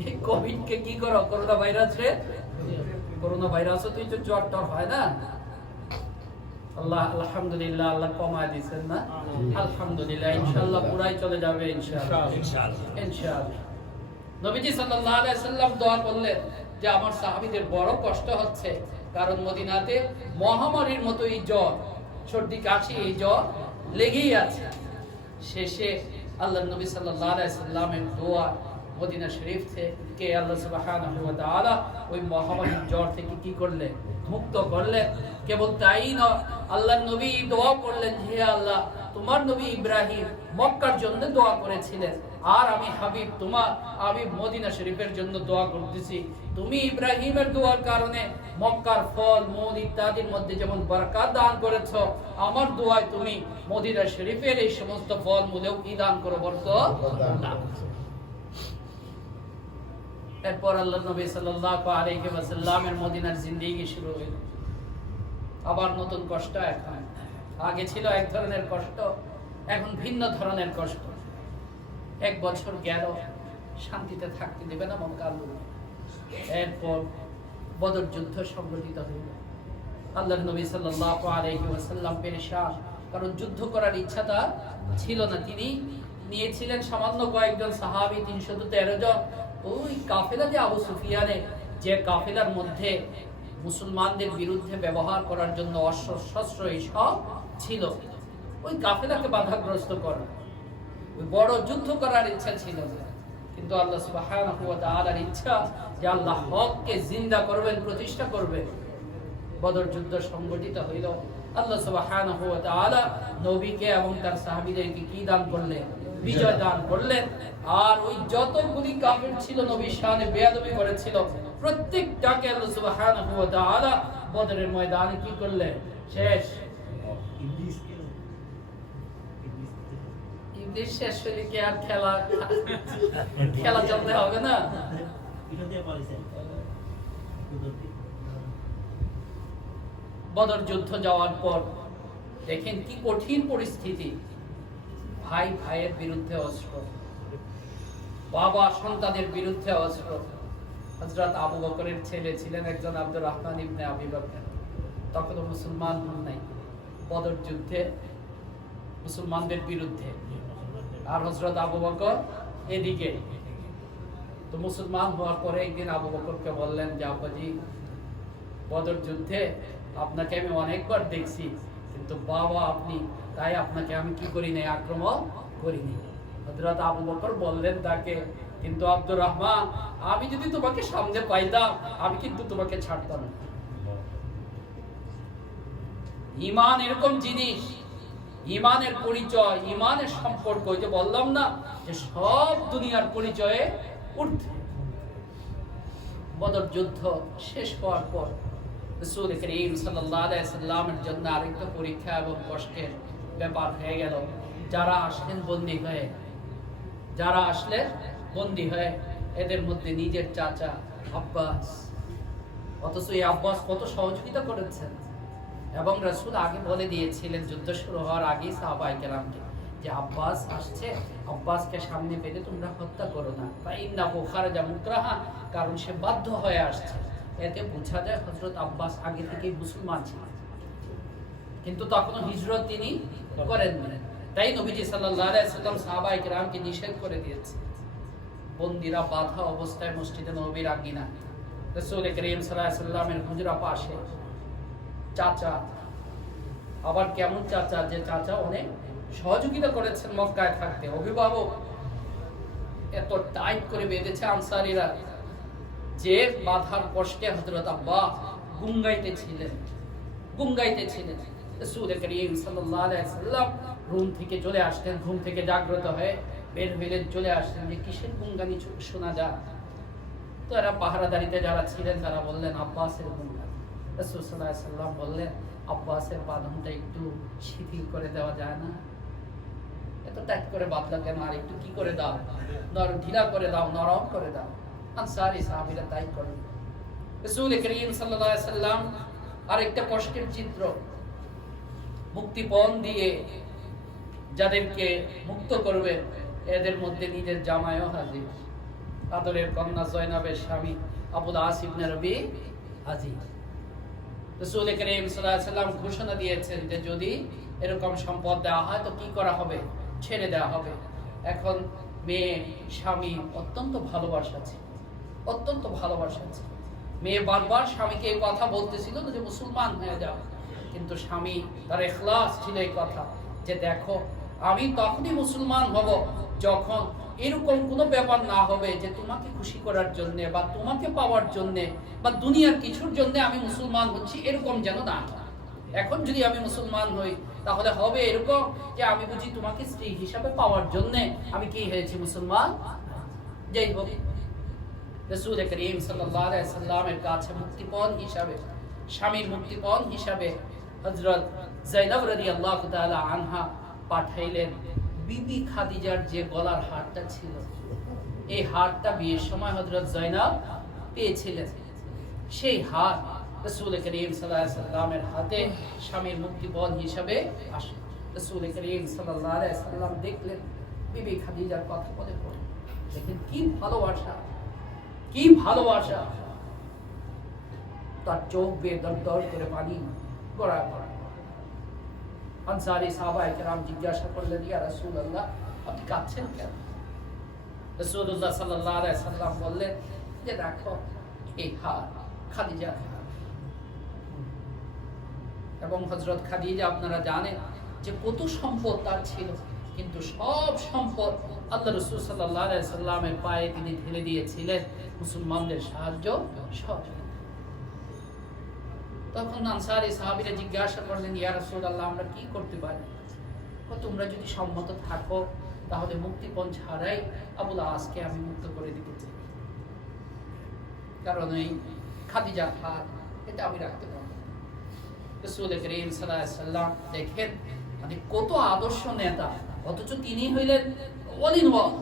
এই কোভিডকে কি করো? করোনা ভাইরাস রে, করোনা ভাইরাসও তো জ্বর টর হয় না। আল্লাহ আলহামদুলিল্লাহ, আল্লাহ কমায় দিয়েছেন না? আলহামদুলিল্লাহ, ইনশাআল্লাহ পুরাই চলে যাবে ইনশাআল্লাহ। ইনশাআল্লাহ। নবীজি সাল্লাল্লাহু আলাইহি ওয়াসাল্লাম দোয়া করলেন যে আমার সাহাবীদের বড় কষ্ট হচ্ছে, কারণ মদিনাতে মহামারীর মতো এই জ্বর, সর্দি কাশি, এই জ্বর লেগেই আছে। শেষে আল্লাহ নবী সাল্লাল্লাহু আলাইহি ওয়াসাল্লামের দোয়া মদিনা শরীফ থেকে আল্লাহ সুবহানাহু ওয়া তাআলা ওই মহামারীর জ্বর থেকে কি করলেন? মুক্ত করলেন। কেবল তাই নয়, আল্লাহর নবী দোয়া করলেন, হে আল্লাহ, তোমার নবী ইব্রাহিম মক্কার জন্য দোয়া করেছিলেন, আর আমি হাবিব আমি মদিনা শরীফের জন্য দোয়া করতেছি। তুমি ইব্রাহিমের দোয়ার কারণে মক্কার ফল মূল ইত্যাদির মধ্যে যেমন বরকত দান করেছো, আমার দোয়ায় তুমি মদিনা শরীফের এই সমস্ত ফল মূলেও কি দান করো? বরকত দান। এরপর আল্লাহ নবী সাল্লাল্লাহু আলাইহি ওয়াসাল্লামের মদিনার জিন্দেগি শুরু হইল। আবার নতুন কষ্ট। এখন আগে ছিল এক ধরনের কষ্ট, এখন ভিন্ন ধরনের কষ্ট। এক বছর গেল, শান্তিতে থাকতে দেবে না মক্কার লোক। এরপর বদর যুদ্ধ সংঘটিত হইল। আল্লাহর নবী সাল্লাল্লাহু আলাইহি ওয়াসাল্লাম পেরেশান, কারণ যুদ্ধ করার ইচ্ছা তার ছিল না। তিনি নিয়েছিলেন সামান্য কয়েকজন সাহাবী, 313 জন। ওই কাফেলা যে আবু সুফিয়ানের, যে কাফেলার মধ্যে মুসলমানদের বিরুদ্ধে ব্যবহার করার জন্য অস্ত্র শস্ত্র এইসব ছিল, ওই কাফেলাকে বাধাগ্রস্ত করা, ওই বড় যুদ্ধ করার ইচ্ছা ছিল। কিন্তু আল্লাহ সুবহানাহু ওয়া তাআলার ইচ্ছা যে আল্লাহ হককে জিন্দা করবেন, প্রতিষ্ঠা করবেন। বদর যুদ্ধ সংগঠিত হইল। আল্লাহ সুবহানাহু ওয়া তাআলা নবীকে এবং তার সাহাবীদেরকে কি দান করলেন? বিজয় দান করলেন। আর ওই যতগুলি কাফের ছিল নবীর শানে বেয়াদবি করেছিল, প্রত্যেকটাকে আল্লাহ সুবহানাহু ওয়া তাআলা বদরের ময়দানে কি করলেন? শেষ। ইবলিস শেষ হলে কি আর খেলা চলতে হবে না? বদর যুদ্ধ যাওয়ার পর দেখেন কি কঠিন পরিস্থিতি। ভাই ভাইয়ের বিরুদ্ধে অস্ত্র, বাবা সন্তানের বিরুদ্ধে অস্ত্র। হযরত আবু বকরের ছেলে ছিলেন একজন আব্দুর রহমান ইবনে আবি বকর, তখনও মুসলমান হন নাই। বদর যুদ্ধে মুসলমানদের বিরুদ্ধে, আর হযরত আবু বকর এদিকে। তো মুসলমান হওয়ার পরে একদিন আবু বকরকে বললেন যে, আব্বাজি, বদর যুদ্ধে আপনাকে আমি অনেকবার দেখছি, কিন্তু বাবা আপনি, তাই আপনাকে আমি কি করি নাই? আক্রমণ করিনি। হযরত আবু বকর বললেন তাকে, কিন্তু আব্দুর রহমান, আমি যদি তোমাকে সামনে পাইতাম, আমি কিন্তু তোমাকে ছাড়তাম না। ঈমান এরকম জিনিস, ঈমানের পরিচয়, ঈমানের সম্পর্ক, যে বললাম না যে সব দুনিয়ার পরিচয়ে ঊর্ধ্বে। বদর যুদ্ধ শেষ হওয়ার পর রাসূল করিম সাল্লাল্লাহু আলাইহি ওয়াসাল্লামের জন্য আরেকটা পরীক্ষা এবং কষ্টের ব্যাপার হয়ে গেল। যারা আসলেন বন্দী হয়ে এদের মধ্যে নিজের চাচা আব্বাস, অথচ এই আব্বাস কত সহযোগিতা করেছেন। এবং রাসূল আগে বলে দিয়েছিলেন যুদ্ধ শুরু হওয়ার আগেই সাহাবায়ে কেরামকে যে আব্বাস আসছে, আব্বাসকে সামনে পেলে তোমরা হত্যা করো না, ফাইন্নাহু খারাজা মুকরাহা, কারণ সে বাধ্য হয়ে আসছে। এতে বোঝা যায় হযরত আব্বাস আগে থেকেই মুসলমান ছিলেন, কিন্তু তখনও হিজরত তিনি করেন না। তাই নবীজি সাল্লাল্লাহু আলাইহি ওয়াসাল্লাম সাহাবায়ে কেরামকে নিষেধ করে দিয়েছে। বন্দীরা বাধা অবস্থায় মসজিদে নববীর আঙ্গিনা, রাসূল করিম সাল্লাল্লাহু আলাইহি ওয়াসাল্লামের হুজরা পাশে চাচা, আবার কেমন চাচা, যে চাচা অনেক সহযোগিতা করেছেন মক্কায় থাকতে। অভিভাবক এত টাইট করে বেঁধেছে আনসারীরা যে বাধার কষ্টে হযরত আব্বাস গুঙ্গাইতেছিলেন। রাসূল করিম সাল্লাল্লাহু আলাইহি ওয়াসাল্লাম রুম থেকে চলে আসলেন, ঘুম থেকে জাগ্রত হয়ে বের হইলেন, চলে আসলেন যে কিসের গুঙ্গানি শোনা যায়। তো এরা পাহারাদারিতে যারা ছিলেন তারা বললেন আব্বাসের গুঙ্গানি। রাসূল সাল্লাল্লাহু আলাইহি ওয়াসাল্লাম বললেন আব্বাসের বাঁধনটা একটু শিথিল করে দেওয়া যায় না? এত টাইট করে বাঁধলা কেন? আর একটু কি করে দাও, ঢিলা করে দাও, নরম করে দাও। আনসারী সাহাবীরা তাই করেন। রাসূল করিম সাল্লাল্লাহু আলাইহি ওয়াসাল্লাম আরেকটা কষ্টের চিত্র, মুক্তিপণ দিয়ে যাদেরকে মুক্ত করবে এদের মধ্যে নিজের জামাইও হাজির। আদরের কন্যা জয়নাবের স্বামী আবুল আস ইবনে রবি হাজির। রাসূল করিম সাল্লাল্লাহু আলাইহি ওয়াসাল্লাম ঘোষণা দিয়েছেন যে যদি এরকম সম্পদ দেওয়া হয় তো কি করা হবে? ছেড়ে দেওয়া হবে। এখন মেয়ে স্বামী অত্যন্ত ভালোবাসা আছে। মেয়ে বারবার স্বামীকে এই কথা বলতেছিল যে মুসলমান হয়ে যাও, কিন্তু স্বামী তার ইখলাস ছিল এই কথা যে দেখো আমি তখনই মুসলমান হব যখন এরকম কোনো ব্যাপার না হবে যে তোমাকে খুশি করার জন্য বা তোমাকে পাওয়ার জন্য বা দুনিয়ার কিছুর জন্য আমি মুসলমান হচ্ছি, এরকম যেন না হয়। এখন যদি আমি মুসলমান হই তাহলে হবে এরকম যে আমি বুঝি তোমাকে স্ত্রী হিসাবে পাওয়ার জন্য আমি কি হয়েছি মুসলমান। যাই হোক, রাসূল করিম সাল্লাল্লাহু আলাইহি ওয়াসাল্লামের কাছে মুক্তিপণ হিসাবে, স্বামীর মুক্তিপণ হিসাবে হযরত যায়েনব রাদিয়াল্লাহু তাআলা আনহা পাঠাইলেন বিবি খাদিজার যে গলার হারটা ছিল, এই হারটা বিয়ের সময় হযরত যায়েনব পেয়েছিলেন। সেই হার রাসূল করিম সাল্লাল্লাহু আলাইহি ওয়াসাল্লামের হাতে স্বামীর মুক্তিপণ হিসাবে আসে। রাসূল করিম সাল্লাল্লাহু আলাইহি ওয়াসাল্লাম দেখলেন বিবি খাদিজার কথা বলে পড়ে, দেখেন কি ভালোবাসা, তার চোখ বেয়ে দর করে পানি গড়ায় পড়ে। আনসারী সাহাবায়ে কেরাম জিজ্ঞাসা করলেন ইয়া রাসূলুল্লাহ আপনি কাঁদছেন কেন? রাসূলুল্লাহ সাল্লাল্লাহু আলাইহি ওয়াসাল্লাম বললেন যে দেখো এই হার খাদিজার হার। এবং হযরত খাদিজা আপনারা জানেন যে কত সম্পদ তার ছিল, কিন্তু সব সম্পদ আল্লাহ রাসূল সাল্লাল্লাহু আলাইহি ওয়াসাল্লামের পায়ে তিনি ঢেলে দিয়েছিলেন মুসলমানদের সাহায্য সহযোগিতা। তখন আনসারী সাহাবীরা জিজ্ঞাসা করলেন ইয়া রাসূলুল্লাহ আমরা কি করতে পারি? তোমরা যদি সম্মত থাকো তাহলে মুক্তিপণ ছাড়াই আবুল আসকে আমি মুক্ত করে দিতে চাই, কারণ এই খাদিজার হার এটা আমি রাখতে পারবো। রাসূল করিম সাল্লাল্লাহু আলাইহি ওয়াসাল্লাম দেখেন মানে কত আদর্শ নেতা, অথচ তিনি হইলেন অল ইন ওয়ান,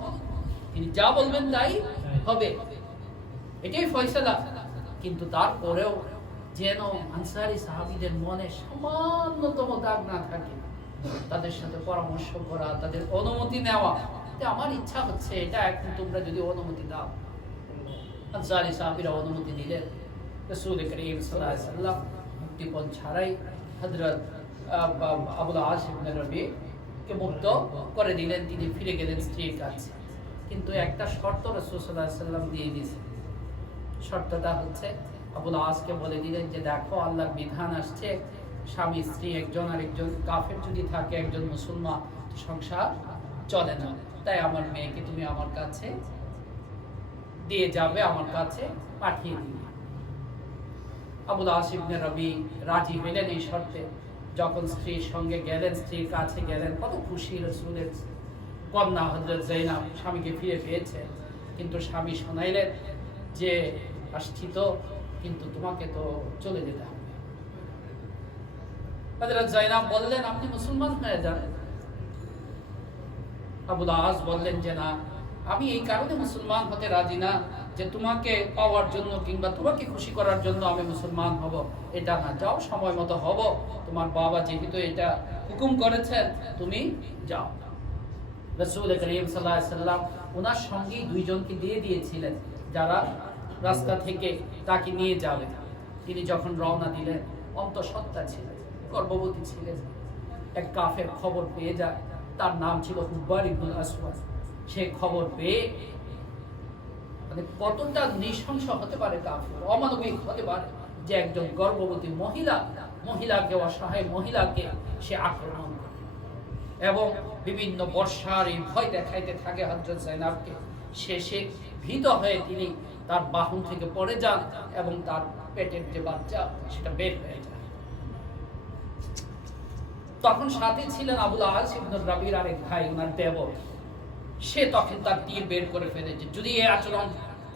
তিনি যা বলবেন তাই হবে, এটাই ফয়সালা। কিন্তু তারপরেও যেন আনসারী সাহাবীদের মনে সামান্যতম দাগ না থাকে, তাদের সাথে পরামর্শ করা, তাদের অনুমতি নেওয়া, যে আমার ইচ্ছা হচ্ছে এটা, এখন তোমরা যদি অনুমতি দাও। আনসারী সাহাবীরা অনুমতি দিলেন। রাসূল করিম সাল্লাল্লাহু আলাইহি ওয়াসাল্লাম মুক্তিপণ ছাড়াই হযরত আবুল আস ইবনে রবি কে মুক্ত করে দিলেন। তিনি ফিরে গেলেন স্ত্রীর কাছে, কিন্তু একটা শর্ত রাসূল সাল্লাল্লাহু আলাইহি ওয়াসাল্লাম দিয়ে দিয়েছেন। শর্তটা হচ্ছে আবুল আসকে বলে দিলেন যে দেখো আল্লাহর বিধান আসছে স্বামী স্ত্রী একজন আর একজন কাফের যদি থাকে একজন মুসলমান সংসার চলে না, তাই আমার মেয়েকে তুমি আমার কাছে দিয়ে যাবে, আমার কাছে পাঠিয়ে দিবে। আবুল আস ইবনে রবি রাজি হইলেন এই শর্তে। যখন স্ত্রীর সঙ্গে গেলেন, স্ত্রীর কাছে গেলেন, কত খুশি রাসূলের কন্যা হযরত যায়েনব স্বামীকে ফিরে পেয়েছে। কিন্তু স্বামী শোনাইলেন যে আসছি তো, কিন্তু তোমাকে তো চলে যেতে হবে। হযরত যায়েনব বললেন, আপনি মুসলমান হয়ে যান। আবুল আস বললেন যে না, আমি এই কারণে মুসলমান হতে রাজি না যে তোমাকে পাওয়ার জন্য কিংবা তোমাকে খুশি করার জন্য আমি মুসলমান হব, এটা না। যাও, সময় মতো হব, তোমার বাবা যেহেতু এটা হুকুম করেছেন, তুমি যাও। রাসূল করিম সাল্লাল্লাহু আলাইহি সাল্লাম ওনার সঙ্গী দুইজনকে দিয়ে দিয়েছিলেন যারা রাস্তা থেকে তাকে নিয়ে যাবে। তিনি যখন রওনা দিলেন, অন্তঃসত্ত্বা ছিলেন, গর্ভবতী ছিলেন। এক কাফের খবর পেয়ে যায়, তার নাম ছিল হুব্বার ইবনুল আসওয়াদ। সে খবর পেয়ে, মানে কতটা নৃশংস হতে পারে কাফের, অমানবিক হতে পারে যে একজন গর্ভবতী মহিলাকে, অসহায় মহিলাকে সে আক্রমণ করে এবং বিভিন্ন বর্ষার এই ভয় দেখাইতে থাকে হযরত যায়েনবকে। শেষে ভীত হয়ে তিনি তার বাহন থেকে পড়ে যান এবং তার পেটের যে বাচ্চা সেটা বের হয়ে যায়। তখন সাথে ছিলেন আবুল আস ইবনুর রাবির আরেক ভাই, ওনার দেবর। সে তখন তার তীর বের করে ফেলেছে, যদি এই আচরণ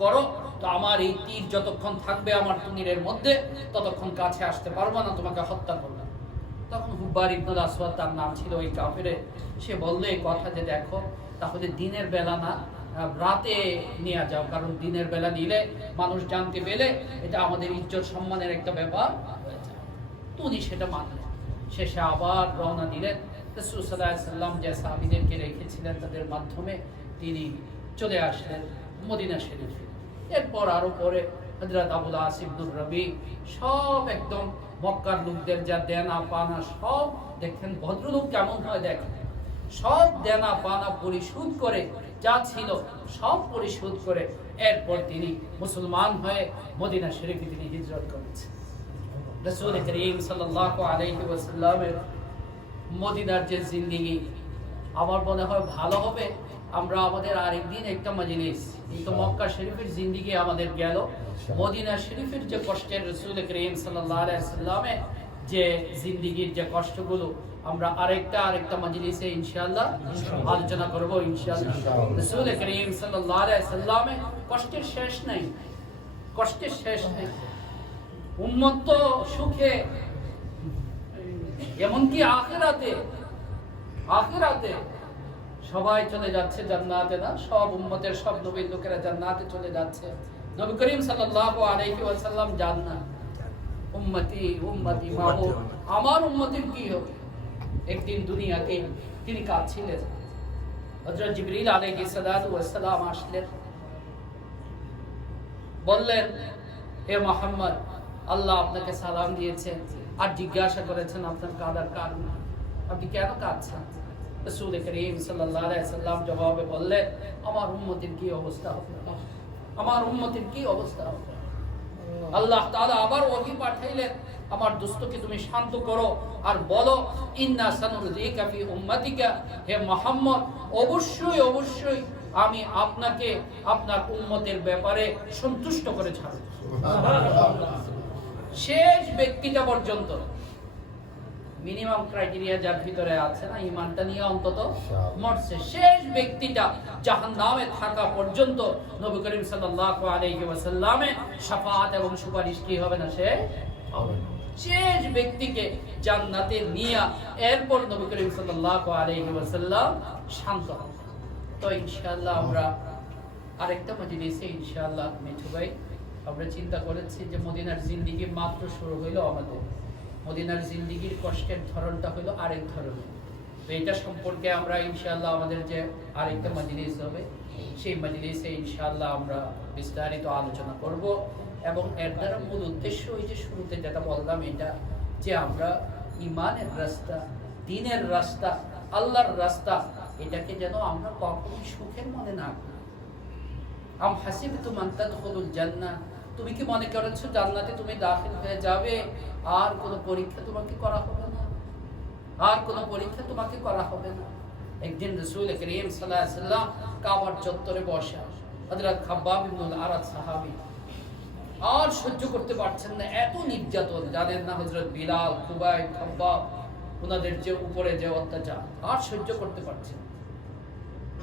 করো তো আমার এই তীর যতক্ষণ থাকবে আমার তুনিরের মধ্যে ততক্ষণ কাছে আসতে পারবো না, তোমাকে হত্যা করলাম। তখন হুব্বার ইবনুল আসওয়াদ তার নাম ছিল ওই কাফেরে, সে বলল এই কথা যে দেখো, তাহলে দিনের বেলা না, রাতে নিয়ে যাও, কারণ দিনের বেলা নিলে মানুষ জানতে পেলে এটা আমাদের ইজ্জত সম্মানের একটা ব্যাপার হয়ে যায়। তো উনি সেটা মানলেন। শেষে আবার রওনা দিলেন। রাসূল সাল্লাল্লাহু আলাইহি সাল্লাম যে সাহাবীদেরকে রেখেছিলেন তাদের মাধ্যমে তিনি চলে আসলেন মদিনা শরীফে। এরপর আরো পরে হযরত আবুল আস ইবনুর রাবি সব একদম মক্কার লোকদের যা দেনা পানা সব, দেখেন ভদ্রলোক কেমন হয় দেখেন, সব দেনা পানা পরিশোধ করে, যা ছিল সব পরিশোধ করে এরপর তিনি মুসলমান হয়ে মদিনা শরীফে তিনি হিজরত করেছেন। রাসূল করিম সাল্লাল্লাহু আলাইহি ওয়াসাল্লামের মদিনার যে জিন্দেগি, আমার মনে হয় ভালো হবে আমরা আমাদের আরেকদিন একটা মজলিস, কিন্তু মক্কা শরীফের জিন্দেগি আমাদের গেল, মদিনা শরীফের যে কষ্টের রাসূল করিম সাল্লাল্লাহু আলাইহি ওয়াসাল্লামের যে জিন্দেগির যে কষ্টগুলো আমরা আরেকটা মজলিসে ইনশাআল্লাহ আলোচনা করব ইনশাআল্লাহ। রাসূল করিম সাল্লাল্লাহু আলাইহি ওয়াসাল্লামের কষ্টের শেষ নাই, কষ্টের শেষ নেই। উম্মত তো সুখে, এমনকি আখিরাতে সবাই চলে যাচ্ছে জান্নাতে, না সব উম্মতের সব নবীর লোকেরা জান্নাতে চলে যাচ্ছে। নবী করিম সাল্লাল্লাহু আলাইহি ওয়াসাল্লাম জান্নাত, উম্মতি উম্মতি মাহু, আমার উম্মতের কি হবে। একদিন দুনিয়াতে তিনি কাঁদছিলেন, হযরত জিবরিল আলাইহিস সালাতু ওয়াস সালাম আসলেন, বললেন হে মুহাম্মদ, আল্লাহ আপনাকে সালাম দিয়েছেন আর জিজ্ঞাসা করেছেন আপনার কাঁদার কারণ, আপনি কেন কাঁদছেন। রাসূল করিম সাল্লাল্লাহু আলাইহি সাল্লাম জবাবে বললেন, আমার উম্মতের কি অবস্থা হবে, আমার উম্মতের কি অবস্থা হবে। আল্লাহ তাআলা আবার ওহী পাঠাইলেন, আমার দোস্তকে তুমি শান্ত করো আর বলো ইন্না সানুরযিকা ফি উম্মাতিকা, হে মুহাম্মদ অবশ্যই আমি আপনাকে আপনার উম্মতের ব্যাপারে সন্তুষ্ট করে ছাড়ব। শেষ ব্যক্তিটা পর্যন্ত, মিনিমাম ক্রাইটেরিয়া যার ভিতরে আছে না, ঈমানটা নিয়ে অন্তত মরছে, শেষ ব্যক্তিটা জাহান্নামে থাকা পর্যন্ত নবী করিম সাল্লাল্লাহু আলাইহি ওয়াসাল্লামের শাফাআত এবং সুপারিশ কি হবে না, সে হবে না। শেষ ব্যক্তিকে জান্নাতে নিয়ে এরপর নবী করিম সাল্লাল্লাহু আলাইহি ওয়াসাল্লাম শান্ত হবে। তো ইনশাআল্লাহ আমরা আরেকটা মজলিসে ইনশাআল্লাহ মিঠু ভাই আমরা চিন্তা করেছি যে মদিনার জিন্দেগি মাত্র শুরু হইলো আমাদের, মদিনার জিন্দেগির কষ্টের ধরনটা হলো আরেক ধরনের। তো এটা সম্পর্কে আমরা ইনশাআল্লাহ আমাদের যে আরেকটা মজলিস হবে সেই মজলিসে ইনশাআল্লাহ আমরা বিস্তারিত আলোচনা করব এবং এর দ্বারা মূল উদ্দেশ্য ওই যে শুরুতে যেটা বললাম, এটা যে আমরা ঈমানের রাস্তা, দ্বীনের রাস্তা, আল্লাহর রাস্তা, এটাকে যেন আমরা কখনোই সুখের মনে না করি। আম হাসিবতুম আন তাদখুলুল জান্নাহ, তুমি কি মনে করেছো জান্নাতে তুমি দাখিল হয়ে যাবে আর কোনো পরীক্ষা তোমাকে করা হবে না, আর কোনো পরীক্ষা তোমাকে করা হবে না। একদিন রাসূল করিম সাল্লাল্লাহু আলাইহি ওয়াসাল্লাম কাবার চত্বরে বসে, হযরত খাব্বাব ইবনুল আরাদ সাহাবী আর সহ্য করতে পারছেন না এত নির্যাতন, যাদের না হযরত বিলাল, খুবাইব, খাব্বাব, ওনাদের যে উপরে যে অত্যাচার আর সহ্য করতে পারছেন।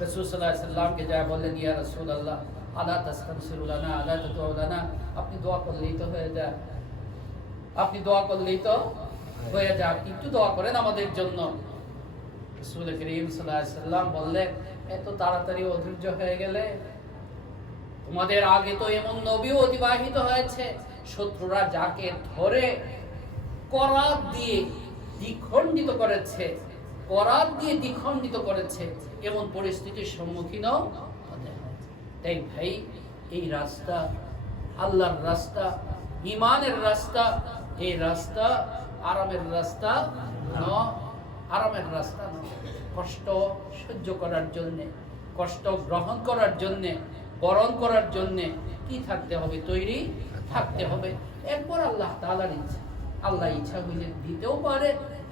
রাসূল সাল্লাল্লাহু আলাইহি ওয়াসাল্লামকে যা বললেন, ইয়া রাসূলুল্লাহ আলা তাস্তানসিরু লানা আলা তাদউ লানা, আপনি দোয়া করলেই তো হয়ে যায়, আপনি দোয়া করলেই তো হয়ে যাক। একটু দোয়া করেন আমাদের জন্য। রাসূল করিম সাল্লাল্লাহু আলাইহি সাল্লাম বললেন, এত তাড়াতাড়ি অধৈর্য হয়ে গেলে? তোমাদের আগে তো এমন নবী অতিবাহিত হয়েছে, শত্রুরা যাকে ধরে করাত দিয়ে দ্বিখণ্ডিত করেছে, করাত দিয়ে দ্বিখণ্ডিত করেছে, এমন পরিস্থিতির সম্মুখীন হতে হয়েছে। তাই ভাই, এই রাস্তা আল্লাহর রাস্তা, ঈমানের রাস্তা, এই রাস্তা আরামের রাস্তা নয়, আরামের রাস্তা নয়। কষ্ট সহ্য করার জন্যে, কষ্ট গ্রহণ করার জন্যে, বরণ করার জন্যে কি থাকতে হবে? তৈরি থাকতে হবে। এরপর আল্লাহ তাআলার ইচ্ছা, আল্লাহ ইচ্ছা হইলে দিতেও পারে,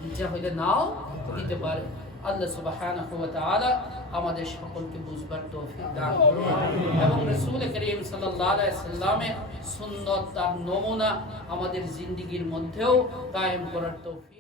ইচ্ছা হইলে নাও দিতে পারে। আল্লাহ সুবহানাহু ওয়া তাআলা আমাদের সকলকে বুঝবার তৌফিক দান করুন এবং রাসূল করিম সাল্লাল্লাহু আলাইহি সাল্লামের সুন্নাত, তার নমুনা আমাদের জিন্দেগীর মধ্যেও কায়েম করার তৌফিক